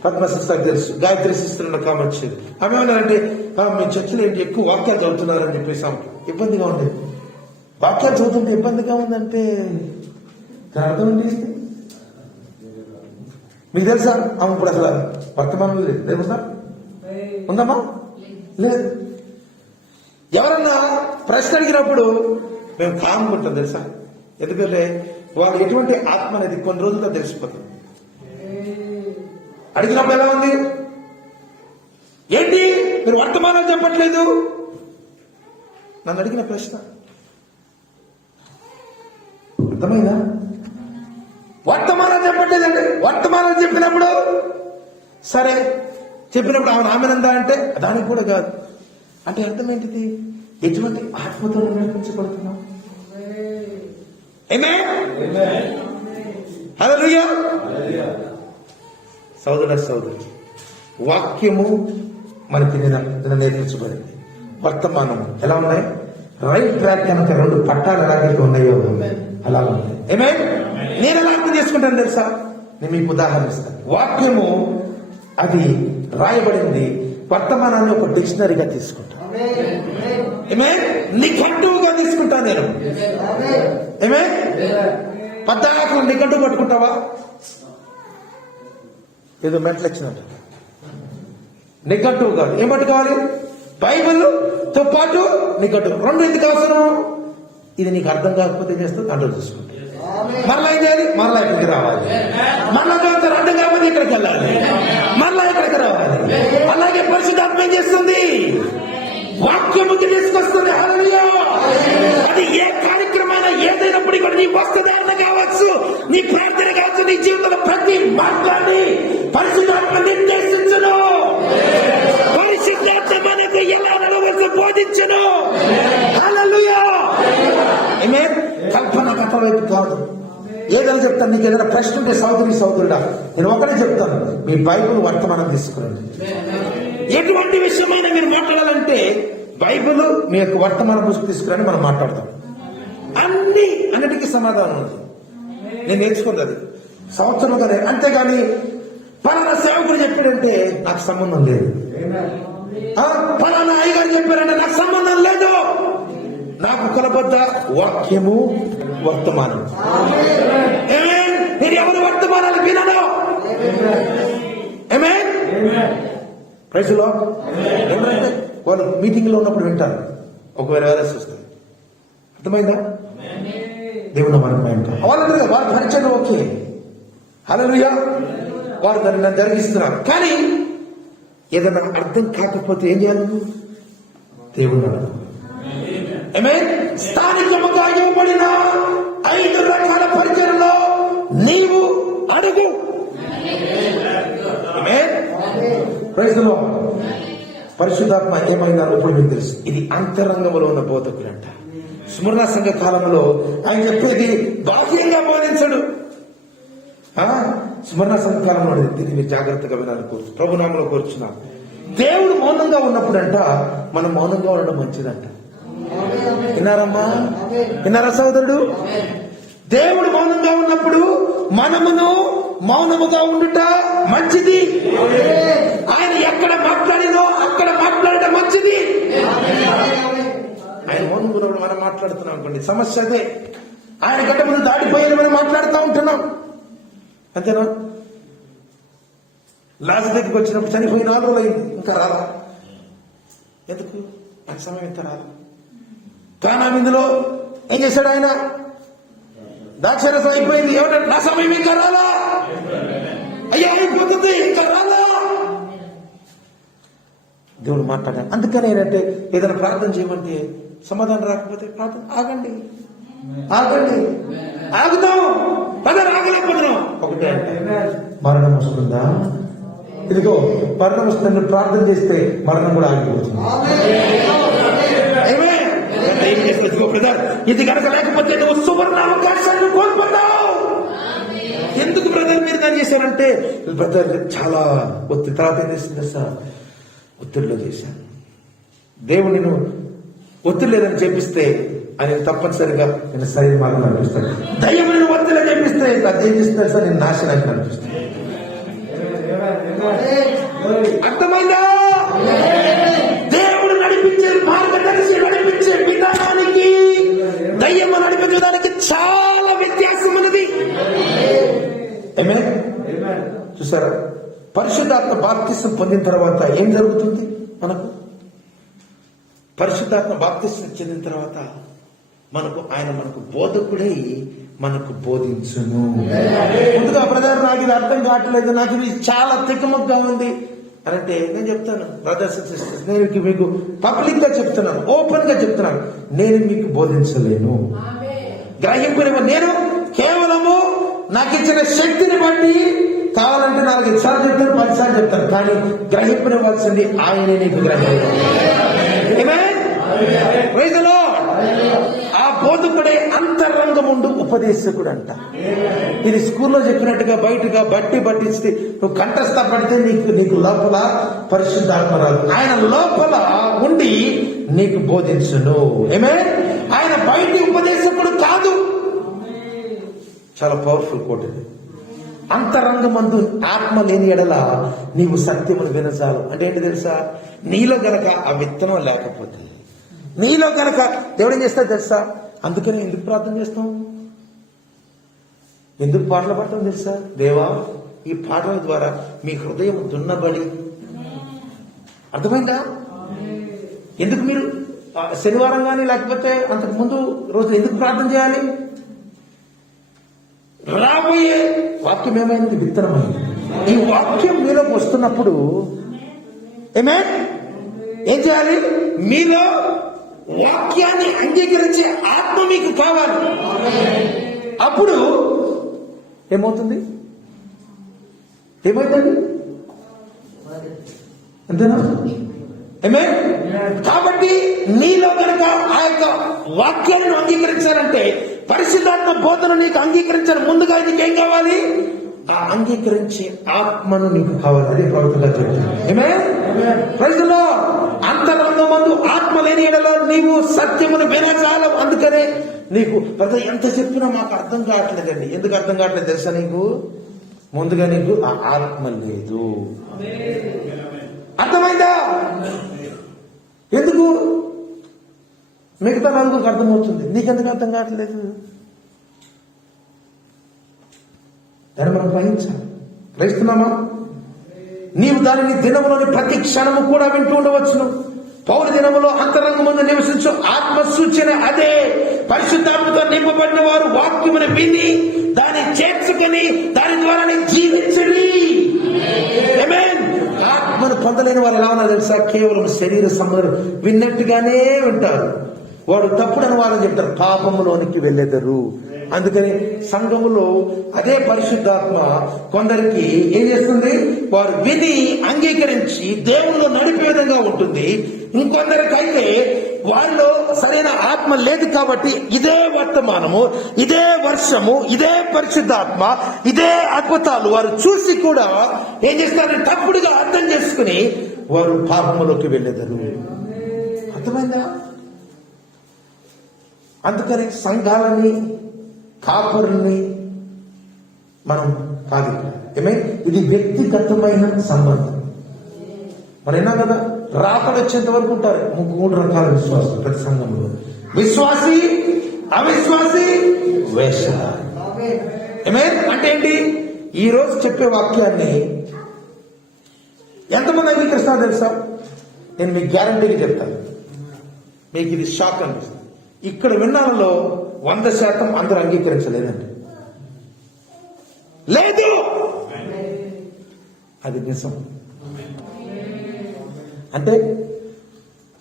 పద్మ సిస్టర్ తెలుసు, గాయత్రి సిస్టర్ కామె వచ్చేది. ఆమె ఏమన్నారంటే మీ చర్చలు ఏంటి ఎక్కువ వాక్యాలు చదువుతున్నారని చెప్పేసి ఆమె ఇబ్బందిగా ఉండేది. వాక్యాలు చదువుతుంటే ఇబ్బందిగా ఉందంటే అర్థం ఏంటి? మీకు తెలుసా ఆమె ఇప్పుడు అసలు వర్తమానం లేదు, తెలుసా? ఉందమ్మా? లేదు. ఎవరన్నా ప్రశ్న అడిగినప్పుడు మేము కానుకుంటాం, తెలుసా? ఎందుకంటే వాళ్ళు ఎటువంటి ఆత్మ అనేది కొన్ని రోజుల్లో తెలిసిపోతుంది. అడిగినప్పుడు ఎలా ఉంది? ఏంటి మీరు వర్తమానం చెప్పట్లేదు? నన్ను అడిగిన ప్రశ్న అర్థమైందా? వర్తమానం చెప్పట్లేదండి. వర్తమానం చెప్పినప్పుడు సరే, చెప్పినప్పుడు ఆమెనందా అంటే దానికి కూడా కాదు. అంటే అర్థం ఏంటిది? ఎటువంటి ఆత్మతో నడిపించబడుతున్నాం. హల్లెలూయా. సోదరి వాక్యము మనకి నేర్పించబడింది. వర్తమానం ఎలా ఉన్నాయి? రైట్ ట్రాక్ కనుక రెండు పట్టాలు ఎలాగైతే ఉన్నాయో అలా ఉంది. నేను ఎలా అర్థం చేసుకుంటాను తెలుసా? నేను మీకు ఉదాహరణ ఇస్తాను. వాక్యము అది రాయబడింది, వర్తమానాన్ని ఒక డిక్షనరీగా తీసుకుంటాను. నిఘంటువుగా తీసుకుంటాను నేను. పద్దాకు నిఘంటువు పట్టుకుంటావా? ఏదో మెంటలు వచ్చినట్టు. నిఘంటువు కాదు, ఏం పట్టుకోవాలి? బైబిల్తో పాటు నిఘంటువు రెండు ఎందుకు అవసరం? ఇది నీకు అర్థం కాకపోతే చేస్తే కంట్రోల్ చూసుకుంటా. మరలా ఏం చేయాలి? మరలా ఇక్కడికి రావాలి. మరలా చదువుతారు అర్థం కాకపోతే ఇక్కడికి వెళ్ళాలి, మరలా ఇక్కడికి రావాలి. అలాగే పరిశుద్ధాత్మ ఏం చేస్తుంది? వాక్యముకి తీసుకొస్తుంది. హల్లెలూయా. అది ఏ కార్యక్రమైనా ఏదైనప్పుడు కూడా నీ వస్త్రధారణ కావచ్చు, నీ ప్రార్థన కావచ్చు, నీ జీవితంలో ప్రతి మార్గాన్ని పరిశుద్ధాత్మ నిర్దేశించును. పరిశుద్ధాత్మ మనకు ఎలా నడవలసి బోధించును. హల్లెలూయా. కల్పన కథ వైపు కాదు. ఏదైనా చెప్తాను. నీకు ఏదైనా ప్రశ్న ఉంటే సోదరుడా నేను ఒకటే చెప్తాను, మీ బైబిల్ వర్తమానం తీసుకురండి. ఎటువంటి విషయమైనా మీరు మాట్లాడాలంటే బైబిల్ మీ యొక్క వర్తమాన పుస్తకం తీసుకురని మనం మాట్లాడతాం. అన్నిటికీ సమాధానం ఉంది. నేను నేర్చుకుంది అది సంవత్సరంలోనే. అంతేగాని పలానా సేవకుడు చెప్పాడంటే నాకు సంబంధం లేదు, పలానా అయ్యగారు చెప్పారంటే నాకు సంబంధం లేదు. నాకు కలబద్ద వాక్యము వర్తమానం. నేను ఎవరు వర్తమానాలు వినను. ప్రైజ్లో ఎవరంటే వాళ్ళు మీటింగ్ లో ఉన్నప్పుడు వింటారు, ఒకవేళ వేరేసి వస్తుంది. అర్థమైందా? దేవుడు వాళ్ళందరూ వారి పరిచయం ఓకే, హల్లెలూయా, వారు దాన్ని జరిగిస్తున్నారు. కానీ ఏదైనా అర్థం కాకపోతే ఏం చేయాలి? దేవుడు స్థానికముగా ఇవ్వబడిన 5 రకాల పరిచయంలో నీవు అడుగు. పరిశుద్ధాత్మ ఏమైందని ఇప్పుడు మీకు తెలుసు. ఇది అంతరంగంలో ఉన్న బోధకులంట. స్మరణ సంఘ కాలంలో ఆయన చెప్పేది బాహ్యంగా బోధించడు. స్మరణ సంఘ కాలంలో దీన్ని జాగ్రత్తగా వినాలని కోరుచు, ప్రభునామంలో కోరుచున్నాం. దేవుడు మౌనంగా ఉన్నప్పుడంట మనం మౌనంగా ఉండడం మంచిదంట. విన్నారమ్మా? విన్నారా సోదరుడు? దేవుడు మౌనంగా ఉన్నప్పుడు మనమును మౌనముగా ఉండుట మంచిది. ఆయన ఎక్కడ మాట్లాడినో అక్కడ మాట్లాడటం మంచిది. ఆయన మౌనంగా ఉన్నప్పుడు మనం మాట్లాడుతున్నాం అనుకోండి, సమస్య అదే. ఆయన గడ్డ ముందు దాటిపోయేది మనం మాట్లాడుతూ ఉంటున్నాం, అంతేనా? లాస్ట్ దగ్గరికి వచ్చినప్పుడు చనిపోయి 4 రోజులు అయింది, ఇంకా రాలా. ఎందుకు? ఆయన సమయం ఇంకా రాలా. కానామిందులో ఏం చేశాడు ఆయన? ద్రాక్షరసం అయిపోయింది, ఏమిటంటే నా సమయం ఇంకా రాలా, అయ్యా అయిపోతుంది, ఇంకా రాలా. దేవుడు మాట్లాడాడు. అందుకని ఏంటంటే ఏదైనా ప్రార్థన చేయమంటే సమాధానం రాకపోతే ప్రార్థన ఆగండి, ఆగుతాం, ఆగలేకపోతున్నాం. ఒకటే మరణం వస్తుందా? ఇదిగో మరణం వస్తుందని ప్రార్థన చేస్తే మరణం కూడా ఆగిపోతుంది. ఏం చేస్తావు బ్రదర్? ఇది కనుక లేకపోతే నువ్వు సువర్ణ అవకాశాన్ని కోల్పోతావు. ఎందుకు బ్రదర్ మీరు దాన్ని చేశారంటే, బ్రదర్ చాలా ఒత్తిడి, తర్వాత ఏం చేసింది సార్? ఒత్తిడిలో చేశాను. దేవుడు నేను ఒత్తిడి లేదని చెప్పిస్తే ఆయన తప్పనిసరిగా నేను సరైన మార్గం అనిపిస్తాను. దయ్యం నేను ఒత్తిడి చెప్పిస్తే అదేం చేస్తారు సార్? నేను నాశనానికి అనిపిస్తాను. అర్థమైందా? దేవుడు నడిపించే మార్గదర్శి నడిపించే విధానానికి దయ్యం నడిపించే విధానానికి చాలా వ్యత్యాసం ఉన్నది. చూసారా? పరిశుద్ధాత్మ బాప్తిస్మం పొందిన తర్వాత ఏం జరుగుతుంది మనకు? పరిశుద్ధాత్మ బాప్తిస్మం చెందిన తర్వాత మనకు బోధకుడై మనకు బోధించును. ముందుగా బ్రదర్ నాకు ఇది అర్థం కావట్లేదు, నాకు ఇది చాలా తికమగ్గా ఉంది అని అంటే నేను చెప్తాను, బ్రదర్స్ అండ్ సిస్టర్స్, నేను మీకు పబ్లిక్ గా చెప్తున్నాను, ఓపెన్ గా చెప్తున్నాను, నేను మీకు బోధించలేను. గ్రహింపుని నేను కేవలము నాకు ఇచ్చిన శక్తిని బట్టి కావాలంటే 4 సార్లు చెప్తాను, 10 సార్లు చెప్తాను, కానీ గ్రహింపునివ్వాల్సింది ఆయనే నీకు గ్రహించలో. ఆ బోధకుడే అంతరంగముండు ఉపదేశకుడు అంట. ఇది స్కూల్లో చెప్పినట్టుగా బయటగా బట్టిస్తే నువ్వు కంఠస్థ పడితే నీకు లోపల పరిశుద్ధాత్మ రాదు. ఆయన లోపల ఉండి నీకు బోధించును. ఆయన బయటి ఉపదేశకుడు కాదు. చాలా పవర్ఫుల్ కోట్ ఇది. అంతరంగమందు ఆత్మ లేని ఎడల నీవు సత్యమును వినచాలు. అంటే ఏంటి తెలుసా? నీలో గనక ఆ విత్తనం లేకపోతే, నీలో గనక దేవుడు ఏం చేస్తాడు తెలుసా? అందుకని ఎందుకు ప్రార్థన చేస్తాం, ఎందుకు పాటలు పాడతాం తెలుసా? దేవా, ఈ పాటల ద్వారా మీ హృదయం దున్నబడి. అర్థమైందా? ఎందుకు మీరు శనివారం కానీ లేకపోతే అంతకు ముందు రోజు ఎందుకు ప్రార్థన చేయాలి? రాబోయే వాక్యం ఏమైంది? విత్తనమైంది. ఈ వాక్యం మీలోకి వస్తున్నప్పుడు ఏం చేయాలి? మీలో వాక్యాన్ని అంగీకరించే ఆత్మ మీకు కావాలి. అప్పుడు ఏమవుతుంది? ఏమైందండి? అంతేనా? కాబట్టి నీలో కనుక ఆ యొక్క వాక్యాలను అంగీకరించాలంటే, పరిశుద్ధాత్మ బోధన నీకు అంగీకరించాలి. ముందుగా నీకేం కావాలి? ఆ అంగీకరించే ఆత్మను నీకు కావాలి. అదే ప్రభుత్వంగా చెప్తుంది. ప్రజల్లో అంతరంగమందు ఆత్మ లేని ఎడలో నీవు సత్యమును వినచాలవు. అందుకనే నీకు ప్రతి ఎంత చెప్పినా మాకు అర్థం కావట్లేదండి. ఎందుకు అర్థం కావట్లేదు తెలుసా? నీకు ముందుగా నీకు ఆ ఆత్మ లేదు. అర్థమైందా? ఎందుకు? మిగతా 4 అర్థమవుతుంది, నీకెందుకు అర్థం కావట్లేదు? దాన్ని మనం గ్రహించాలి. గ్రహిస్తున్నామా? నీవు దానిని దినములోని ప్రతి క్షణము కూడా వింటూ ఉండవచ్చును. పౌరు దినములో అంతరంగమందు నివసించు ఆత్మ సూచన అదే. పరిశుద్ధాత్మతో నింపబడిన వారు వాక్యమును విని దాన్ని చేర్చుకొని దాని ద్వారా జీవించండి. ఆత్మను పొందలేని వారు ఎలా ఉన్నారు తెలుసా? కేవలం శరీర సంబంధం విన్నట్టుగానే వింటారు. వాడు తప్పుడని వాళ్ళని చెప్తారు, పాపములోనికి వెళ్ళెదరు. అందుకని సంఘములో అదే పరిశుద్ధాత్మ కొందరికి ఏం చేస్తుంది? వారు విని అంగీకరించి దేవుల్లో నడిపే విధంగా ఉంటుంది. ఇంకొందరికైతే వారిలో సరైన ఆత్మ లేదు కాబట్టి ఇదే వర్తమానము, ఇదే వర్షము, ఇదే పరిశుద్ధాత్మ, ఇదే అద్భుతాలు వారు చూసి కూడా ఏం చేస్తారంటే తప్పుడుగా అర్థం చేసుకుని వారు పాపములోకి వెళ్ళెదరు. అర్థమైందా? అందుకని సంఘాలని, కాపరుల్ని మనం కాదు. ఇది వ్యక్తిగతమైన సంబంధం. మరి అయినా కదా రాకడ వచ్చేంత వరకు ఉంటారు 3 రకాల విశ్వాసం ప్రతి సంఘంలో: విశ్వాసి, అవిశ్వాసి, వేషధారి. అంటే ఏంటి? ఈ రోజు చెప్పే వాక్యాన్ని ఎంతమంది అంగీకరిస్తారో తెలుసా? నేను మీకు గ్యారంటీగా చెప్తాను, మీకు ఇది షాక్ అనిపిస్తుంది. ఇక్కడ విన్నాలలో 100% అందరూ అంగీకరించలేదండి. లేదు, అది నిజం. అంటే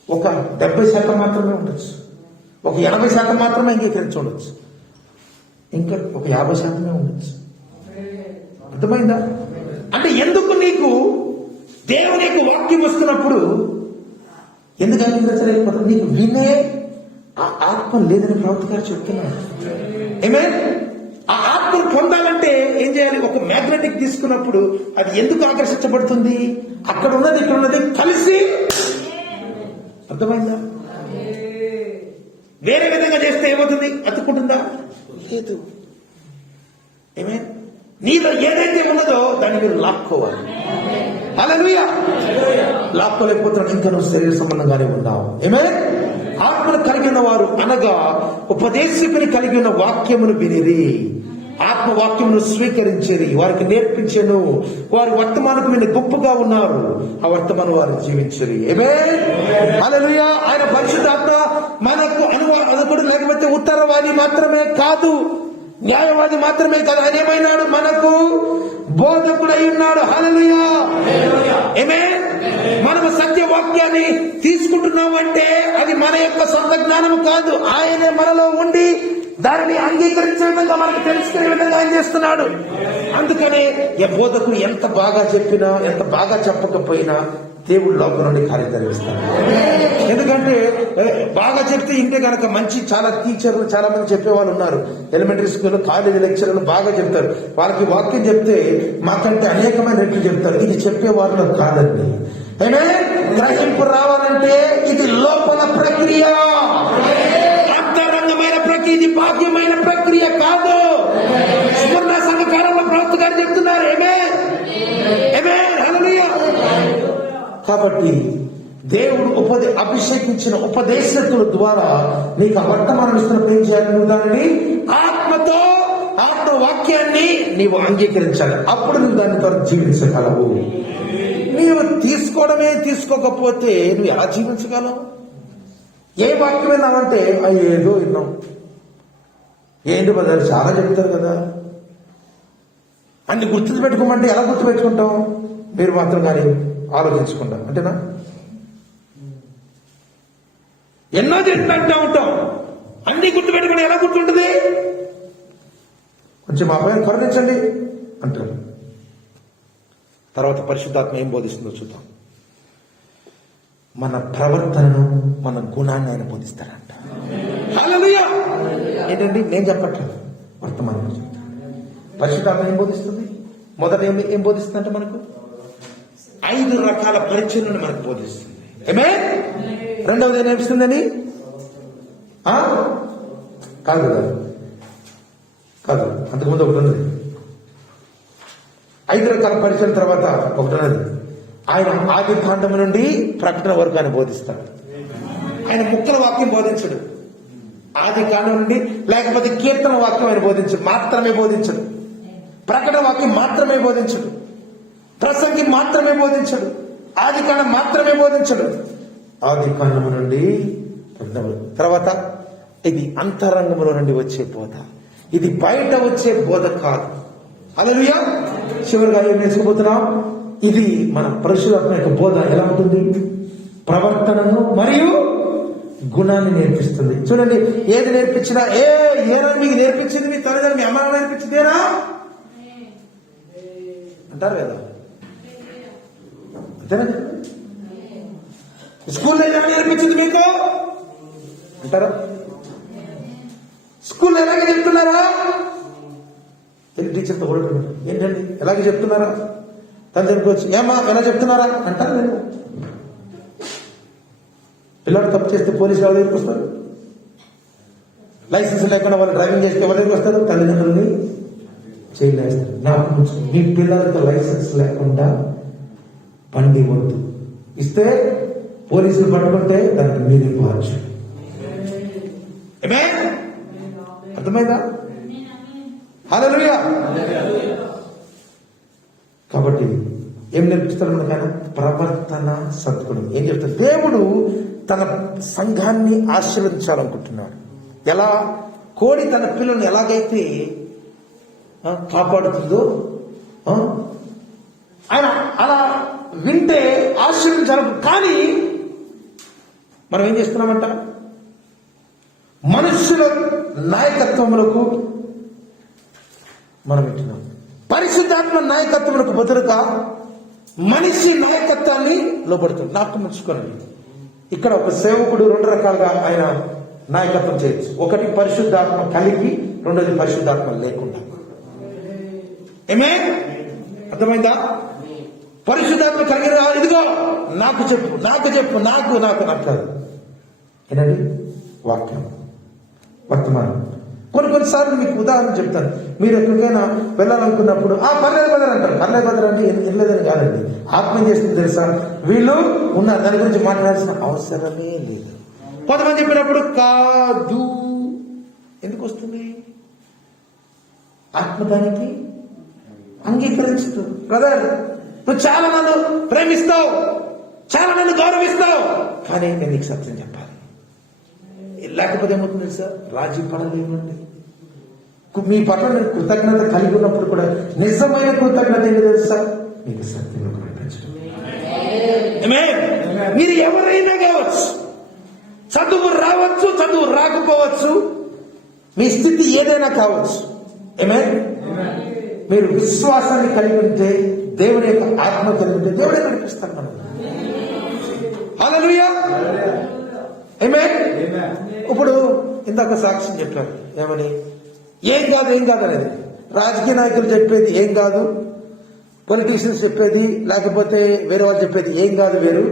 ఒక 70% మాత్రమే ఉండొచ్చు, ఒక 80% మాత్రమే అంగీకరించి ఉండొచ్చు, ఇంకా ఒక 50% ఉండొచ్చు. అర్థమైందా? అంటే ఎందుకు నీకు దేవుని యొక్క వాక్యం వస్తున్నప్పుడు ఎందుకు అంగీకరించలేకపోతుంది? నీకు వినే ఆ ఆత్మ లేదని ప్రవక్త గారు చెప్తున్నారు. ఆ ఆత్మను పొందాలంటే ఏం చేయాలి? ఒక మ్యాగ్నెటిక్ తీసుకున్నప్పుడు అది ఎందుకు ఆకర్షించబడుతుంది? అక్కడ ఉన్నది ఇక్కడ ఉన్నది కలిసి. అర్థమైందా? వేరే విధంగా చేస్తే ఏమవుతుంది? అతుక్కుంటుందా? లేదు. నీలో ఏదైతే ఉన్నదో దాన్ని మీరు లాక్కోవాలి. హల్లెలూయా. లాక్కోలేకపోతున్నాడు, ఇంకా నువ్వు శరీర సంబంధంగానే ఉన్నావు. ఆత్మను కలిగిన వారు అనగా ఉపదేశకుని కలిగి ఉన్న వాక్యమును వినిరి, ఆత్మవాక్యమును స్వీకరించేది, వారికి నేర్పించెను, వారు వర్తమానకు విని గొప్పగా ఉన్నారు, ఆ వర్తమానం వారు జీవించరు. హల్లెలూయా. ఆయన పరిశుద్ధాత్మ మనకు అనువాదకుడు, లేకపోతే ఉత్తరవాది మాత్రమే కాదు, న్యాయవాది మాత్రమే కాదు. ఆయన ఏమైనాడు? మనకు బోధకుడై ఉన్నాడు. హల్లెలూయా. మనము సత్యవాక్యాన్ని తీసుకుంటున్నాం అంటే అది మన యొక్క సొంత జ్ఞానం కాదు, ఆయనే మనలో ఉండి దానిని అంగీకరించే విధంగా, మనకు తెలుసుకునే విధంగా ఆయన చేస్తున్నాడు. అందుకనే ఏ బోధకుడు ఎంత బాగా చెప్పినా, ఎంత బాగా చెప్పకపోయినా దేవుడు లోపల నుండి కార్యం జరిగిస్తాడు. ఎందుకంటే బాగా చెప్తే ఇంటే కనుక మంచి చాలా టీచర్లు చాలా మంది చెప్పేవాళ్ళు ఉన్నారు. ఎలిమెంటరీ స్కూల్, కాలేజీ లెక్చరర్లు బాగా చెప్తారు. వాళ్ళకి వాక్యం చెప్తే మాకంటే అనేకమైన రెట్లు చెప్తారు. ఇది చెప్పేవాళ్ళు కాదండి. గ్రహింపు రావాలంటే ఇది లోపల ప్రక్రియ, అంతరంగమైన ప్రక్రియ, ఇది బాహ్యమైన ప్రక్రియ కాదు. సువర్ణ సంఘకాలంలో ప్రవక్త గారు చెప్తున్నారు. హల్లెలూయా. కాబట్టి దేవుడు అభిషేకించిన ఉపదేశకుల ద్వారా నీకు ఆ వర్తమానం ఇస్తున్నప్పుడు ఏం చేయాలి? నువ్వు దానిని ఆత్మతో, ఆత్మవాక్యాన్ని నీవు అంగీకరించాలి. అప్పుడు నువ్వు దాని ద్వారా జీవించగలవు. నీవు తీసుకోకపోతే నువ్వు ఎలా జీవించగలవు? ఏ వాక్యం విన్నావంటే ఏదో విన్నాం, ఏంటి బదులు చాలా చెప్తారు కదా, అన్ని గుర్తు పెట్టుకోమంటే ఎలా గుర్తు పెట్టుకుంటాం? మీరు మాత్రం కానీ ఆలోచించకుండా, అంటేనా? ఎన్నో తింటూ ఉంటాం, అన్ని గుర్తు పెట్టుకుని ఎలా గుర్తుంటుంది? కొంచెం మా పైన కరుణించండి అంటారు. తర్వాత పరిశుద్ధాత్మ ఏం బోధిస్తుందో చూద్దాం. మన ప్రవర్తనను, మన గుణాన్ని ఆయన బోధిస్తారంట. హల్లెలూయా. ఏంటండి? నేను చెప్పట్లేదు, వర్తమానం చెప్తాను. పరిశుద్ధాత్మ ఏం బోధిస్తుంది? మొదట ఏం బోధిస్తుందంటే మనకు 5 రకాల పరిచర్యలను మనకు బోధిస్తుంది. రెండవది ఏం నేర్పిస్తుందని కాదు కదా, కాదు, అంతకుముందు ఒకటి ఉన్నది. 5 రకాల పరిచయం తర్వాత ఒకటి ఉన్నది. ఆయన ఆది కాండము నుండి ప్రకటన వరకు ఆయన బోధిస్తాడు. ఆయన ముక్కల వాక్యం బోధించడు. ఆది కాండం నుండి, లేకపోతే కీర్తన వాక్యం ఆయన మాత్రమే బోధించడు. ప్రకటన వాక్యం మాత్రమే బోధించడు. ప్రసంగి మాత్రమే బోధించడు. ఆది కాండం మాత్రమే బోధించడు. ఆది కాండము నుండి తర్వాత ఇది అంతరంగములో నుండి వచ్చే బోధ, ఇది బయట వచ్చే బోధ కాదు. హల్లెలూయా. చివరిగా ఏం నేర్చుకోబోతున్నాం? ఇది మన పరిశుద్ధాత్మ యొక్క బోధ ఎలా ఉంటుంది? ప్రవర్తనను మరియు గుణాన్ని నేర్పిస్తుంది. చూడండి, ఏది నేర్పించినా ఏనా మీకు నేర్పించింది మీ తల్లిదండ్రులు, మీ అమ్మ నేర్పించిందేనా అంటారు కదా, అంతేనా? స్కూల్లో ఎలా నేర్పించింది మీకు అంటారా? స్కూల్లో ఎలాగే చెప్తున్నారా? టీచర్తో కొడుకున్నారు, ఏంటండి ఎలాగే చెప్తున్నారా? తను చెప్పుకోవచ్చు, ఏమా ఎలా చెప్తున్నారా అంటారు లేదా? పిల్లడు తప్పు చేస్తే పోలీసులు ఎవరు తీసుకొస్తారు? లైసెన్స్ లేకుండా వాళ్ళు డ్రైవింగ్ చేస్తే ఎవరు దగ్గరికి వస్తారు? తల్లిదండ్రుల్ని చేయలేస్తారు. నాకు మీ పిల్లలతో లైసెన్స్ లేకుండా బండి వద్దు. ఇస్తే పోలీసులు పట్టుకుంటే దానికి మీరే బాధ్యత. అర్థమైందా? హల్లెలూయా. కాబట్టి ఏం నేర్పిస్తారు మనకైనా? ప్రవర్తన సద్గుణం. ఏం చెప్తారు? దేవుడు తన సంఘాన్ని ఆశీర్వదించాలనుకుంటున్నాడు. ఎలా? కోడి తన పిల్లల్ని ఎలాగైతే కాపాడుతుందో ఆయన అలా వింటే ఆశీర్వదించాలి. కానీ మనం ఏం చేస్తున్నామంట? మనుషుల నాయకత్వములకు మనం వింటున్నాం. పరిశుద్ధాత్మ నాయకత్వములకు బదులుగా మనిషి నాయకత్వాన్ని లోబడుతుంది. నాకు ముంచుకోండి, ఇక్కడ ఒక సేవకుడు రెండు రకాలుగా ఆయన నాయకత్వం చేయొచ్చు. ఒకటి పరిశుద్ధాత్మ కలిగి, రెండోది పరిశుద్ధాత్మ లేకుండా. ఏమే అర్థమైందా? పరిశుద్ధాత్మ కలిగి ఇదిగో నాకు చెప్పు, నాకు చెప్పు, నాకు నాకు నాకు కాదు. ఏంటండి? వాక్యం, వర్తమానం. కొన్నిసార్లు మీకు ఉదాహరణ చెప్తాను. మీరు ఎక్కడికైనా వెళ్ళాలనుకున్నప్పుడు పర్లేదు బదర్ అంటారు. పర్లేదు బదర్ అంటే వెళ్ళలేదని కాదండి, ఆత్మ చేస్తుంది తెలుసా. వీళ్ళు ఉన్నారు, దాని గురించి మాట్లాడాల్సిన అవసరమే లేదు. కొంతమంది చెప్పినప్పుడు కాదు. ఎందుకు వస్తుంది? ఆత్మ దానికి అంగీకరించదు. బ్రదర్, నువ్వు చాలా నన్ను ప్రేమిస్తావు, చాలా నన్ను గౌరవిస్తావు, కానీ నేను నీకు సత్యం చెప్పాలి. లేకపోతే ఏమవుతుంది తెలుసా? రాజీ పడలేమండి. మీ పట్ల నేను కృతజ్ఞత కలిగి ఉన్నప్పుడు కూడా నిజమైన కృతజ్ఞత ఏంటి తెలుసా? మీకు సత్యంలో కనిపించడం. మీరు ఎవరైనా కావచ్చు, చదువు రావచ్చు, చదువు రాకపోవచ్చు, మీ స్థితి ఏదైనా కావచ్చు. ఏమే మీరు విశ్వాసాన్ని కలిగి ఉంటే, దేవుని యొక్క ఆత్మ కలిగి ఉంటే దేవుడే నడిపిస్తాడు మనం. హల్లెలూయా. ఆమేన్. ఇప్పుడు ఇందాక సాక్ష్యం చెప్పారు. ఏమని? ఏం కాదు, ఏం కాదు అనేది. రాజకీయ నాయకులు చెప్పేది ఏం కాదు, పొలిటీషియన్స్ చెప్పేది, లేకపోతే వేరే వాళ్ళు చెప్పేది ఏం కాదు వేరు,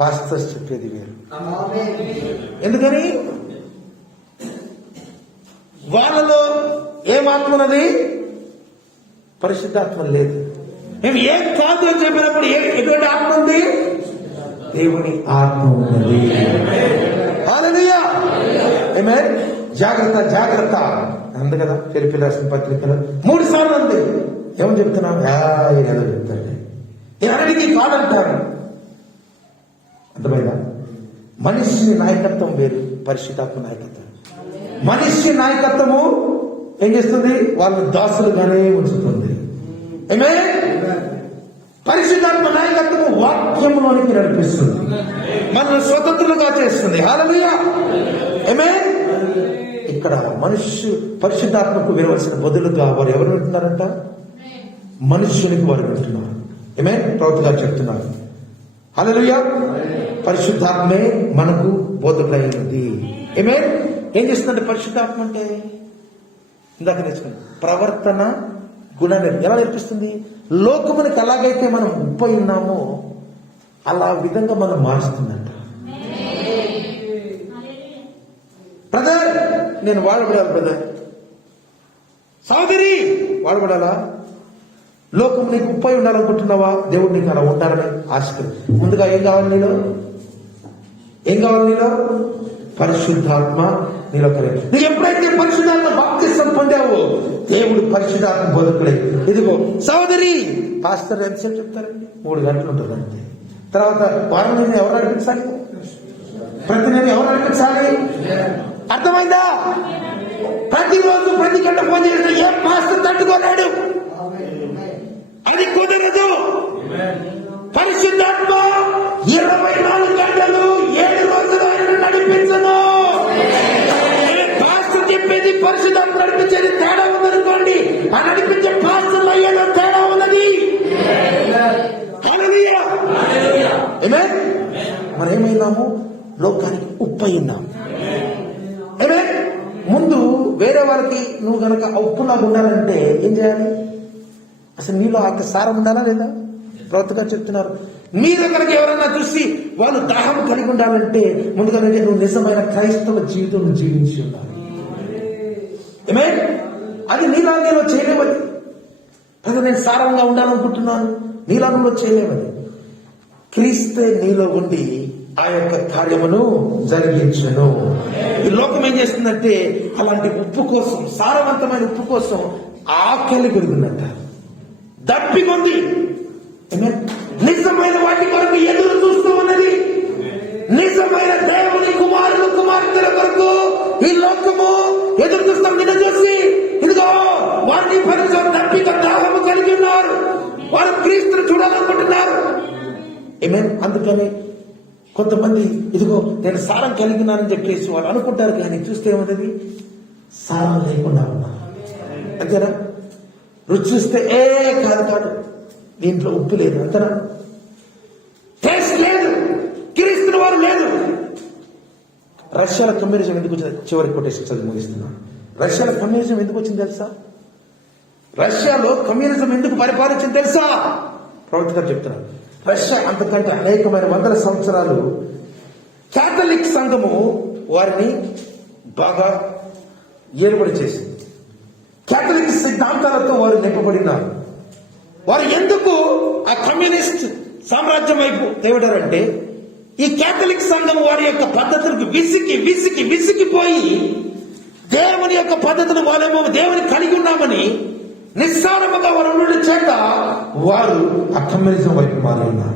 పాస్టర్స్ చెప్పేది వేరు. ఎందుకని? వాళ్ళలో ఏమాత్మ ఉన్నది? పరిశుద్ధాత్మ లేదు. మేము ఏం కాదు అని చెప్పినప్పుడు ఎటువంటి ఆత్మ ఉంది? దేవుని ఆత్మ ఉన్నది. హల్లెలూయా. ఆమేన్. జాగ్రత్త, జాగ్రత్త అంది కదా ఫిలిప్పీయులకు రాసిన పత్రికలో 3 సార్లు అంది. ఏమని చెప్తున్నాం? ఏదో చెప్తాడు. నేను అన్నిటికీ కాదంటాను. అర్థమైందా? మనిషి నాయకత్వం వేరు, పరిశుద్ధాత్మ నాయకత్వం. మనిషి నాయకత్వము ఏం చేస్తుంది? వాళ్ళ దాసులుగానే ఉంచుతుంది. ఆమేన్. పరిశుద్ధాత్మ నాయకత్వము వాక్యంలోనికి నడిపిస్తుంది, మనల్ని స్వతంత్రులుగా చేస్తుంది. హల్లెలూయా. ఆమేన్. ఇక్కడ మనుష్యు పరిశుద్ధాత్మకు వినవలసిన బదులుగా వారు ఎవరు వింటున్నారంట? మనుష్యునికి వారు వింటున్నారు. ఆమేన్. ప్రవక్త గారు చెప్తున్నారు. హల్లెలూయా. పరిశుద్ధాత్మే మనకు బోధకుడైనది. ఆమేన్. ఏం చేస్తుందంటే పరిశుద్ధాత్మ అంటే ఇందాక నేర్చుకున్నాం, ప్రవర్తన గుణాన్ని ఎలా నేర్పిస్తుంది? లోకమునికి ఎలాగైతే మనం ఉప్పై ఉన్నామో అలా విధంగా మనం మారుస్తుందంట. బ్రదర్, నేను వాడబడాలి. బ్రదర్, సోదరి వాడబడాలా? లోకం నీకు ఉప్పై ఉండాలనుకుంటున్నావా? దేవుడు నీకు అలా ఉండాలని ఆశిస్తుంది. ముందుగా ఏం కావాలి నీలో? ఏం కావాలి నీలో? పరిశుద్ధాత్మ నీలో కలిగి. నువ్వు ఎప్పుడైతే పరిశుద్ధాత్మ బాప్తిసం పొందావో దేవుడు పరిశుద్ధాత్మ బోధకుడే. ఇదిగో సోదరి, పాస్టర్ ఎంతసేపు చెప్తారండి? 3 గంటలు ఉంటుంది అంతే. తర్వాత వారం నేను ఎవరు నడిపించాలి? ప్రతి నెల ఎవరు నడిపించాలి? అర్థమైందా? ప్రతిరోజు ప్రతి గంట ఫోన్ చేస్తే ఏ పాస్టర్ తట్టుకోలేడు. అది కుదరదు. పరిశుద్ధాత్మ 24 గంటలు 7 రోజులు ఆయన నడిపించను. పాస్టర్ చెప్పేది పరిశుద్ధాత్మ నడిపించేది తేడా ఉందనుకోండి, ఆ నడిపించే పాస్టర్లు అయ్యేదో తేడా ఉన్నది. హల్లెలూయా. ఆమేన్. మనం ఏమైనాము? లోకానికి ఉప్పయినాము. ఆమేన్. ముందు వేరే వాళ్ళకి నువ్వు గనక ఉప్పులాగా ఉండాలంటే ఏం చేయాలి? అసలు నీలో ఆ సారం ఉండాలా లేదా? ప్రవక్త గారు చెప్తున్నారు, మీ దగ్గరకు ఎవరన్నా చూసి వాళ్ళు దాహం కలిగి ఉండాలంటే ముందుగా నువ్వు నిజమైన క్రైస్తవ జీవితం జీవించి ఉండాలి. ఏమే అది నీలాగేలో చేయలేవది. ప్రజలు నేను సారంగా ఉండాలనుకుంటున్నాను, నీలాగంలో చేయలేవది. క్రీస్తే నీలో ఉండి ఆ యొక్క కార్యమును జరిగించును. ఈ లోకం ఏం చేస్తుందంటే అలాంటి ఉప్పు కోసం, సారవంతమైన ఉప్పు కోసం ఆకలి పెరుగుతుందంట, దప్పికొంది. నిజమైన వాటి కొరకు ఎదురు చూస్తూ ఉన్నది. నిజమైన దేవుని కుమారులు కుమార్తెల కొరకు ఈ లోకము ఎదురు చూస్తాం. నిన్న చూసి ఇదిగో వారిని పరిచయం దప్పిక దాహము కలిగి ఉన్నారు, వారు క్రీస్తును చూడాలనుకుంటున్నారు. అందుకని కొంతమంది ఇదిగో నేను సారం కలిగినానని చెప్పేసి వాళ్ళు అనుకుంటారు, కానీ చూస్తే ఏమన్నది సారం లేకుండా ఉన్నారు. అంతేనా? రుచి చూస్తే కాదు దీంట్లో ఉప్పు లేదు, అంతేనా? టేస్ట్ లేదు, క్రీస్తుని వారు లేదు. రష్యాలో కమ్యూనిజం ఎందుకు వచ్చింది? చివరి కొటేషన్ చదివి ముగిస్తున్నాను. రష్యాలో కమ్యూనిజం ఎందుకు వచ్చింది తెలుసా? రష్యాలో కమ్యూనిజం ఎందుకు పరిపాలించింది తెలుసా? ప్రవక్త గారు చెప్తున్నారు. రష్యా అంతకంటే అనేకమైన వందల సంవత్సరాలు క్యాథలిక్ సంఘము వారిని బాగా ఏలుబడి చేసింది. క్యాథలిక్ సిద్ధాంతాలతో వారు నింపబడినారు. వారు ఎందుకు ఆ కమ్యూనిస్ట్ సామ్రాజ్యం వైపు తేవడారంటే ఈ క్యాథలిక్ సంఘం వారి యొక్క పద్ధతులకు విసిగిపోయి దేవుని యొక్క పద్ధతిని వాళ్ళేమో దేవుని కలిగి ఉన్నామని నిస్సారముగా వారు ఉండడం చేత వారు ఆ కమ్యూనిజం వైపు మారి ఉన్నారు.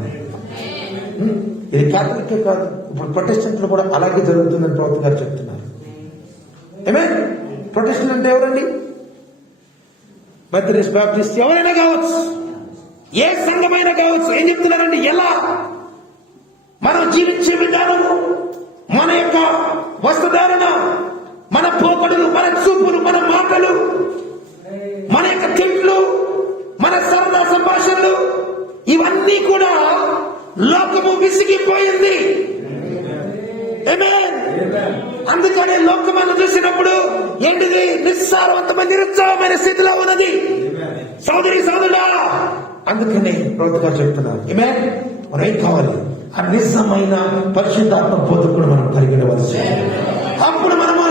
ఇది క్యాథలిక్ కాదు, ఇప్పుడు ప్రొటెస్టెంట్లు కూడా అలాగే జరుగుతుందని ప్రవక్త గారు చెప్తున్నారు. ప్రొటెస్టెంట్ అంటే ఎవరండి? మెథడిస్ట్, బాప్టిస్ట్, ఎవరైనా కావచ్చు, ఏ సంఘమైనా కావచ్చు. ఏం చెప్తున్నారండి? ఎలా మనం జీవించే విధానము, మన యొక్క వస్త్రధారణ, మన పోకడులు, మన చూపులు, మన మాటలు, మన యొక్క తిట్లు, మన సరదా సంభాషణలు, ఇవన్నీ కూడా లోకము విసిగిపోయింది. అందుకనే లోకమైన చూసినప్పుడు ఏంటిది? నిస్సారవంతమైన నిరుత్సాహమైన స్థితిలో ఉన్నది. సోదరుడా, అందుకనే ప్రవక్త గారు చెప్తున్నారు, మనం ఏం కావాలి? ఆ నిజమైన పరిశుద్ధాత్మ బోధకుడు మనం కలిగినవలసి. అప్పుడు మనము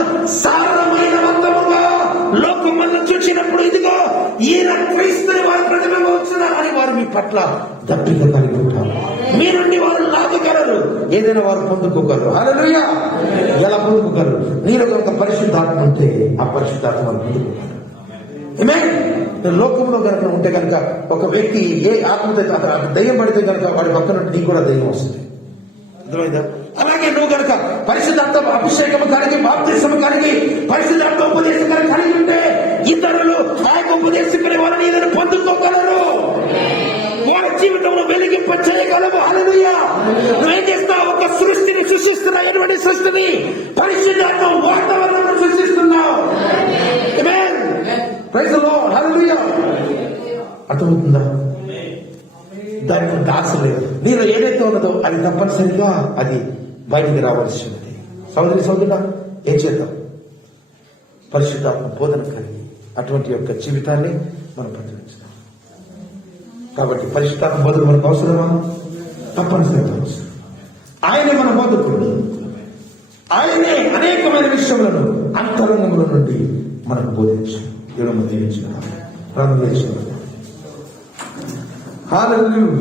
సారమైన వంతముగా లోకం మనం చూసినప్పుడు ఇదిగో ఈయన క్రీస్తుని వారి ప్రతిబింబించిన అని వారు మీ పట్ల దప్పిక కలిగి ఉంటారు. మీ నుండి వారు లాగగలరు, ఏదైనా వారు పొందుకోగలరు. హల్లెలూయా! ఎలా పొందుకోగలరు? నీలో ఒక పరిశుద్ధాత్మ ఉంటే ఆ పరిశుద్ధాత్మ పొందుకోగలరు. లోకంలో కనుక ఉంటే కనుక ఒక వ్యక్తి ఏ ఆత్మతో దయ్యం పడితే కనుక వాడి పక్కన నీకు కూడా దయ్యం వస్తుంది. అర్థమైందా? అలాగే నువ్వు కనుక పరిశుద్ధాత్మ అభిషేకం కలిగి, బాప్తిస్మం కలిగి, పరిశుద్ధాత్మ ఉపదేశం కలిగి ఉంటే ఇతరులు ఆ యొక్క ఉపదేశకుని వారిని ఏదైనా పొందుకోగలరు, వారి జీవితంలో వెలిగింప చేయగలవు. హల్లెలూయా! నువ్వేం చేస్తావు? ఒక సృష్టిని సృష్టిస్తున్నావు. ఎటువంటి సృష్టిని? పరిశుద్ధాత్మ వాతావరణం సృష్టిస్తున్నావు. Praise the lord. హల్లెలూయా! అర్థమవుతుందా? దానికి దాస లేదు. నీలో ఏదైతే ఉన్నదో అది తప్పనిసరిగా అది బయటికి రావాల్సి ఉన్నది. సోదరుడా, ఏం చేద్దాం? పరిశుద్ధాత్మ బోధన కలిగి అటువంటి యొక్క జీవితాన్ని మనం ప్రచురిస్తాం. కాబట్టి పరిశుద్ధాత్మ బోధన మనకు అవసరమా? తప్పనిసరిగా అవసరం. ఆయనే మన బోధకుడు. ఆయనే అనేకమైన విషయములను అంతరంగముల నుండి మనకు బోధించాడు. దేవుడు దీవించును. ప్రార్థన చేసుకుందాం. హల్లెలూయా.